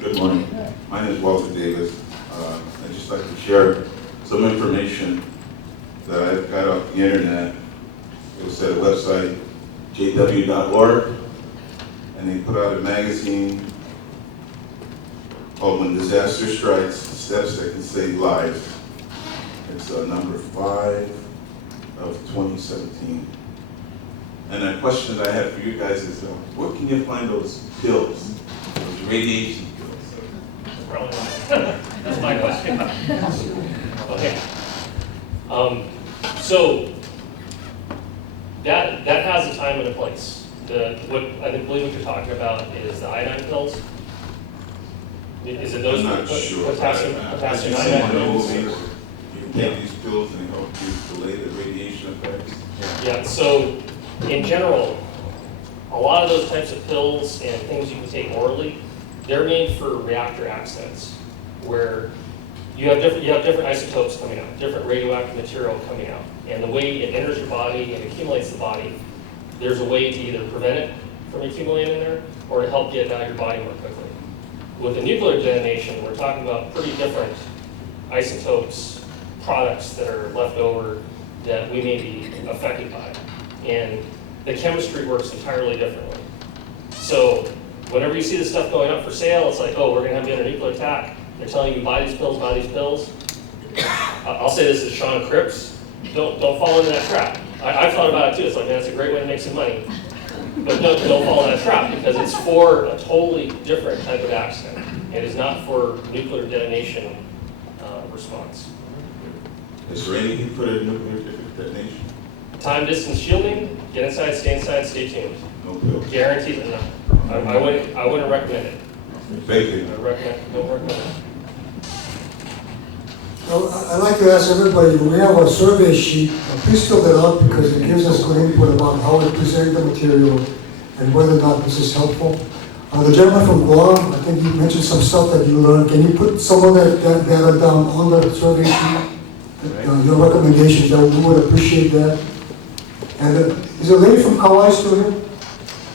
Good morning. My name is Walter Davis. I'd just like to share some information that I've got off the internet. It was at a website, jw.org, and they put out a magazine called When Disaster Strikes, Steps That Can Save Lives. It's number 5 of 2017. And a question that I have for you guys is, where can you find those pills, those radiation pills? That's my question. Okay. So that has a time and a place. What I believe what you're talking about is the iodine pills. Is it those? I'm not sure. Potassium I've seen iodine in the pills? movies, you can take these pills and they help you delay the radiation effects. Yeah, so in general, a lot of those types of pills and things you can take orally, they're made for reactor accidents, where you have different isotopes coming out, different radioactive material coming out. And the way it enters your body and accumulates the body, there's a way to either prevent it from accumulating in there or to help get it out of your body more quickly. With a nuclear detonation, we're talking about pretty different isotopes, products that are left over that we may be affected by. And the chemistry works entirely differently. So whenever you see this stuff going up for sale, it's like, oh, we're going to have a nuclear attack. They're telling you buy these pills, buy these pills. I'll say this as Sean Cripps. Don't fall into that trap. I've thought about it too. It's like, man, that's a great way to make some money. But don't fall in that trap, because it's for a totally different type of accident. It is not for nuclear detonation response. Is there anything for the nuclear detonation? Time distance shielding, get inside, stay tuned. No pills. Guaranteed, no. I wouldn't recommend it. Thank you. Don't recommend it. I'd like to ask everybody, we have a survey sheet, please fill that out because it gives us good input about how we present the material and whether or not this is helpful. The gentleman from Guam, I think you mentioned some stuff that you learned. Can you put some of that data down on the survey sheet? Your recommendations, we would appreciate that. And is the lady from Kauai still here?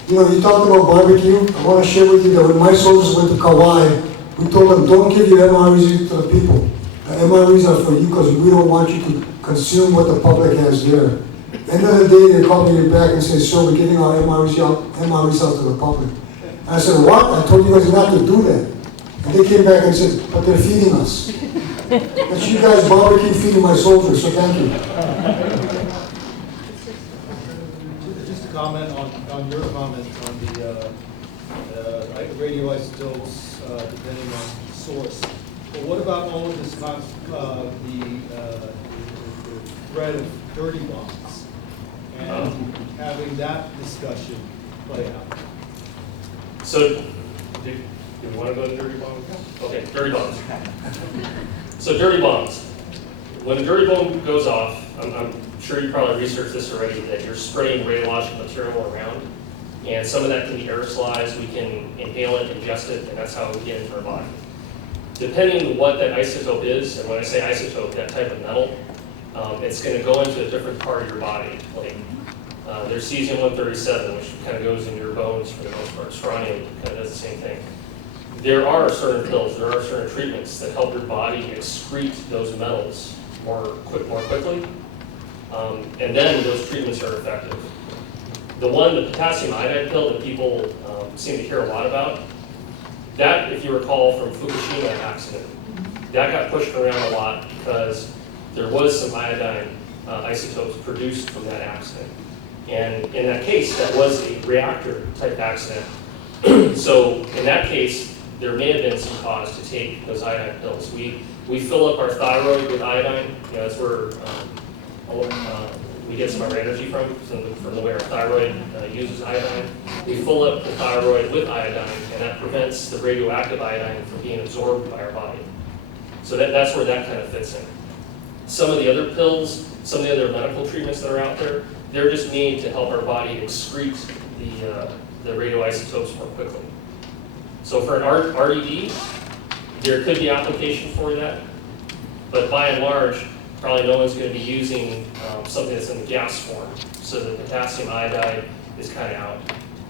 You know, you talked about barbecue. I want to share with you that when my soldiers went to Kauai, we told them, don't give your MREs to the people. The MREs are for you because we don't want you to consume what the public has there. End of the day, they called me back and said, sir, we're giving our MREs out to the public. And I said, what? I told you guys not to do that. And they came back and said, but they're feeding us. And you guys barbecue feeding my soldiers, so thank you. Just a comment on your comment on the radioisotopes depending on source. But what about all of this the threat of dirty bombs and having that discussion play out? So, do you want to go to dirty bombs? Okay, dirty bombs. So dirty bombs. When a dirty bomb goes off, I'm sure you probably researched this already, that you're spraying radiological material around, and some of that can be aerosolized. We can inhale it, ingest it, and that's how we get into our body. Depending on what that isotope is, and when I say isotope, that type of metal, it's going to go into a different part of your body. Like there's cesium-137, which kind of goes into your bones for the most part. Strontium kind of does the same thing. There are certain pills, there are certain treatments that help your body excrete those metals more quickly, and then those treatments are effective. The potassium iodide pill that people seem to hear a lot about, that, if you recall from Fukushima accident, that got pushed around a lot because there was some iodine isotopes produced from that accident. And in that case, that was a reactor type accident. So in that case, there may have been some cause to take those iodine pills. We fill up our thyroid with iodine. You know, that's where we get some of our energy from the way our thyroid uses iodine. We fill up the thyroid with iodine, and that prevents the radioactive iodine from being absorbed by our body. So that's where that kind of fits in. Some of the other pills, some of the other medical treatments that are out there, they're just made to help our body excrete the radioisotopes more quickly. So for an RED, there could be application for that, but by and large, probably no one's going to be using something that's in the gas form. So the potassium iodide is kind of out.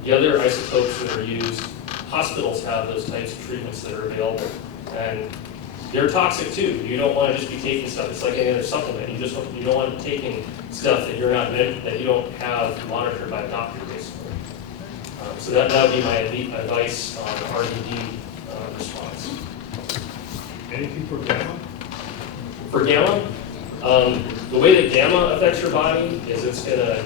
The other isotopes that are used, hospitals have those types of treatments that are available, and they're toxic too. You don't want to just be taking stuff. It's like any other supplement. You don't want to be taking stuff that that you don't have monitored by a doctor, basically. So that would be my advice on the RED response. Anything for gamma? For gamma, the way that gamma affects your body is it's gonna,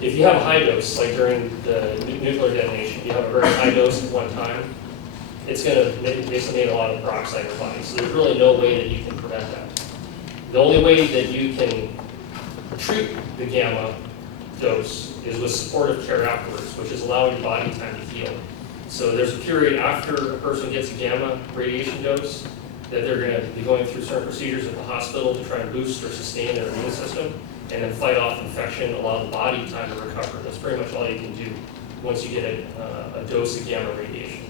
if you have a high dose, like during the nuclear detonation, you have a very high dose at one time, it's gonna basically make a lot of peroxide in your body. So there's really no way that you can prevent that. The only way that you can treat the gamma dose is with supportive care afterwards, which is allowing your body time to heal. So there's a period after a person gets a gamma radiation dose that they're going to be going through certain procedures at the hospital to try and boost or sustain their immune system. and then fight off infection, allow the body time to recover. That's pretty much all you can do once you get a dose of gamma radiation.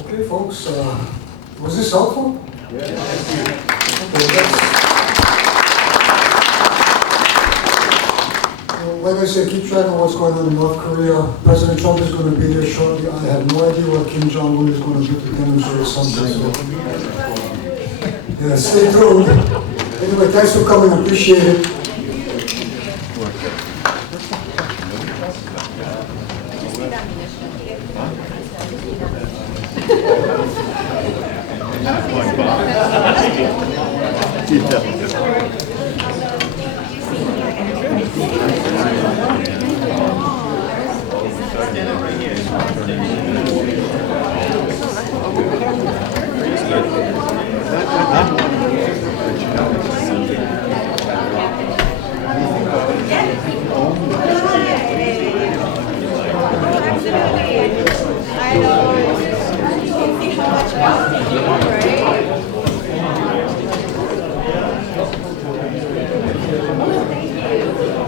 Okay, folks, was this helpful? Yes. Okay, like I said, keep track of what's going on in North Korea. President Trump is going to be there shortly. I have no idea what Kim Jong-un is going to do to demonstrate something. So. Yeah, stay tuned. Anyway, thanks for coming. I appreciate it.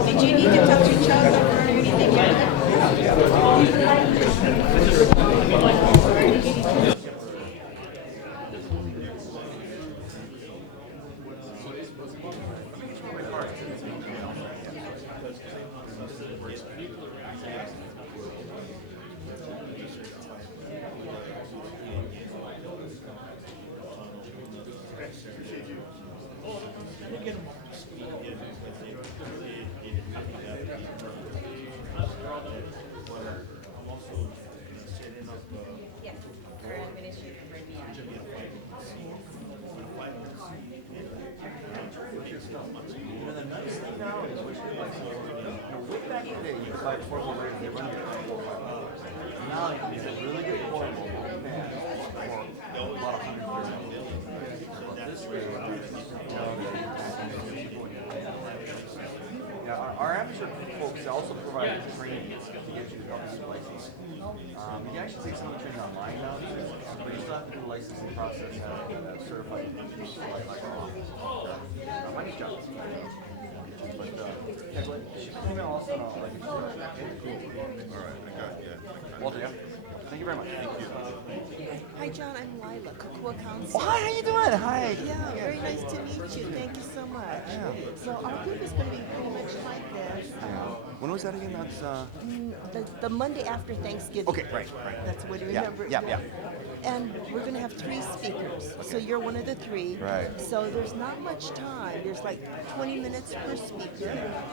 Did you need to talk to Chuck or anything like that? Yes, for administrative The nice thing now is, way back in the day, you could buy portable radios, they run your now you can get a really good portable pad for about $130. This radio, yeah, our amateur folks also provide training to get you to government license. You can actually take some of the training online now, but you still have to do the licensing process certified like our office. My name's John. But yeah, go ahead. Shoot me an email also. All right, I got it. Yeah. Walter, yeah. Thank you very much. Thank you. Hi, John. I'm Lila, Kukua Council. Oh, hi, how you doing? Hi. Yeah, very nice to meet you. Thank you so much. Yeah. So our group is going to be pretty much like this. When was that again? That's The Monday after Thanksgiving. Okay, right. That's what you Yeah, remember. yeah. And we're going to have 3 speakers. So you're one of the 3. Right. So there's not much time. There's like 20 minutes per speaker,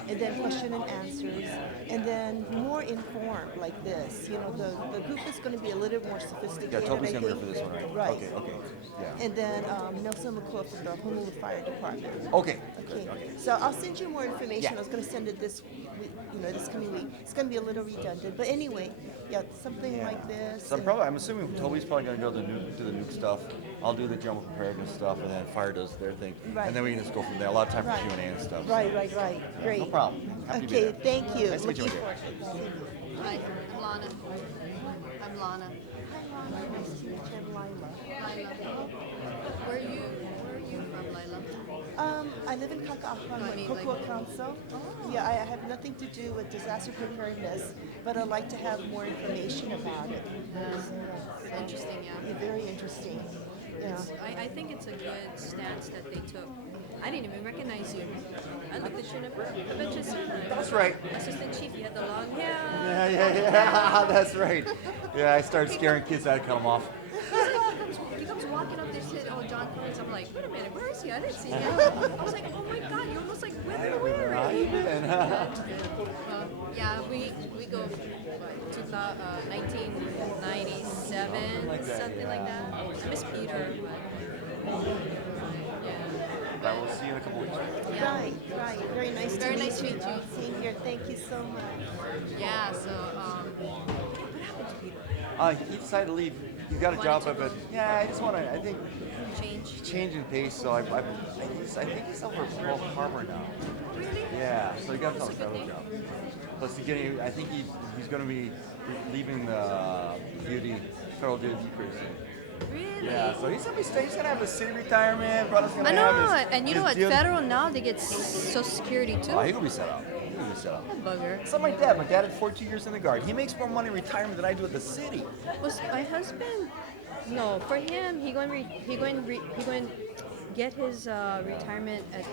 and then question and answers, and then more informed like this. You know, the group is going to be a little more sophisticated. Yeah, Toby's I gonna be think. here for this one, right? Right. Okay. Yeah. And then Nelson McCoy from the Honolulu Fire Department. Okay. Okay. So I'll send you more information. Yeah. I was going to send it this coming week. It's going to be a little redundant, but anyway, yeah, something like this. So I'm assuming Toby's probably going to go do the nuke stuff. I'll do the general preparedness stuff, and then fire does their thing. Right. And then we can just go from there. A lot of time for Right. Q&A and stuff. Right. Great. No problem. Happy to be Okay, there. thank you. Nice to meet you, my dear. Hi, I'm Lana. I'm Lana. Hi, Lana. Nice to meet you. I'm Lila. Lila. Where are you from, Lila? I live in Kaka'apan, No, I mean, Kokua like- Council. Yeah, I have nothing to do with disaster preparedness, but I'd like to have more information about it. Interesting, yeah. Very interesting. Yeah. I think it's a good stance that they took. I didn't even recognize you. I looked at you and I bet you said That's right. Assistant Chief, you had the long hair. Yeah. That's right. Yeah, I started scaring kids. I had to cut them off. He comes walking up there, said, "Oh, John Collins." I'm like, "Wait a minute, where is he? I didn't see him." I was like, "Oh my God, you're almost like where?" How you been? Yeah, we go what, 1997, something like that. I miss Peter. I will see you in a couple weeks. Right. Very nice Very to nice meet to you. meet you. Same here. Thank you so much. Yeah, so happened to Peter? He decided to leave. He's got a job, but yeah, I just want to. I think changing pace. So I think he's over Pearl Harbor now. Really? Yeah, so he got himself a federal job. Plus, I think he's going to be leaving the federal duty pretty soon. Really? Yeah, so he's gonna have a city retirement. Brother's gonna I know, have his, and you know what? deal. Federal now they get Social Security too. Oh, he's gonna be set up. He's gonna be set up. That bugger. It's like my dad. My dad had 42 years in the Guard. He makes more money in retirement than I do at the city. Was my husband? No, for him, he going get his retirement at